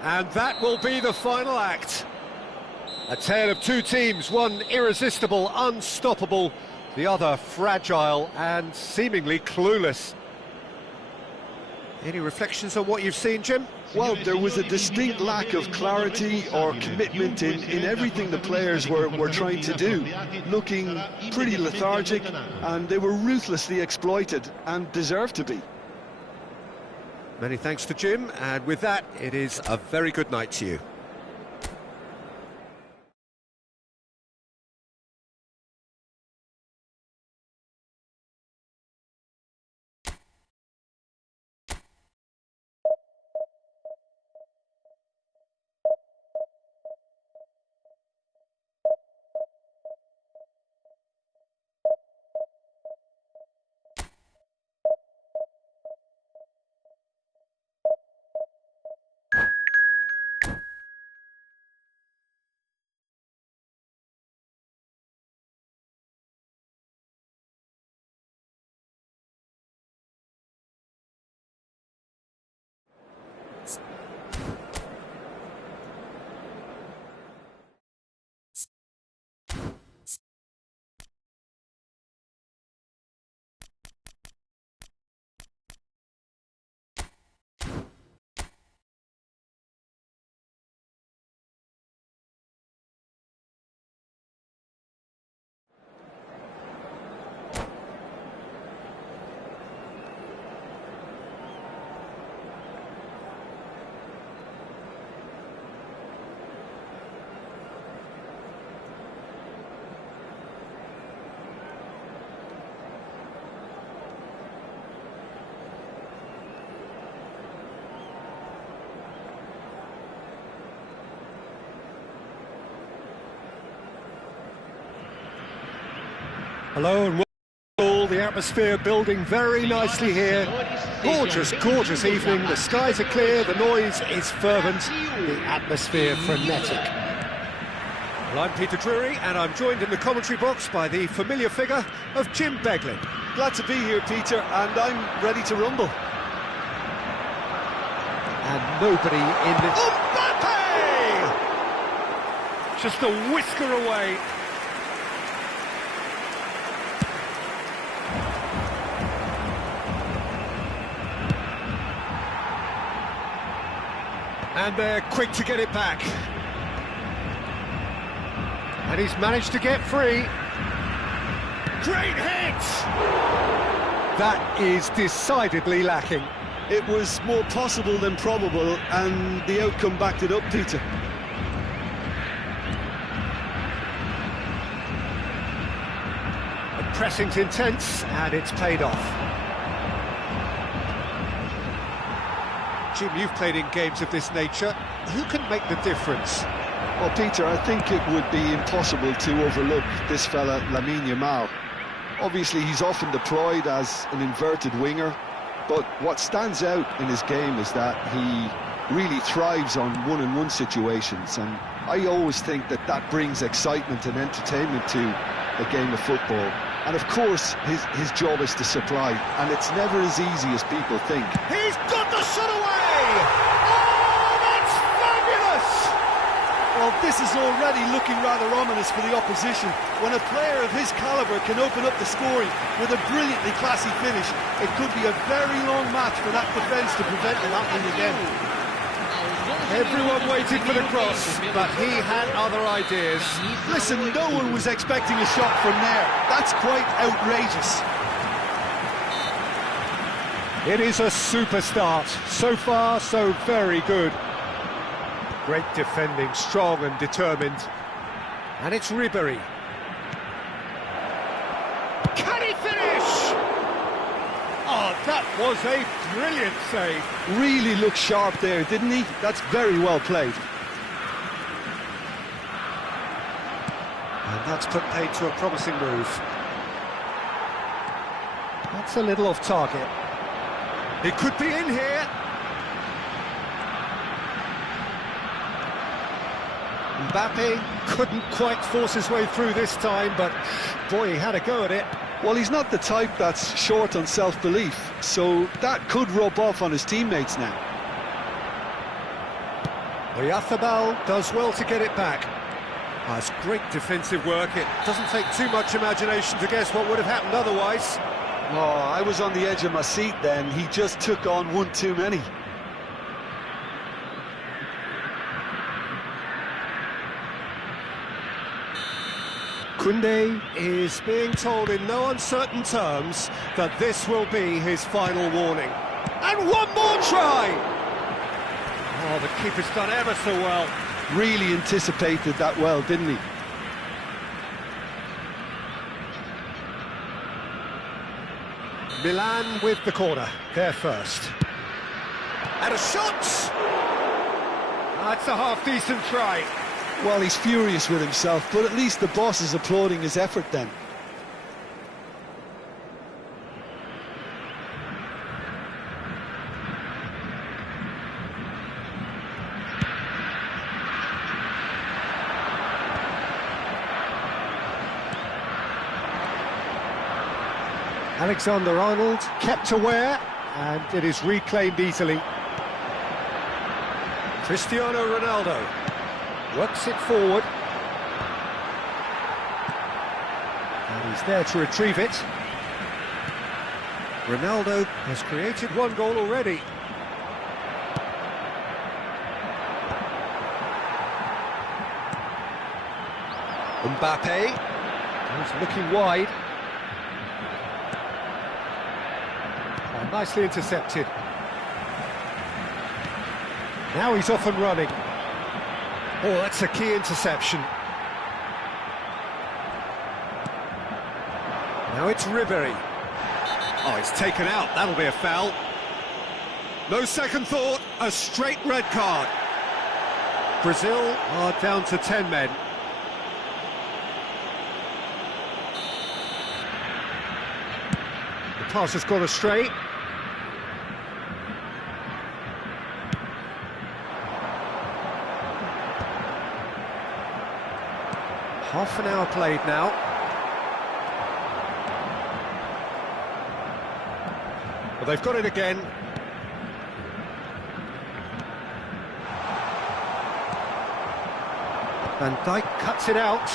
And that will be the final act. A tale of two teams, one irresistible, unstoppable, the other fragile and seemingly clueless. Any reflections on what you've seen, Jim? Well, there was a distinct lack of clarity or commitment in everything the players were trying to do. Looking pretty lethargic, and they were ruthlessly exploited and deserved to be. Many thanks to Jim, and with that, it is a very good night to you. Hello and welcome. The atmosphere building very nicely here. Gorgeous, gorgeous evening. The skies are clear, the noise is fervent, the atmosphere frenetic. Well, I'm Peter Drury, and I'm joined in the commentary box by the familiar figure of Jim Beglin. Glad to be here, Peter, and I'm ready to rumble. And nobody in the... Mbappe! Just a whisker away. And they're quick to get it back. And he's managed to get free. Great hit! That is decidedly lacking. It was more possible than probable, and the outcome backed it up, Peter. The pressing's intense, and it's paid off. Jim, you've played in games of this nature. Who can make the difference? Well, Peter, I think it would be impossible to overlook this fella, Lamine Yamal. Obviously, he's often deployed as an inverted winger, but what stands out in his game is that he really thrives on one-on-one situations, and I always think that that brings excitement and entertainment to the game of football. And of course, his job is to supply, and it's never as easy as people think. He's got the shot away! Oh, that's fabulous! Well, this is already looking rather ominous for the opposition. When a player of his calibre can open up the scoring with a brilliantly classy finish, it could be a very long match for that defence to prevent them happening again. Everyone waited for the cross, but he had other ideas. Listen, no one was expecting a shot from there. That's quite outrageous. It is a super start. So far, so very good. Great defending, strong and determined. And it's Ribéry. Can he finish? Oh, that was a brilliant save. Really looked sharp there, didn't he? That's very well played. And that's put paid to a promising move. That's a little off target. It could be in here. Mbappe couldn't quite force his way through this time, but boy, he had a go at it. Well, he's not the type that's short on self-belief, so that could rub off on his teammates now. Oyarzábal does well to get it back. That's great defensive work. It doesn't take too much imagination to guess what would have happened otherwise. Oh, I was on the edge of my seat then. He just took on one too many. Koundé is being told in no uncertain terms that this will be his final warning. And one more try! Oh, the keeper's done ever so well. Really anticipated that well, didn't he? Milan with the corner, there first. And a shot! That's a half-decent try. Well, he's furious with himself, but at least the boss is applauding his effort then. Alexander-Arnold kept aware, and it is reclaimed easily. Cristiano Ronaldo works it forward. And he's there to retrieve it. Ronaldo has created one goal already. Mbappe, he's looking wide. Oh, nicely intercepted. Now he's off and running. Oh, that's a key interception. Now it's Ribéry. Oh, it's taken out. That'll be a foul. No second thought, a straight red card. Brazil are down to 10 men. pass has gone astray. Half an hour played now. Well, they've got it again. Van Dijk cuts it out.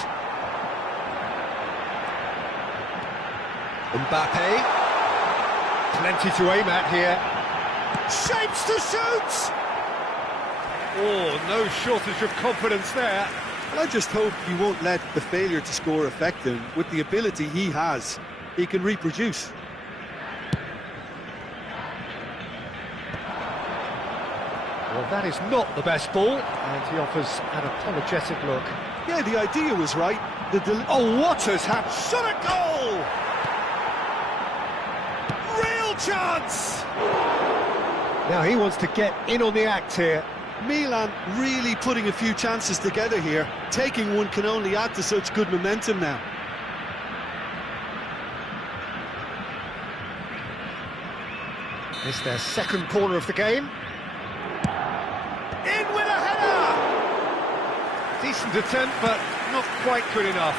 Mbappe. Plenty to aim at here. Shapes to shoot! Oh, no shortage of confidence there. Well, I just hope he won't let the failure to score affect him. With the ability he has, he can reproduce. Well, that is not the best ball, and he offers an apologetic look. Yeah, the idea was right. Oh, what has happened? Shot a goal! Real chance! Now he wants to get in on the act here. Milan really putting a few chances together here. Taking one can only add to such good momentum now. It's their second corner of the game. In with a header! Decent attempt, but not quite good enough.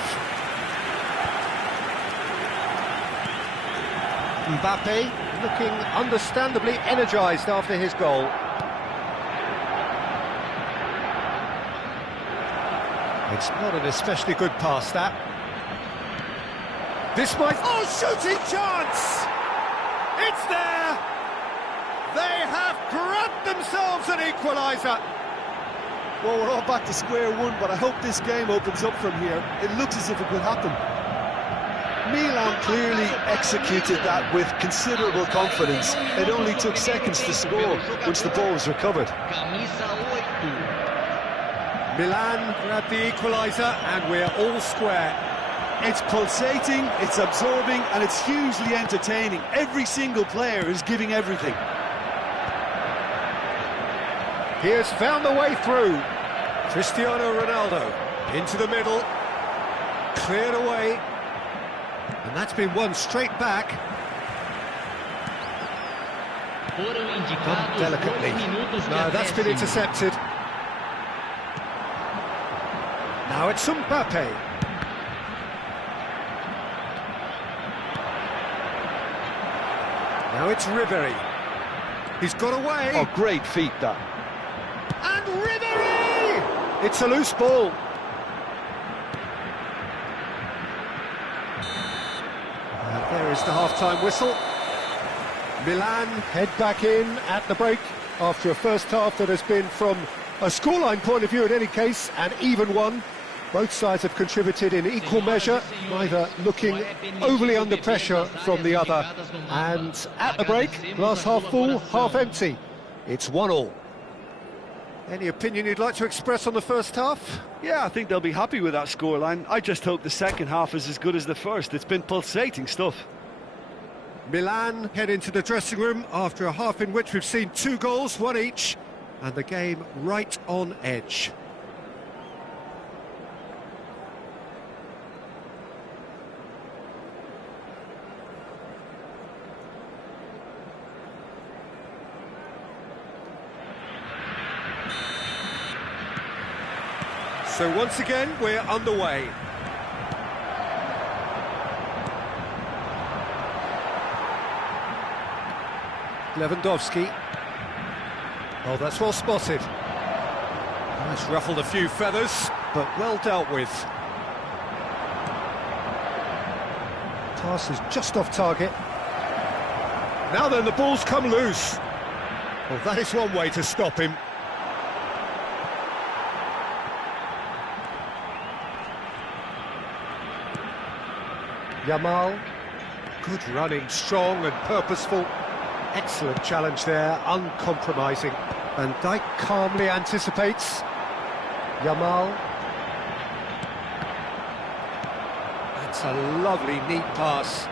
Mbappe looking understandably energised after his goal. It's not an especially good pass, that. This might... Oh, shooting chance! It's there! They have grabbed themselves an equaliser. Well, we're all back to square one, but I hope this game opens up from here. It looks as if it could happen. Milan clearly executed that with considerable confidence. It only took seconds to score once the ball was recovered. Milan grabbed the equaliser, and we're all square. It's pulsating, it's absorbing, and it's hugely entertaining. Every single player is giving everything. He has found the way through. Cristiano Ronaldo into the middle, cleared away, and that's been won straight back. Done delicately. No, that's been intercepted. Now it's Mbappe. Now it's Ribery. He's got away. Oh, great feat, that. And Ribery! It's a loose ball. There is the half-time whistle. Milan head back in at the break after a first half that has been, from a scoreline point of view in any case, an even one. Both sides have contributed in equal measure, neither looking overly under pressure from the other. And at the break, glass half full, half empty. It's 1-1. Any opinion you'd like to express on the first half? Yeah, I think they'll be happy with that scoreline. I just hope the second half is as good as the first. It's been pulsating stuff. Milan head into the dressing room after a half in which we've seen 2 goals, 1 each, and the game right on edge. So once again, we're underway. Lewandowski. Oh, that's well spotted. That's ruffled a few feathers, but well dealt with. Pass is just off target. Now then, the ball's come loose. Well, that is one way to stop him. Yamal, good running, strong and purposeful. Excellent challenge there, uncompromising. Van Dijk calmly anticipates. Yamal. That's a lovely, neat pass.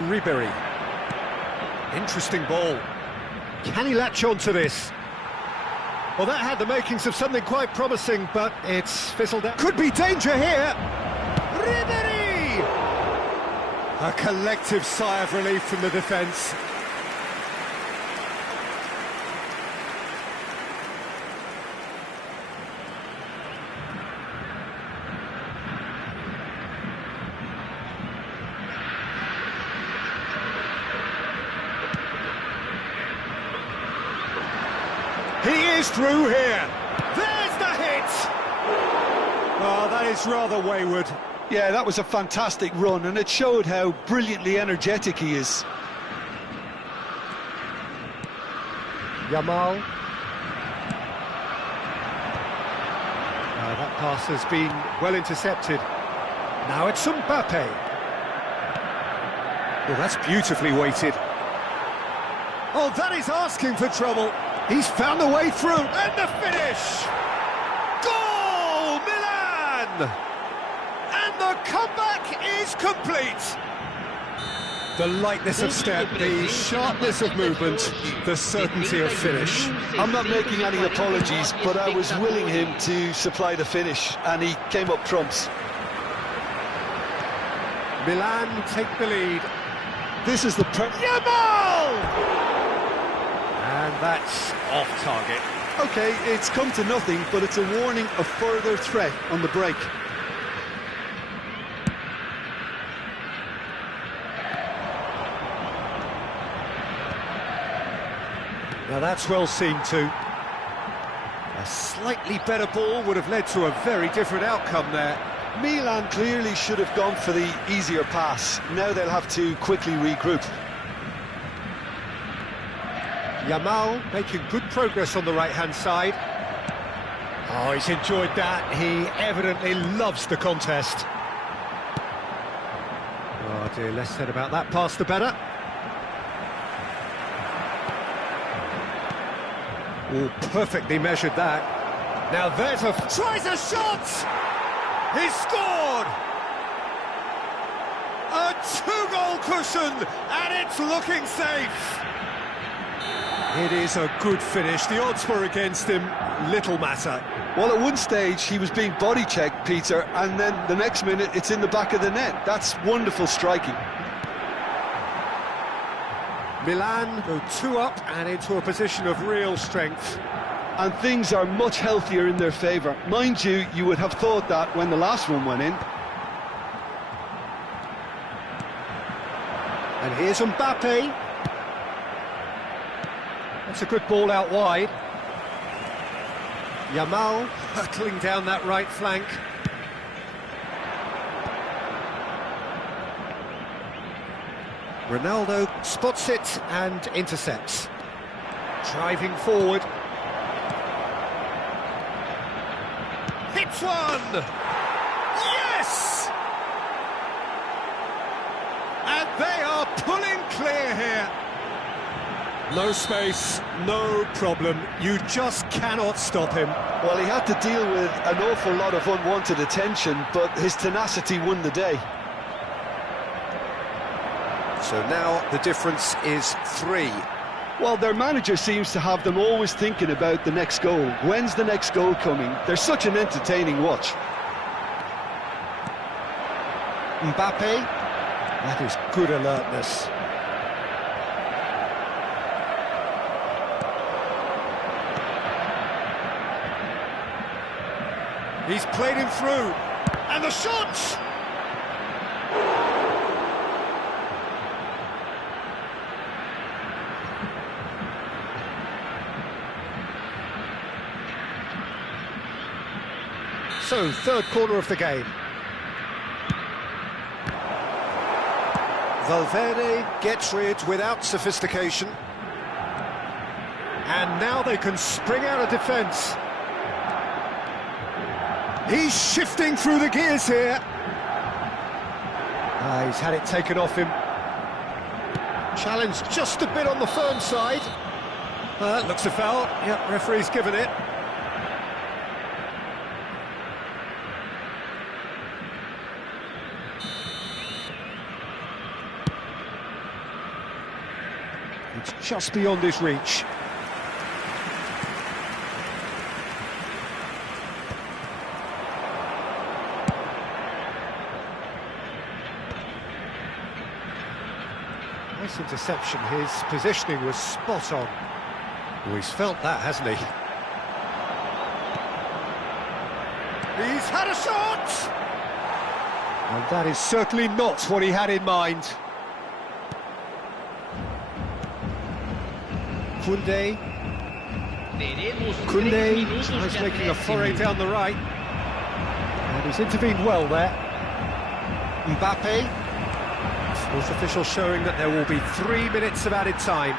Ribery. Interesting ball. Can he latch on to this? Well, that had the makings of something quite promising, but it's fizzled out. Could be danger here. Ribéry! A collective sigh of relief from the defence. He is through here. There's the hit. Oh, that is rather wayward. Yeah, that was a fantastic run, and it showed how brilliantly energetic he is. Yamal. That pass has been well intercepted. Now it's Mbappe. Oh, that's beautifully weighted. Oh, that is asking for trouble. He's found a way through, and the finish! Goal, Milan! And the comeback is complete. The lightness of step, the sharpness of movement, the certainty of finish. I'm not making any apologies, but I was willing him to supply the finish, and he came up trumps. Milan take the lead. This is the... Yamal! And that's off target. OK, it's come to nothing, but it's a warning of further threat on the break. Now that's well seen too. A slightly better ball would have led to a very different outcome there. Milan clearly should have gone for the easier pass. Now they'll have to quickly regroup. Yamal making good progress on the right-hand side. Oh, he's enjoyed that. He evidently loves the contest. Oh dear, less said about that pass the better. Oh, perfectly measured that. Now there's a... tries a shot! He's scored! A two-goal cushion, and it's looking safe. It is a good finish. The odds were against him. Little matter. Well, at one stage, he was being body-checked, Peter, and then the next minute, it's in the back of the net. That's wonderful striking. Milan go 2 up and into a position of real strength. And things are much healthier in their favour. Mind you, you would have thought that when the last one went in. And here's Mbappe. That's a good ball out wide. Yamal hurtling down that right flank. Ronaldo spots it and intercepts. Driving forward. Hits one! Yes! And they are pulling clear here. No space, no problem. You just cannot stop him. Well, he had to deal with an awful lot of unwanted attention, but his tenacity won the day. So now the difference is 3. Well, their manager seems to have them always thinking about the next goal. When's the next goal coming? They're such an entertaining watch. Mbappe, that is good alertness. He's played him through, and the shot! So, third corner of the game. Valverde gets rid without sophistication. And now they can spring out of defence. He's shifting through the gears here. He's had it taken off him. Challenged just a bit on the firm side. Looks a foul. Yep, referee's given it. It's just beyond his reach. Nice interception. His positioning was spot on. Oh, he's felt that, hasn't he? He's had a shot! And that is certainly not what he had in mind. Koundé tries making a foray down the right. And he's intervened well there. Mbappe. Sports official showing that there will be 3 minutes of added time.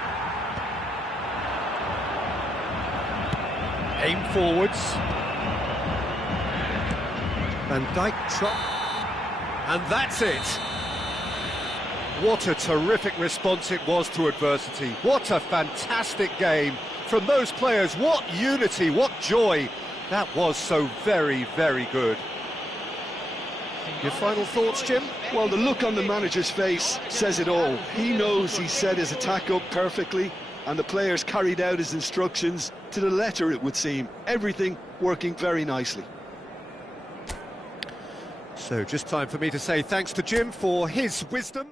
Aim forwards. Van Dijk trot. And that's it. What a terrific response it was to adversity. What a fantastic game from those players. What unity, what joy. That was so very, very good. Your final thoughts, Jim? Well, the look on the manager's face says it all. He knows he set his attack up perfectly, and the players carried out his instructions to the letter, it would seem. Everything working very nicely. So just time for me to say thanks to Jim for his wisdom.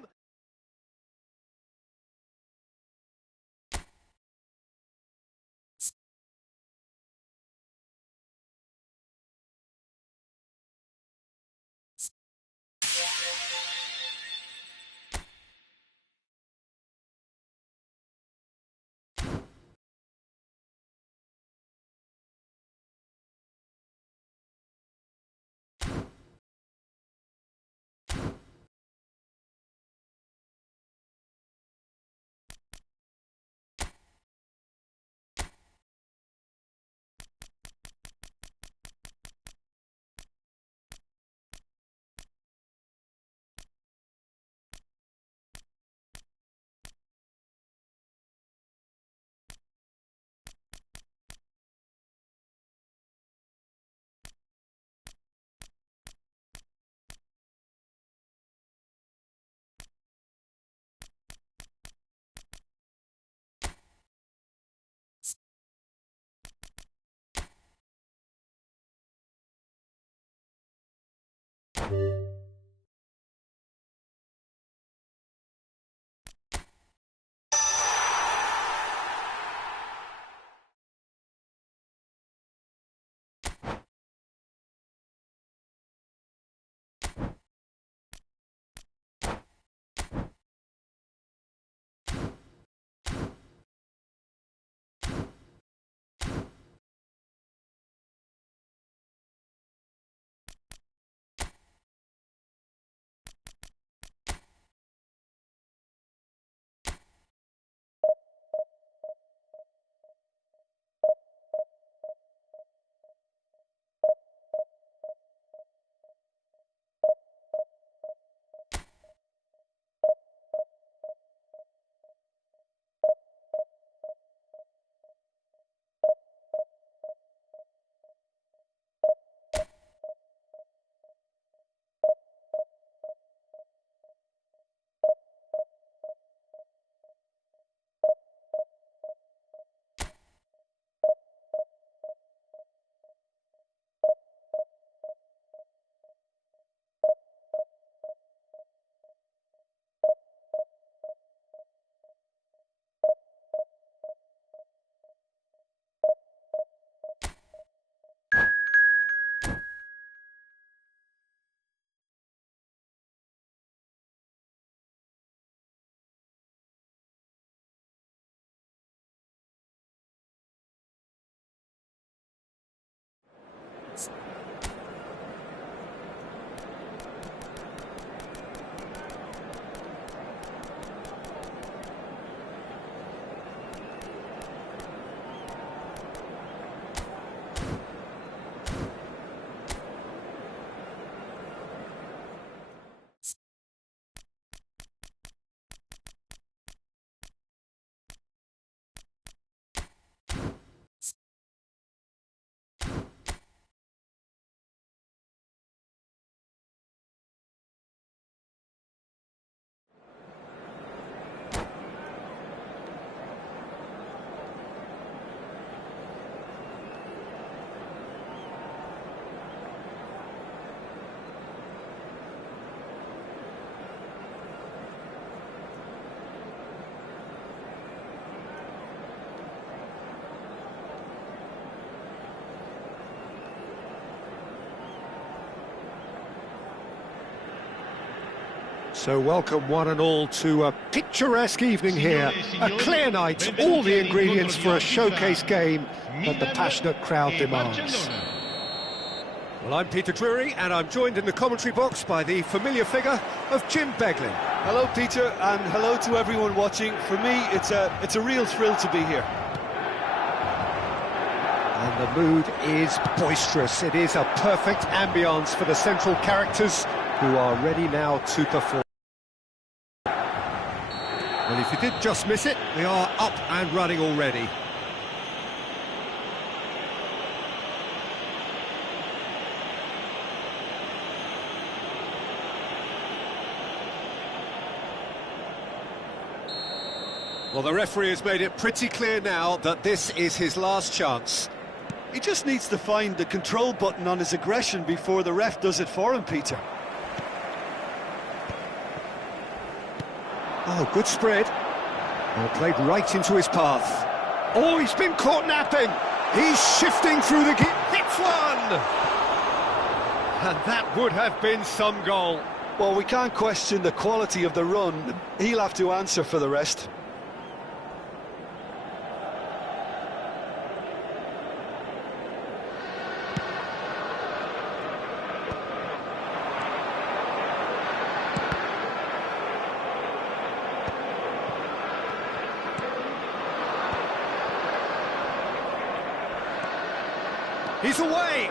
So welcome one and all to a picturesque evening here, a clear night, all the ingredients for a showcase game that the passionate crowd demands. Well, I'm Peter Drury, and I'm joined in the commentary box by the familiar figure of Jim Beglin. Hello, Peter, and hello to everyone watching. For me, it's a real thrill to be here. And the mood is boisterous. It is a perfect ambience for the central characters who are ready now to perform. Well, if you did just miss it, we are up and running already. Well, the referee has made it pretty clear now that this is his last chance. He just needs to find the control button on his aggression before the ref does it for him, Peter. Oh, good spread. Well, played right into his path. Oh, he's been caught napping. He's shifting through the gap. Hits one! And that would have been some goal. Well, we can't question the quality of the run. He'll have to answer for the rest. He's away!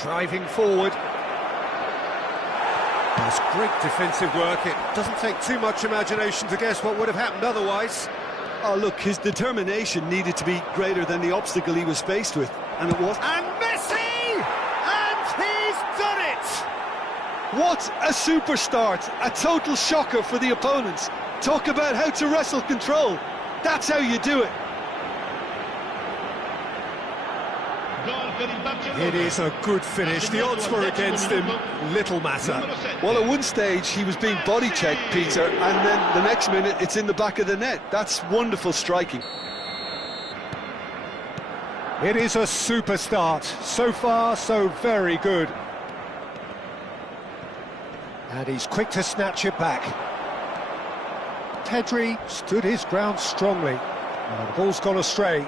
Driving forward. That's great defensive work. It doesn't take too much imagination to guess what would have happened otherwise. Oh, look, his determination needed to be greater than the obstacle he was faced with, and it was. And Messi! And he's done it! What a super start! A total shocker for the opponents. Talk about how to wrestle control. That's how you do it. It is a good finish. The odds were against him. Little matter. Well, at one stage, he was being body-checked, Peter, and then the next minute, it's in the back of the net. That's wonderful striking. It is a super start. So far, so very good. And he's quick to snatch it back. Pedri stood his ground strongly. And the ball's gone astray.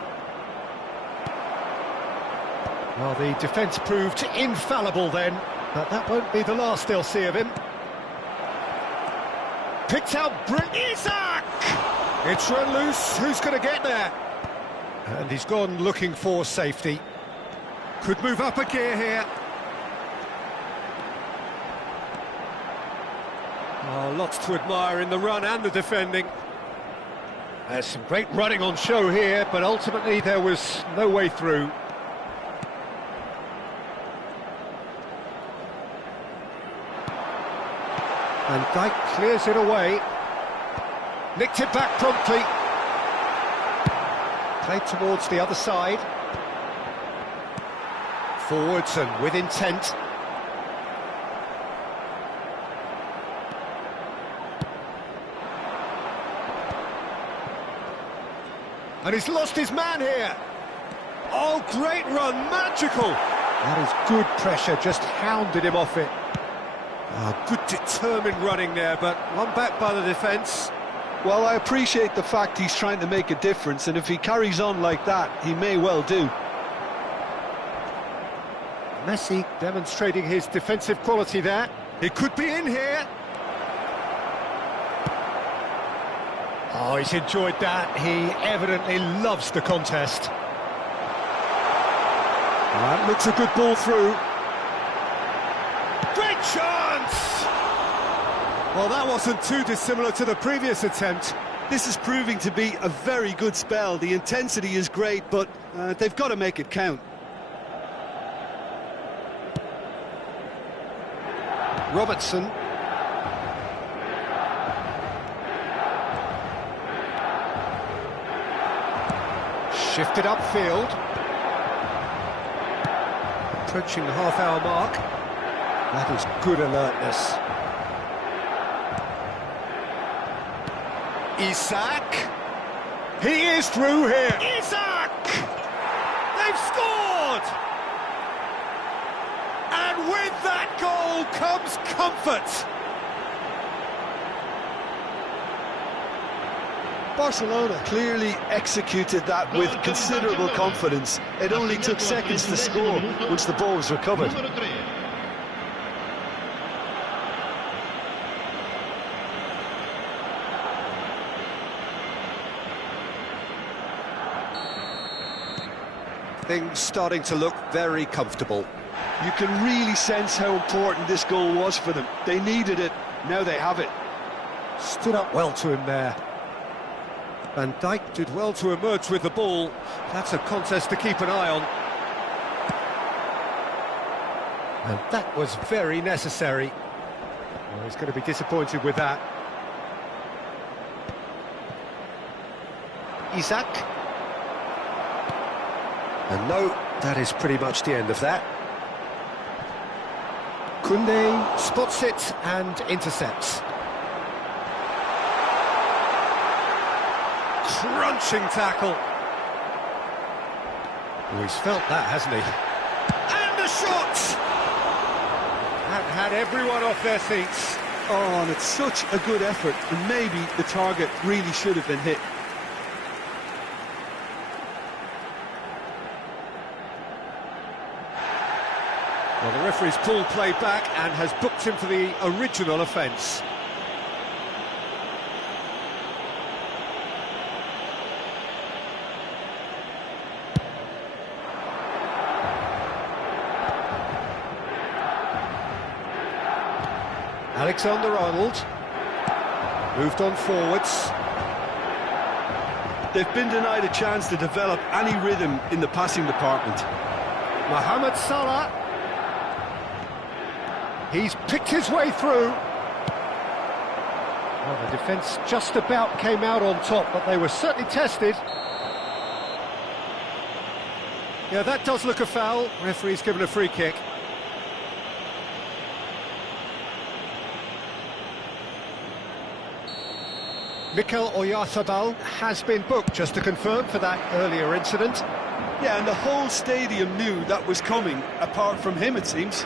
Well, the defence proved infallible then, but that won't be the last they'll see of him. Picked out Isaac! It's run loose, who's going to get there? And he's gone looking for safety. Could move up a gear here. Oh, lots to admire in the run and the defending. There's some great running on show here, but ultimately there was no way through. And Dyke clears it away. Nicked it back promptly. Played towards the other side. Forwards and with intent. And he's lost his man here. Oh, great run, magical. That is good pressure, just hounded him off it. Oh, good determined running there, but one back by the defence. Well, I appreciate the fact he's trying to make a difference, and if he carries on like that, he may well do. Messi demonstrating his defensive quality there. He could be in here. Oh, he's enjoyed that. He evidently loves the contest. That looks a good ball through. Great chance! Well, that wasn't too dissimilar to the previous attempt. This is proving to be a very good spell. The intensity is great, but they've got to make it count. Robertson. Shifted upfield. Approaching the half-hour mark. That is good alertness. Isaac. He is through here. Isaac! They've scored! And with that goal comes comfort. Barcelona clearly executed that with considerable confidence. It only took seconds to score once the ball was recovered. Numero 3. Things starting to look very comfortable. You can really sense how important this goal was for them. They needed it, now they have it. Stood up well to him there. Van Dijk did well to emerge with the ball. That's a contest to keep an eye on. And that was very necessary. Well, he's going to be disappointed with that. Isak. And no, that is pretty much the end of that. Koundé spots it and intercepts. Crunching tackle. Oh, he's felt that, hasn't he? And the shot! That had everyone off their seats. Oh, and it's such a good effort, and maybe the target really should have been hit. Well, the referee's pulled play back and has booked him for the original offence. Alexander-Arnold moved on forwards. They've been denied a chance to develop any rhythm in the passing department. Mohamed Salah. He's picked his way through. Well, the defence just about came out on top, but they were certainly tested. Yeah, that does look a foul. Referee's given a free kick. Mikel Oyarzabal has been booked, just to confirm, for that earlier incident. Yeah, and the whole stadium knew that was coming, apart from him, it seems.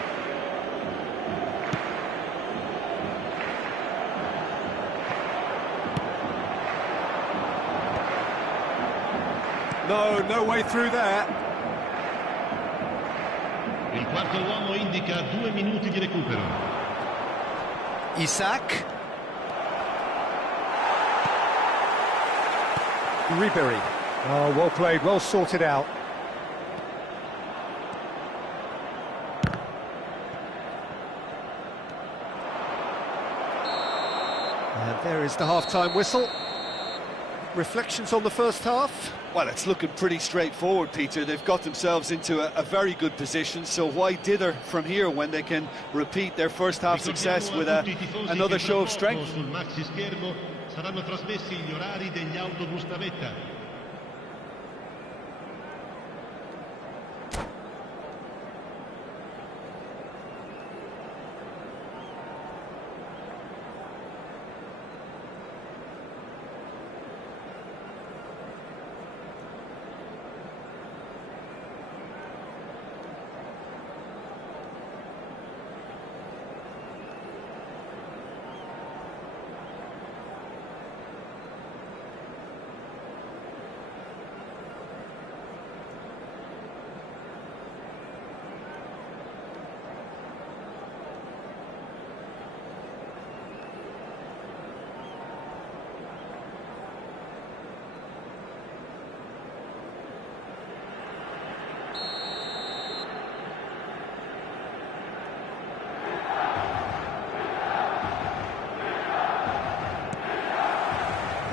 No way through there. Il quarto uomo indica 2 minuti di recupero. Isak. Ribery. Oh, well played, well sorted out. And there is the half-time whistle. Reflections on the first half? Well, it's looking pretty straightforward, Peter. They've got themselves into a very good position, so why dither from here when they can repeat their first half success with another show of strength? Sul maxi schermo saranno trasmessi gli orari degli autobus navetta.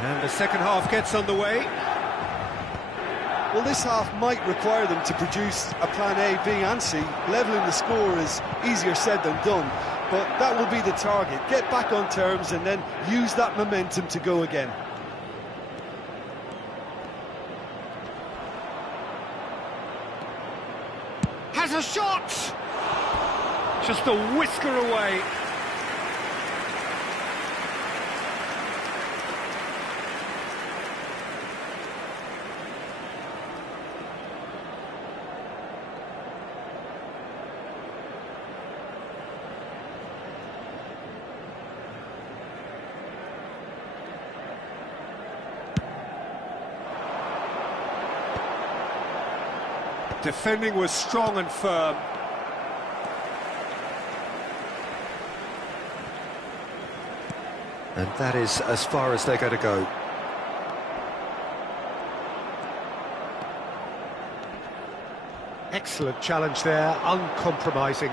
And the second half gets underway. Well, this half might require them to produce a plan A, B and C. Levelling the score is easier said than done, but that will be the target. Get back on terms and then use that momentum to go again. Has a shot! Just a whisker away. Defending was strong and firm. And that is as far as they're going to go. Excellent challenge there, uncompromising.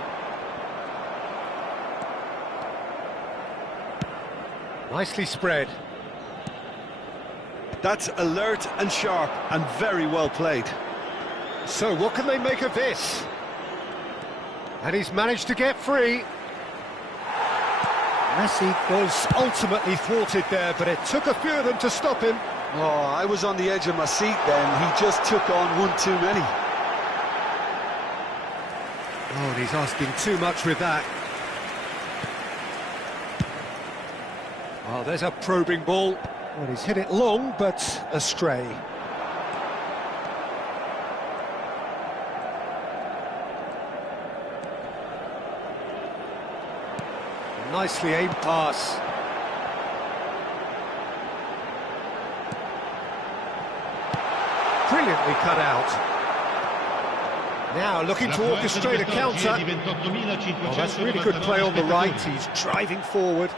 Nicely spread. That's alert and sharp and very well played. So what can they make of this? And he's managed to get free. Messi was ultimately thwarted there, but it took a few of them to stop him. Oh, I was on the edge of my seat then. He just took on one too many. Oh, and he's asking too much with that. Oh, there's a probing ball. Well, he's hit it long, but astray. Nicely aimed pass. Brilliantly cut out. Now looking to orchestrate a counter. Oh, that's really good play on the right. He's driving forward.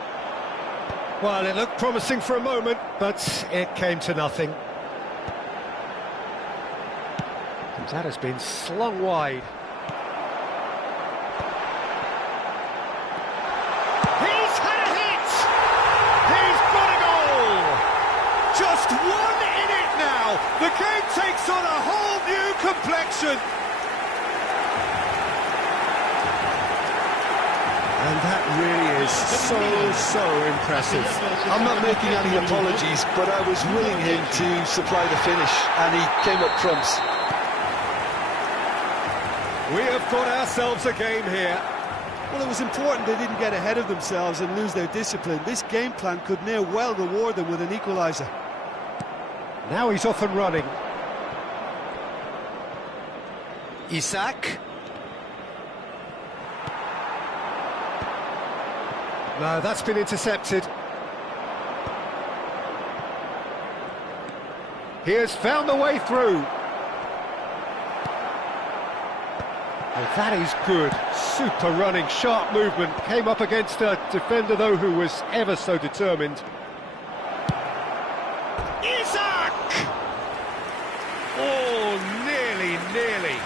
Well, it looked promising for a moment, but it came to nothing. That has been slung wide. He's had a hit! He's got a goal! Just one in it now! The game takes on a whole new complexion! And that really is so impressive. I'm not making any apologies, but I was willing him to supply the finish, and he came up trumps. We have got ourselves a game here. Well, it was important they didn't get ahead of themselves and lose their discipline. This game plan could near well reward them with an equaliser. Now he's off and running. Isak. No, that's been intercepted. He has found the way through. Oh, that is good. Super running, sharp movement. Came up against a defender, though, who was ever so determined. Isak! Oh, nearly.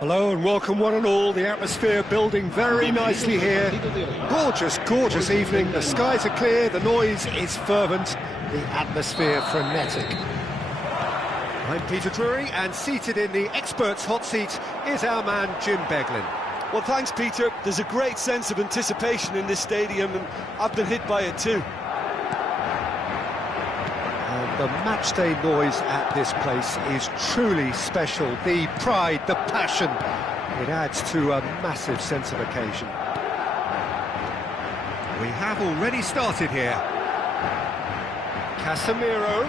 Hello and welcome one and all. The atmosphere building very nicely here. Gorgeous, gorgeous evening. The skies are clear, the noise is fervent, the atmosphere frenetic. I'm Peter Drury, and seated in the experts' hot seat is our man Jim Beglin. Well, thanks, Peter. There's a great sense of anticipation in this stadium, and I've been hit by it too. The matchday noise at this place is truly special. The pride, the passion, it adds to a massive sense of occasion. We have already started here. Casemiro.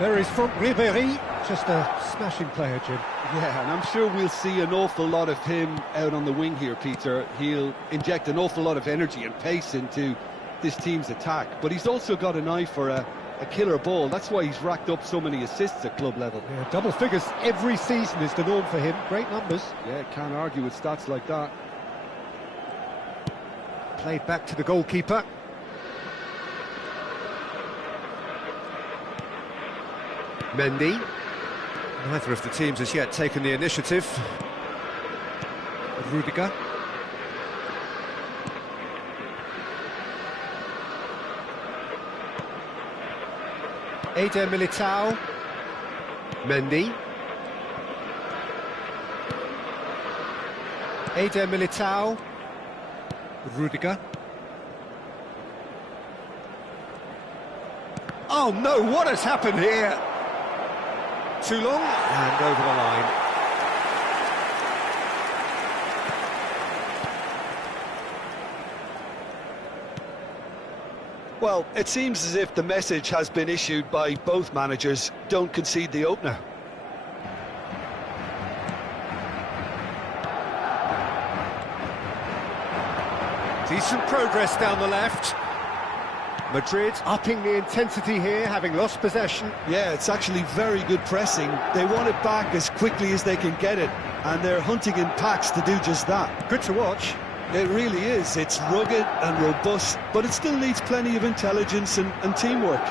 There is front Ribéry, just a smashing player, Jim. Yeah, and I'm sure we'll see an awful lot of him out on the wing here, Peter. He'll inject an awful lot of energy and pace into this team's attack, but he's also got an eye for a killer ball. That's why he's racked up so many assists at club level. Yeah, double figures every season is the norm for him. Great numbers. Yeah, can't argue with stats like that. Played back to the goalkeeper. Mendy. Neither of the teams has yet taken the initiative. Rudiger. Eder Militao. Mendy. Eder Militao. Rudiger. Oh no, what has happened here? Too long and over the line. Well, it seems as if the message has been issued by both managers: don't concede the opener. Decent progress down the left. Madrid upping the intensity here, having lost possession. Yeah, it's actually very good pressing. They want it back as quickly as they can get it, and they're hunting in packs to do just that. Good to watch. It really is. It's rugged and robust, but it still needs plenty of intelligence and teamwork.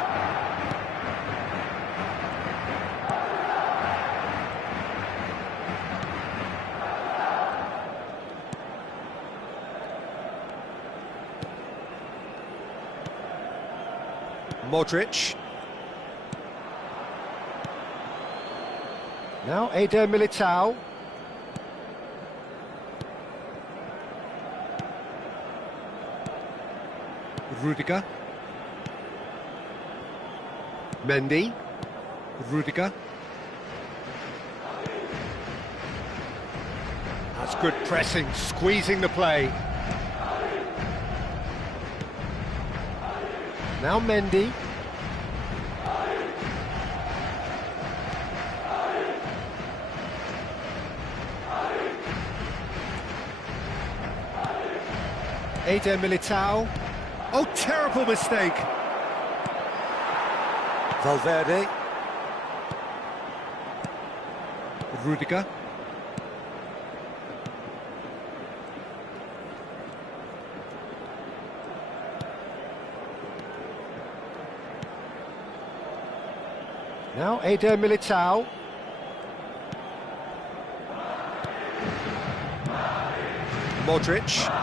Modric. Now Eder Militao. Rudiger. Mendy. Rudiger. That's good pressing, squeezing the play. Now Mendy. Eder Militao. Oh, terrible mistake. Valverde. Rudiger. Now Eder Militao. Modric.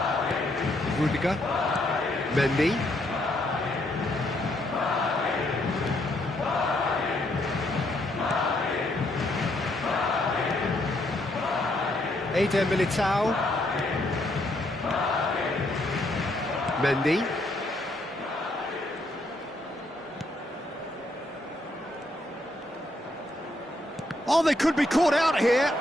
Rudiger. Mendy. Eder Militao. Mendy. Oh, they could be caught out here.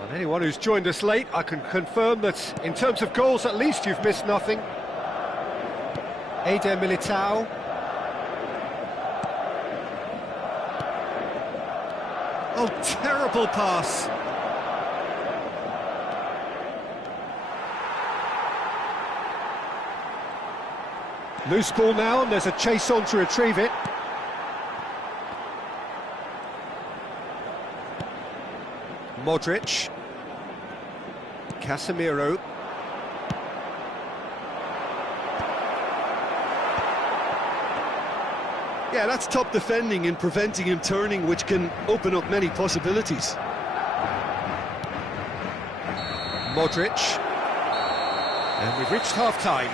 And anyone who's joined us late, I can confirm that in terms of goals, at least you've missed nothing. Eder Militao. Oh, terrible pass. Loose ball now, and there's a chase on to retrieve it. Modric. Casemiro. Yeah, that's top defending and preventing him turning, which can open up many possibilities. Modric. And we've reached half-time.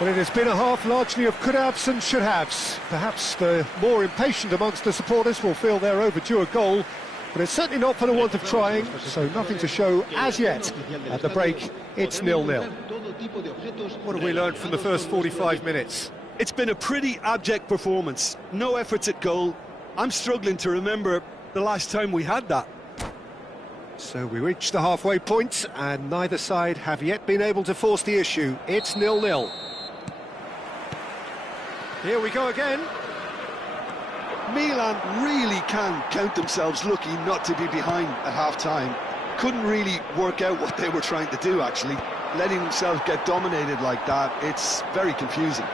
Well, it has been a half largely of could-haves and should-haves. Perhaps the more impatient amongst the supporters will feel they're overdue a goal, but it's certainly not for the want of trying, so nothing to show as yet. At the break, it's 0-0. What have we learned from the first 45 minutes? It's been a pretty abject performance. No efforts at goal. I'm struggling to remember the last time we had that. So we reach the halfway point, and neither side have yet been able to force the issue. It's 0-0. Here we go again. Milan really can count themselves lucky not to be behind at half-time. Couldn't really work out what they were trying to do, actually. Letting themselves get dominated like that, it's very confusing.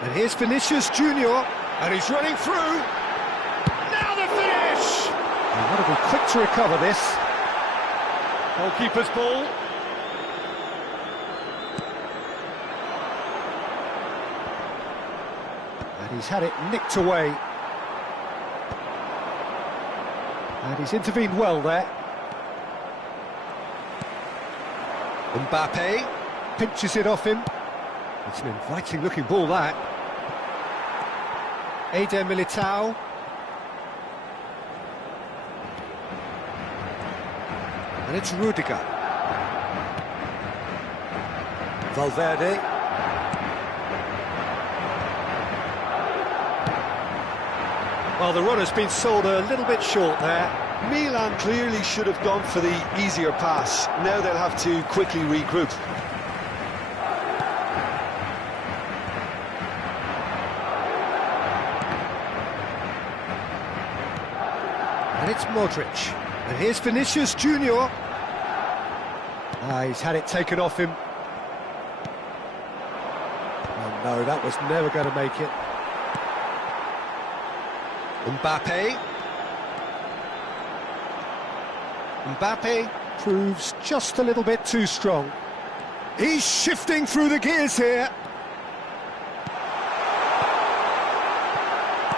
And here's Vinicius Junior, and he's running through. Now the finish! And got to be quick to recover this. Goalkeeper's ball. And he's had it nicked away. And he's intervened well there. Mbappe pinches it off him. It's an inviting looking ball, that. Eder Militao. And it's Rudiger. Valverde. Well, the run has been sold a little bit short there. Milan clearly should have gone for the easier pass. Now they'll have to quickly regroup. And it's Modric. And here's Vinicius Junior. He's had it taken off him. Oh no, that was never going to make it. Mbappe. Mbappe proves just a little bit too strong. He's shifting through the gears here.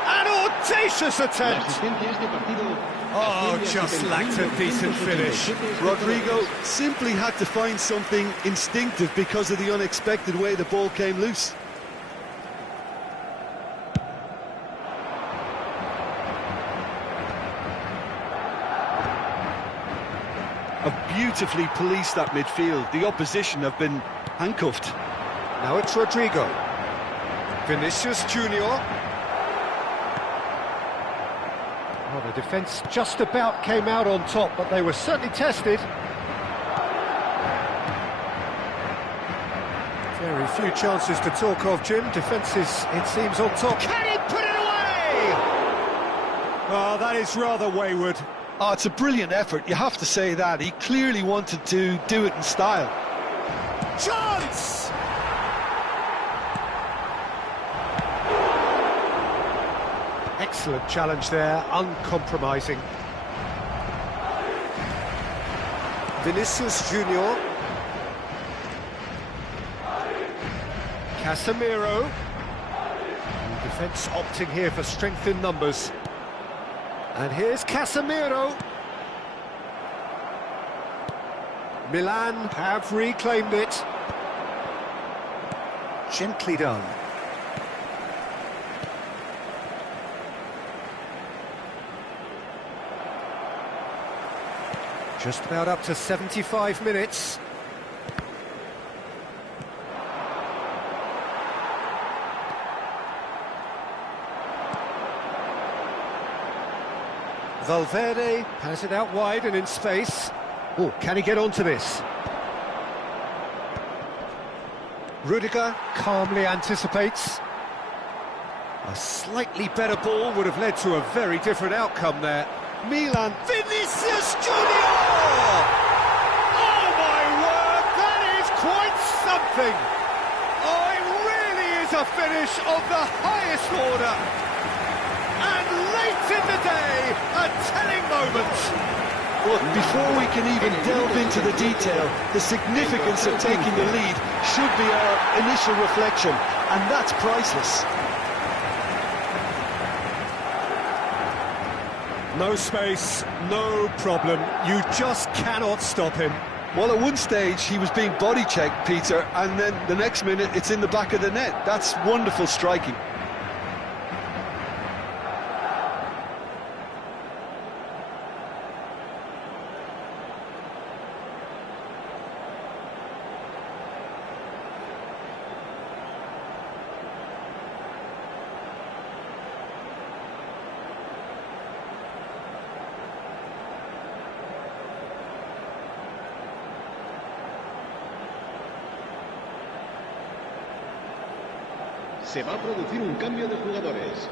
An audacious attempt. Oh, just lacked a decent finish. Rodrigo simply had to find something instinctive because of the unexpected way the ball came loose. Have beautifully policed that midfield. The opposition have been handcuffed. Now it's Rodrigo. Vinicius Junior. Well, the defence just about came out on top, but they were certainly tested. Very few chances to talk of, Jim. Defences, it seems, on top. Can he put it away? Oh, that is rather wayward. Oh, it's a brilliant effort, you have to say that. He clearly wanted to do it in style. Chance! Excellent challenge there, uncompromising. Vinicius Junior. Casemiro. The defence opting here for strength in numbers. And here's Casemiro. Milan have reclaimed it. Gently done. Just about up to 75 minutes. Valverde has it out wide and in space. Oh, can he get onto this? Rudiger calmly anticipates. A slightly better ball would have led to a very different outcome there. Milan. Vinicius Junior! Oh my word, that is quite something! Oh, it really is a finish of the highest order. And late in the day, a telling moment. But before we can even delve into the detail, the significance of taking the lead should be our initial reflection, and that's priceless. No space, no problem. You just cannot stop him. Well, at one stage he was being body checked, Peter, and then the next minute it's in the back of the net. That's wonderful striking. Se va a producir un cambio de jugadores.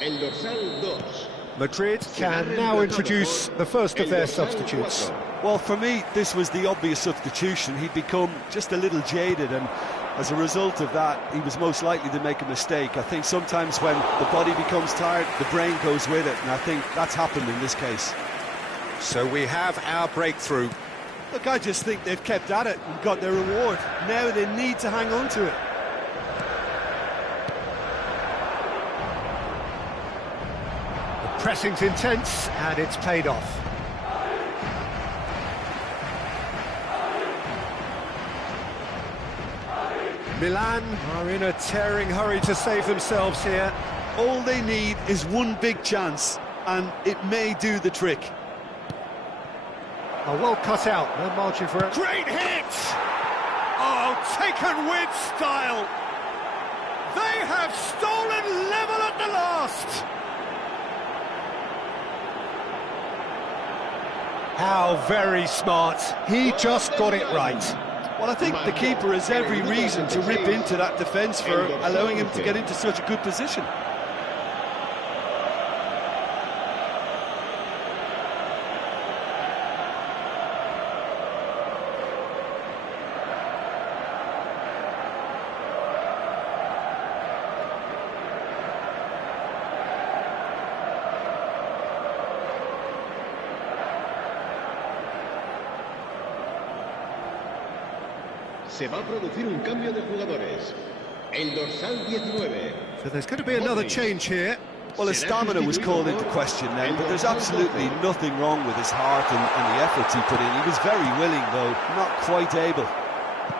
El dorsal 2. Madrid can now introduce the first of their substitutes. Well, for me, this was the obvious substitution. He'd become just a little jaded, and as a result of that, he was most likely to make a mistake. I think sometimes when the body becomes tired, the brain goes with it, and I think that's happened in this case. So we have our breakthrough. Look, I just think they've kept at it and got their reward. Now they need to hang on to it. Pressing's intense, and it's paid off. Milan are in a tearing hurry to save themselves here. All they need is one big chance, and it may do the trick. Oh, well cut out, no margin for it. Great hit! Oh, taken with style. They have stolen level at the last. How very smart. He just got it right. Well, I think the keeper has every reason to rip into that defence for allowing him to get into such a good position. Se va a producir un cambio de jugadores. El dorsal 19. So there's going to be another change here. Well, his stamina was called into question then, but there's absolutely nothing wrong with his heart and the efforts he put in. He was very willing, though, not quite able.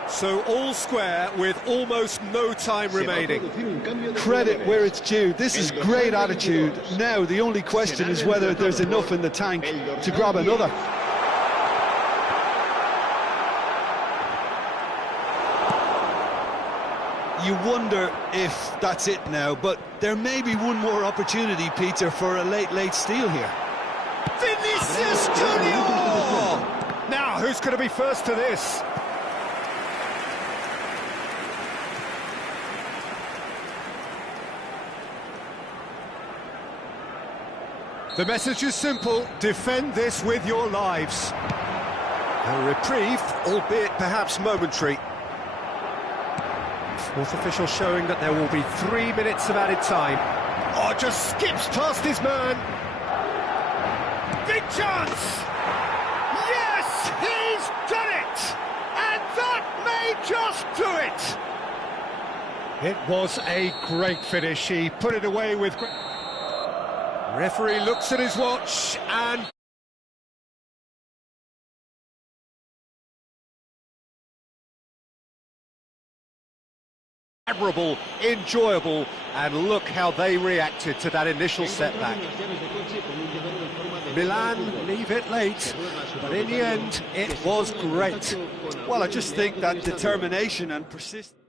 So all square with almost no time remaining. Credit where it's due. This is great attitude. Now, the only question is whether there's enough in the tank to grab another. You wonder if that's it now, but there may be one more opportunity, Peter, for a late steal here. Vinicius Junior! Now, who's going to be first to this? The message is simple: defend this with your lives. A reprieve, albeit perhaps momentary. Fourth official showing that there will be 3 minutes of added time. Oh, just skips past his man. Big chance! Yes, he's done it! And that may just do it! It was a great finish. He put it away with great... Referee looks at his watch and... admirable, enjoyable, and look how they reacted to that initial setback. Milan leave it late, but in the end, it was great. Well, I just think that determination and persistence...